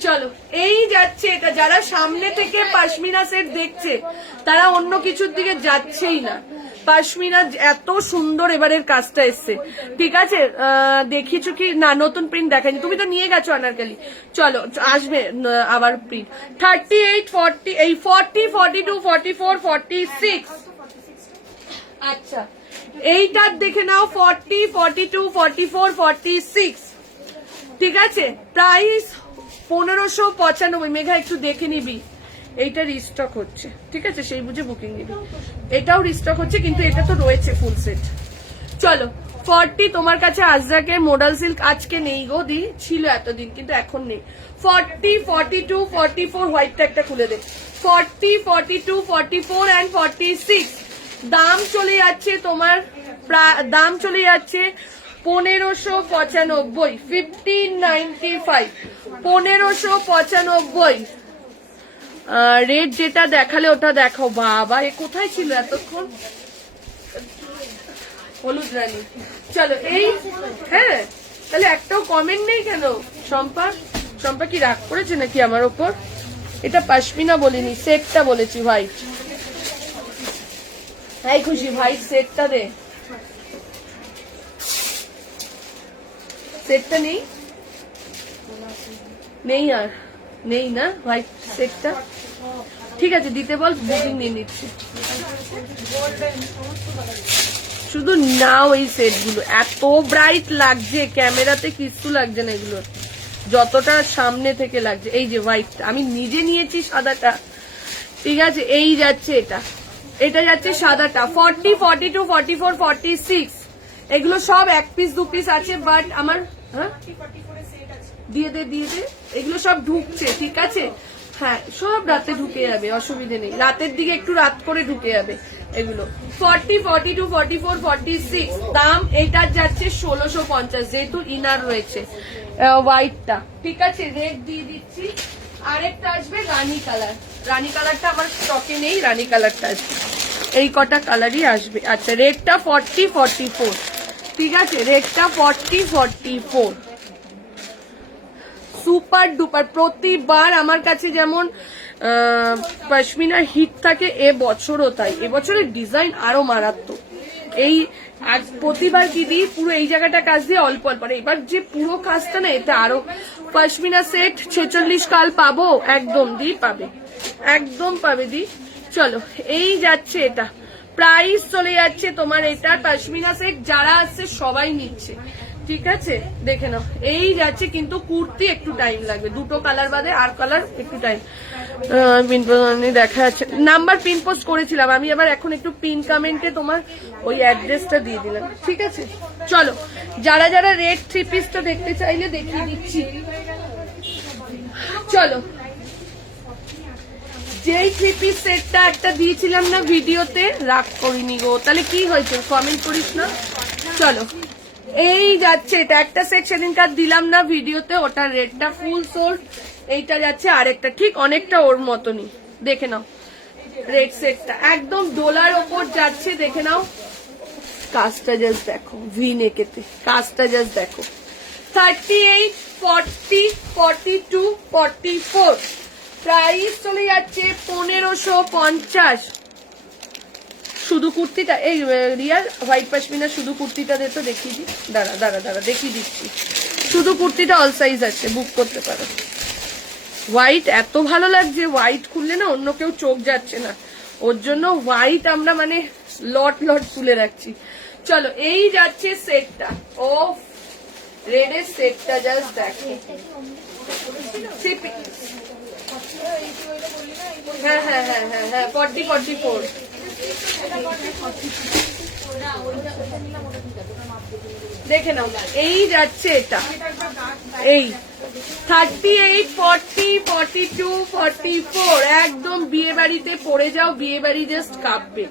চলো এই যাচ্ছে এটা, যারা সামনে থেকে পশমিনা সেট দেখছে তারা অন্য কিছুর দিকে যাচ্ছেই না। পশমিনা এত সুন্দর এবারের কাজটা এসছে, ঠিক আছে। দেখিয়েছো কি না? নতুন প্রিন্ট দেখায়নি, তুমি তো নিয়ে গেছো আনারকলি। চলো আসবে আবার প্রিন্ট 38, 40, এই 40, 42, 44, 46। আচ্ছা এইটার দেখে নাও 40, 42, 44, 46, ঠিক আছে। প্রাইস 1595। মেঘা একটু দেখে নিবি, এইটা রিস্টক হচ্ছে, ঠিক আছে, সেই বুঝে বুকিং নিবি। এটাও রিস্টক হচ্ছে, কিন্তু এটা তো রয়েছে ফুল সেট। চলো 40 তোমার কাছে আজরাকের মডেল সিল্ক আজকে নেই গো দি, ছিল এতদিন কিন্তু এখন নেই। 40, 42, 44 হোয়াইটটা একটা খুলে দে। 40, 42, 44 and 46 দাম চলে যাচ্ছে তোমার, দাম চলে যাচ্ছে 1595, 1595, 1595। রেট যেটা দেখালে ওটা দেখাও। বাবা এ কোথায় ছিল এতক্ষণ? হলুদ রানী। চলো এই, হ্যাঁ তাহলে একটাও কমেন্ট নেই কেন? শম্পা, শম্পা কি রাগ করেছে নাকি আমার ওপর? এটা পশমিনা বলিনি, সেটটা বলেছি হোয়াইট। এই খুশি হোয়াইট সেটটা দে, সেটটা নেই, নেই আর নেই না হোয়াইট সেটটা, ঠিক আছে দিতে বল, বুকিং নিয়ে নিচ্ছি। শুধু নাও এই সেট গুলো, এত ব্রাইট লাগছে ক্যামেরাতে, কিছু লাগছে না এগুলো যতটা সামনে থেকে লাগছে। এই যে হোয়াইটটা আমি নিজে নিয়েছি, সাদাটা, ঠিক আছে। এই যাচ্ছে এটা, এটা যাচ্ছে সাদাটা 40, 42, 44, 46 এগুলো সব 1 পিস 2 পিস আছে, বাট আমার দিয়ে দে, দিয়ে দে, এগুলো সব ঢুকছে, ঠিক আছে। হ্যাঁ সব রাতে ঢুকে যাবে, অসুবিধে নেই, রাতের দিকে একটু রাত করে ঢুকে যাবে এগুলো। 40, 42, 44, 46 দাম এটার যাচ্ছে 1650, যেহেতু ইনার রয়েছে হোয়াইটটা, ঠিক আছে। রেট দিয়ে দিচ্ছি। আরেকটা আসবে রানী কালার, রানী কালারটা আমার স্টকে নেই, রানী কালারটা আসবে, এই কটা কালারই আসবে। আচ্ছা রেটটা 40, 44, ঠিক আছে, রেটটা 40, 44। সুপার ডুপার, প্রতিবার আমার কাছে যেমন পশমিনা হিট থাকে, এবছরও তাই। এবছরের ডিজাইন আরো মারাত্মক। এই প্রতিবার কি দিই, পুরো এই জায়গাটা কাজ দিয়ে অল্প অল্প, এবার যে পুরো কাজটা না, এটা আরো। পশমিনা সেট 46 কাল পাবো, একদম দি পাবে, একদম পাবে দি। চলো এই যাচ্ছে এটা, প্রাইস চলে যাচ্ছে তোমার এটার পশমিনা সেট যারা আসছে সবাই নিচ্ছে, ঠিক আছে। দেখে নাও এই যাচ্ছে, কিন্তু কুর্তি একটু টাইম লাগবে, 2টো কালার বাদে আর কালার একটু টাইম। পিন দেখা যাচ্ছে, নাম্বার পিন পোস্ট করেছিলাম আমি, আবার এখন একটু পিন কমেন্টে তোমার ওই অ্যাড্রেসটা দিয়ে দিলাম, ঠিক আছে। চলো যারা যারা রেড 3 পিসটা দেখতে চাইলে দেখিয়ে দিচ্ছি। চলো যেই 3 পিস সেটটা একটা দিয়েছিলাম না ভিডিওতে, রাগ করিনি গো, তাহলে কি হয়েছে কমেন্ট করিস না। চলো এই যাচ্ছে, এটা একটা সেট সেদিনকার দিলাম না ভিডিওতে, ওটার রেটটা ফুল সোল্ড। এইটা যাচ্ছে আরেকটা, ঠিক অনেকটা ওর মতনই, দেখে নাও রেড সেটটা একদম ডোলার ওপর যাচ্ছে, দেখে নাও কাজটা জাস্ট দেখো, ভি নেকেতে কাজটা জাস্ট দেখো, 38, 40, 42, 44 প্রাইস চলে যাচ্ছে 1550। শুধু কুর্তিটা এই রিয়ার হোয়াইট পশমিনা শুধু কুর্তিটা দে তো দেখিয়ে দি। দাঁড়া দাঁড়া দাঁড়া দেখিয়ে দিচ্ছি। শুধু কুর্তিটা অল সাইজ আছে, বুক করতে পারো। হোয়াইট এত ভালো লাগছে, হোয়াইট খুললে না অন্য কেউ চোখ যাচ্ছে না, ওর জন্য হোয়াইট আমরা মানে লট লট তুলে রাখছি। চলো এই যাচ্ছে সেটটা। ও রেডের সেটটা জাস্ট দেখো। হ্যাঁ হ্যাঁ হ্যাঁ হ্যাঁ হ্যাঁ 40, 44 দেখে নাও। এই যাচ্ছে এটা, এই 38, 40, 42, 44 একদম বিয়ে বাড়িতে পরে যাও, বিয়ে বাড়ি জাস্ট কাঁপবে।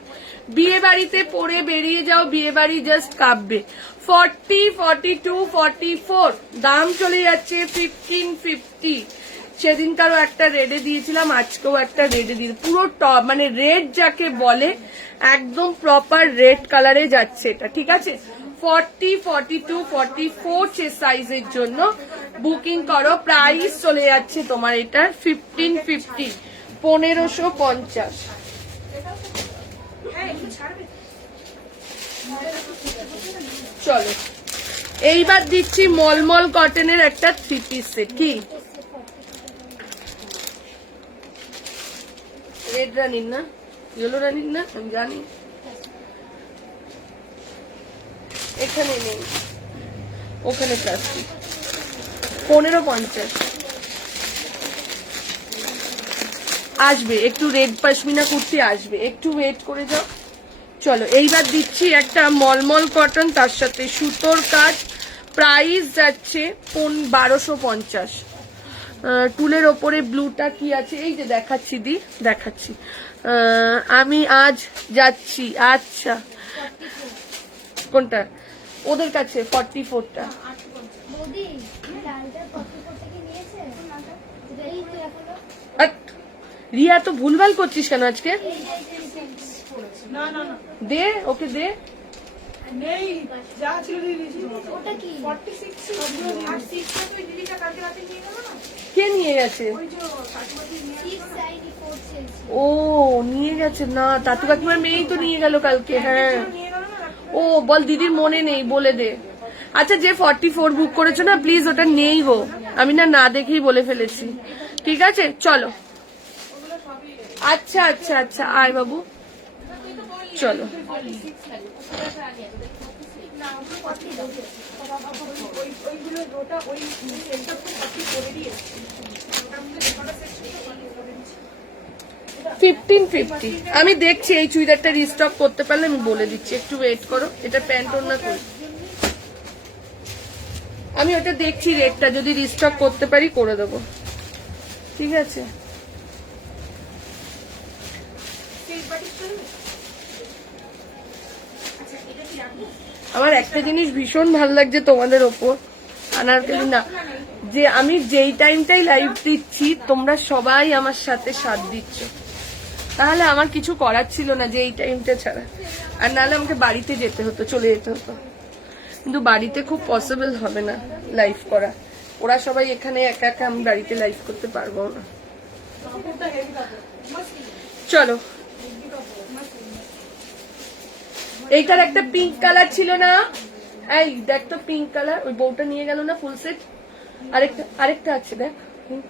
বিয়ে বাড়িতে পরে বেরিয়ে যাও, বিয়ে বাড়ি জাস্ট কাঁপবে। 40, 42, 44 দাম চলে যাচ্ছে 1550। সেদিনকারও একটা রেডে দিয়েছিলাম, আজকেও একটা রেডে দিয়ে, পুরো টপ মানে রেড যাকে বলে একদম প্রপার রেড কালারে যাচ্ছে এটা, ঠিক আছে। 40, 42, 44 সাইজের জন্য বুকিং করো। প্রাইস চলে যাচ্ছে তোমার এটার 1550, 1550। চলো এইবার দিচ্ছি মলমল কটনের একটা 3 পিস সেট। কি রেড রানির না, ইয়েলো রানির না, আমি জানি এখানে নেই, ওখানে প্লাস্টিক। 1550 আসবে, একটু রেড পশমিনা কুর্তি আসবে, একটু ওয়েট করে যাও। চলো এইবার দিচ্ছি একটা মলমল কটন, তার সাথে সুতোর কাজ। প্রাইস যাচ্ছে 1250। টুলের ওপরে ব্লুটা কি আছে এই যে দেখাচ্ছি দি, দেখাচ্ছি। আমি আজ যাচ্ছি, আচ্ছা কোনটা ওদের কাছে 44টা। রিয়া তো ভুলভাল করছিস কেন আজকে? দে ওকে দে। কে নিয়ে গেছে? ও নিয়ে গেছে না, তাতু কাকিমার মেয়েই তো নিয়ে গেল কালকে। হ্যাঁ ও বল দিদির মনে নেই, বলে দে। আচ্ছা যে 44 বুক করেছো না প্লিজ ওটা নেই গো, আমি না দেখেই বলে ফেলেছি, ঠিক আছে। চলো আচ্ছা আচ্ছা আচ্ছা আয় বাবু, চলো। $1550 আমি দেখছি এই চুড়িদারটা রিস্টক করতে পারলে আমি বলে দিচ্ছি, একটু ওয়েট করো। এটা প্যান্ট ওড়না করি, আমি ওটা দেখছি রেটটা, যদি রিস্টক করতে পারি করে দেবো, ঠিক আছে। আমার একটা জিনিস ভীষণ ভালো লাগছে তোমাদের ওপর, আনারকলি না, যে আমি যেই টাইমটাই লাইভ দিচ্ছি তোমরা সবাই আমার সাথে সাথ দিচ্ছ, তাহলে আমার কিছু করার ছিল না যে এই টাইমটা ছাড়া, আর নাহলে আমাকে বাড়িতে যেতে হতো, চলে যেতে হতো। কিন্তু বাড়িতে খুব পসিবল হবে না লাইভ করা, ওরা সবাই এখানে একা একা, আমি বাড়িতে লাইভ করতে পারবো না। চলো এইটার একটা পিঙ্ক কালার ছিল না, এই দেখ তো পিঙ্ক কালার, ওই বউটা নিয়ে গেল না ফুল সেট। আরেকটা আছে দেখ পিঙ্ক,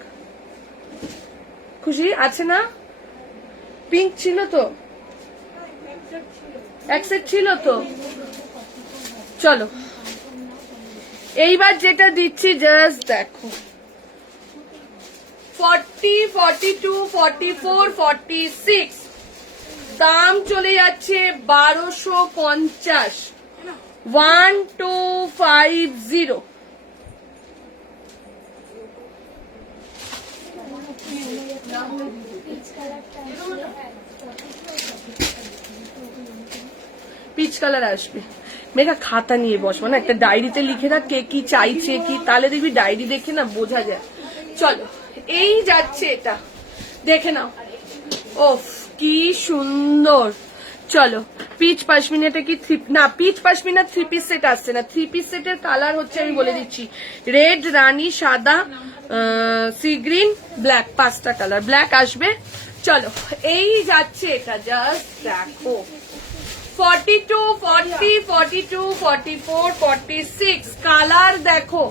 খুশি আছে না? পিঙ্ক ছিল তো, এক সেট ছিল তো। চলো এইবার যেটা দিচ্ছি জাস্ট দেখো, 40, 42, 44, 46 দাম চলে যাচ্ছে 1250, 1250। পিচ কালার আসবে। মেঘা খাতা নিয়ে বসবো না, একটা ডায়েরিতে লিখে রাখ কে কি চাইছে কি, তাহলে দেখবি ডায়েরি দেখে না বোঝা যায়। চলো এই যাচ্ছে এটা, দেখে নাও। ওফ কি সুন্দর। চলো পিচ পাশমিনাটা কি না পিচ পাশমিনা 3 পিস সেট আসছে না। 3 পিস সেটের কালার হচ্ছে আমি বলে দিচ্ছি রেড, রানী, সাদা, সি গ্রিন, ব্ল্যাক, 5টা কালার ব্ল্যাক আসবে। চলো এই যাচ্ছে এটা জাস্ট দেখো 42, 40, 42, 44, 46 কালার দেখো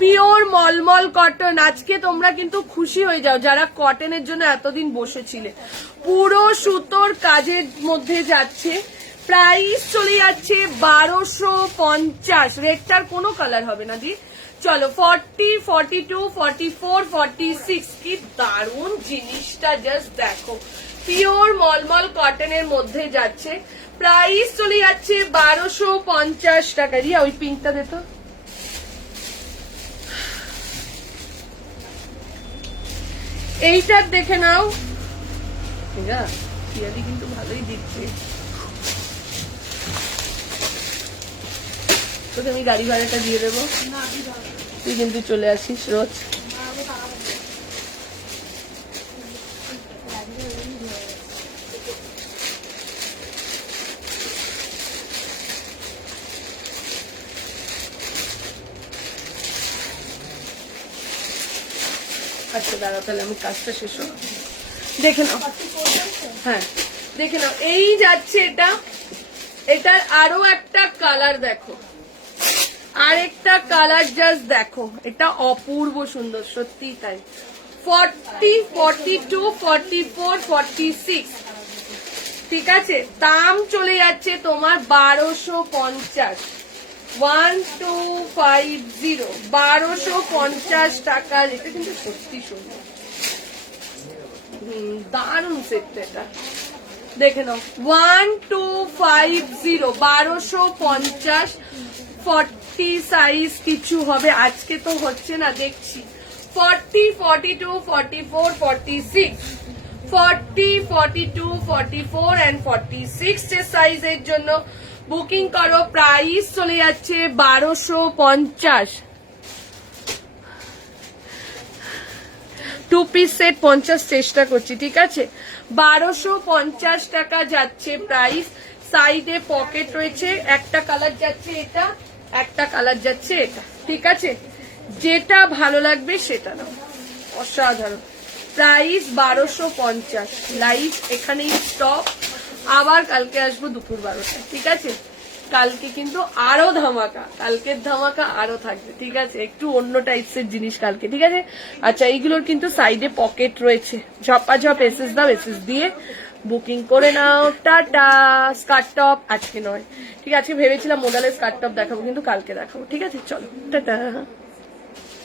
পিওর মলমল কটন। আজকে তোমরা কিন্তু খুশি হয়ে যাও যারা কটনের জন্য এতদিন বসেছিলে। পুরো সুতোর কাজের মধ্যে যাচ্ছে, প্রাইস চলে যাচ্ছে 1250। রেডটার কোনো কালার হবে না দি। চলো 40, 42, 44, 46 কি দারুণ জিনিসটা জাস্ট দেখো পিওর মলমল কটনের মধ্যে যাচ্ছে, প্রাইস চলে যাচ্ছে 1250 টাকা। রিয়া ওই পিঙ্কটা দে তো। এইটার দেখে নাও, পিয়াদি কিন্তু ভালোই দিচ্ছে। তোকে আমি গাড়ি ভাড়াটা দিয়ে দেবো, তুই কিন্তু চলে আসিস রোজ। আচ্ছা দাঁড়াও তাহলে আমি কাজটা শেষ হোক, দেখে নাও। হ্যাঁ দেখে নাও এই যাচ্ছে এটা, এটার আরো একটা কালার দেখো, আরেকটা কালার জাস্ট দেখো, এটা অপূর্ব সুন্দর সত্যি তাই। 40, 42, 44, 46 ঠিক আছে, দাম চলে যাচ্ছে তোমার 1250। 1250 1250 টাকা। এটা কিন্তু সত্যি সুন্দর, দারুণ সেটটা এটা দেখে নাও। 1250 1250 40 সাইজ কিছু হবে, আজকে তো হচ্ছে না দেখছি। 40, 42, 44, 46 40, 42, 44 and 46 এর সাইজের জন্য বুকিং করো। প্রাইস চলে যাচ্ছে 1250। 2 পিস সেট 50 চেষ্টা করছি, ঠিক আছে। 1250 টাকা যাচ্ছে প্রাইস। সাইডে পকেট রয়েছে, একটা কালার যাচ্ছে এটা, একটা কালার যাচ্ছে এটা, ঠিক আছে। যেটা ভালো লাগবে সেটা নাও, অসাধারণ। প্রাইস 1250। লাইভ এখানেই স্টপ, আবার কালকে আসবো দুপুর 12টায়, ঠিক আছে। কালকে কিন্তু আরো ধামাকা, কালকের ধামাকা আরো থাকবে, ঠিক আছে। একটু অন্য টাইপসের জিনিস কালকে, ঠিক আছে। আচ্ছা এইগুলোর কিন্তু সাইডে পকেট রয়েছে, ঝপাঝপ এসএস দাও, এসএস দিয়ে বুকিং করে নাও। টাটা। স্কার্ট টপ আজকে নয়, ঠিক আছে। ভেবেছিলাম মোডালের স্কার্ট টপ দেখাবো, কিন্তু কালকে দেখাবো, ঠিক আছে। চলো টাটা।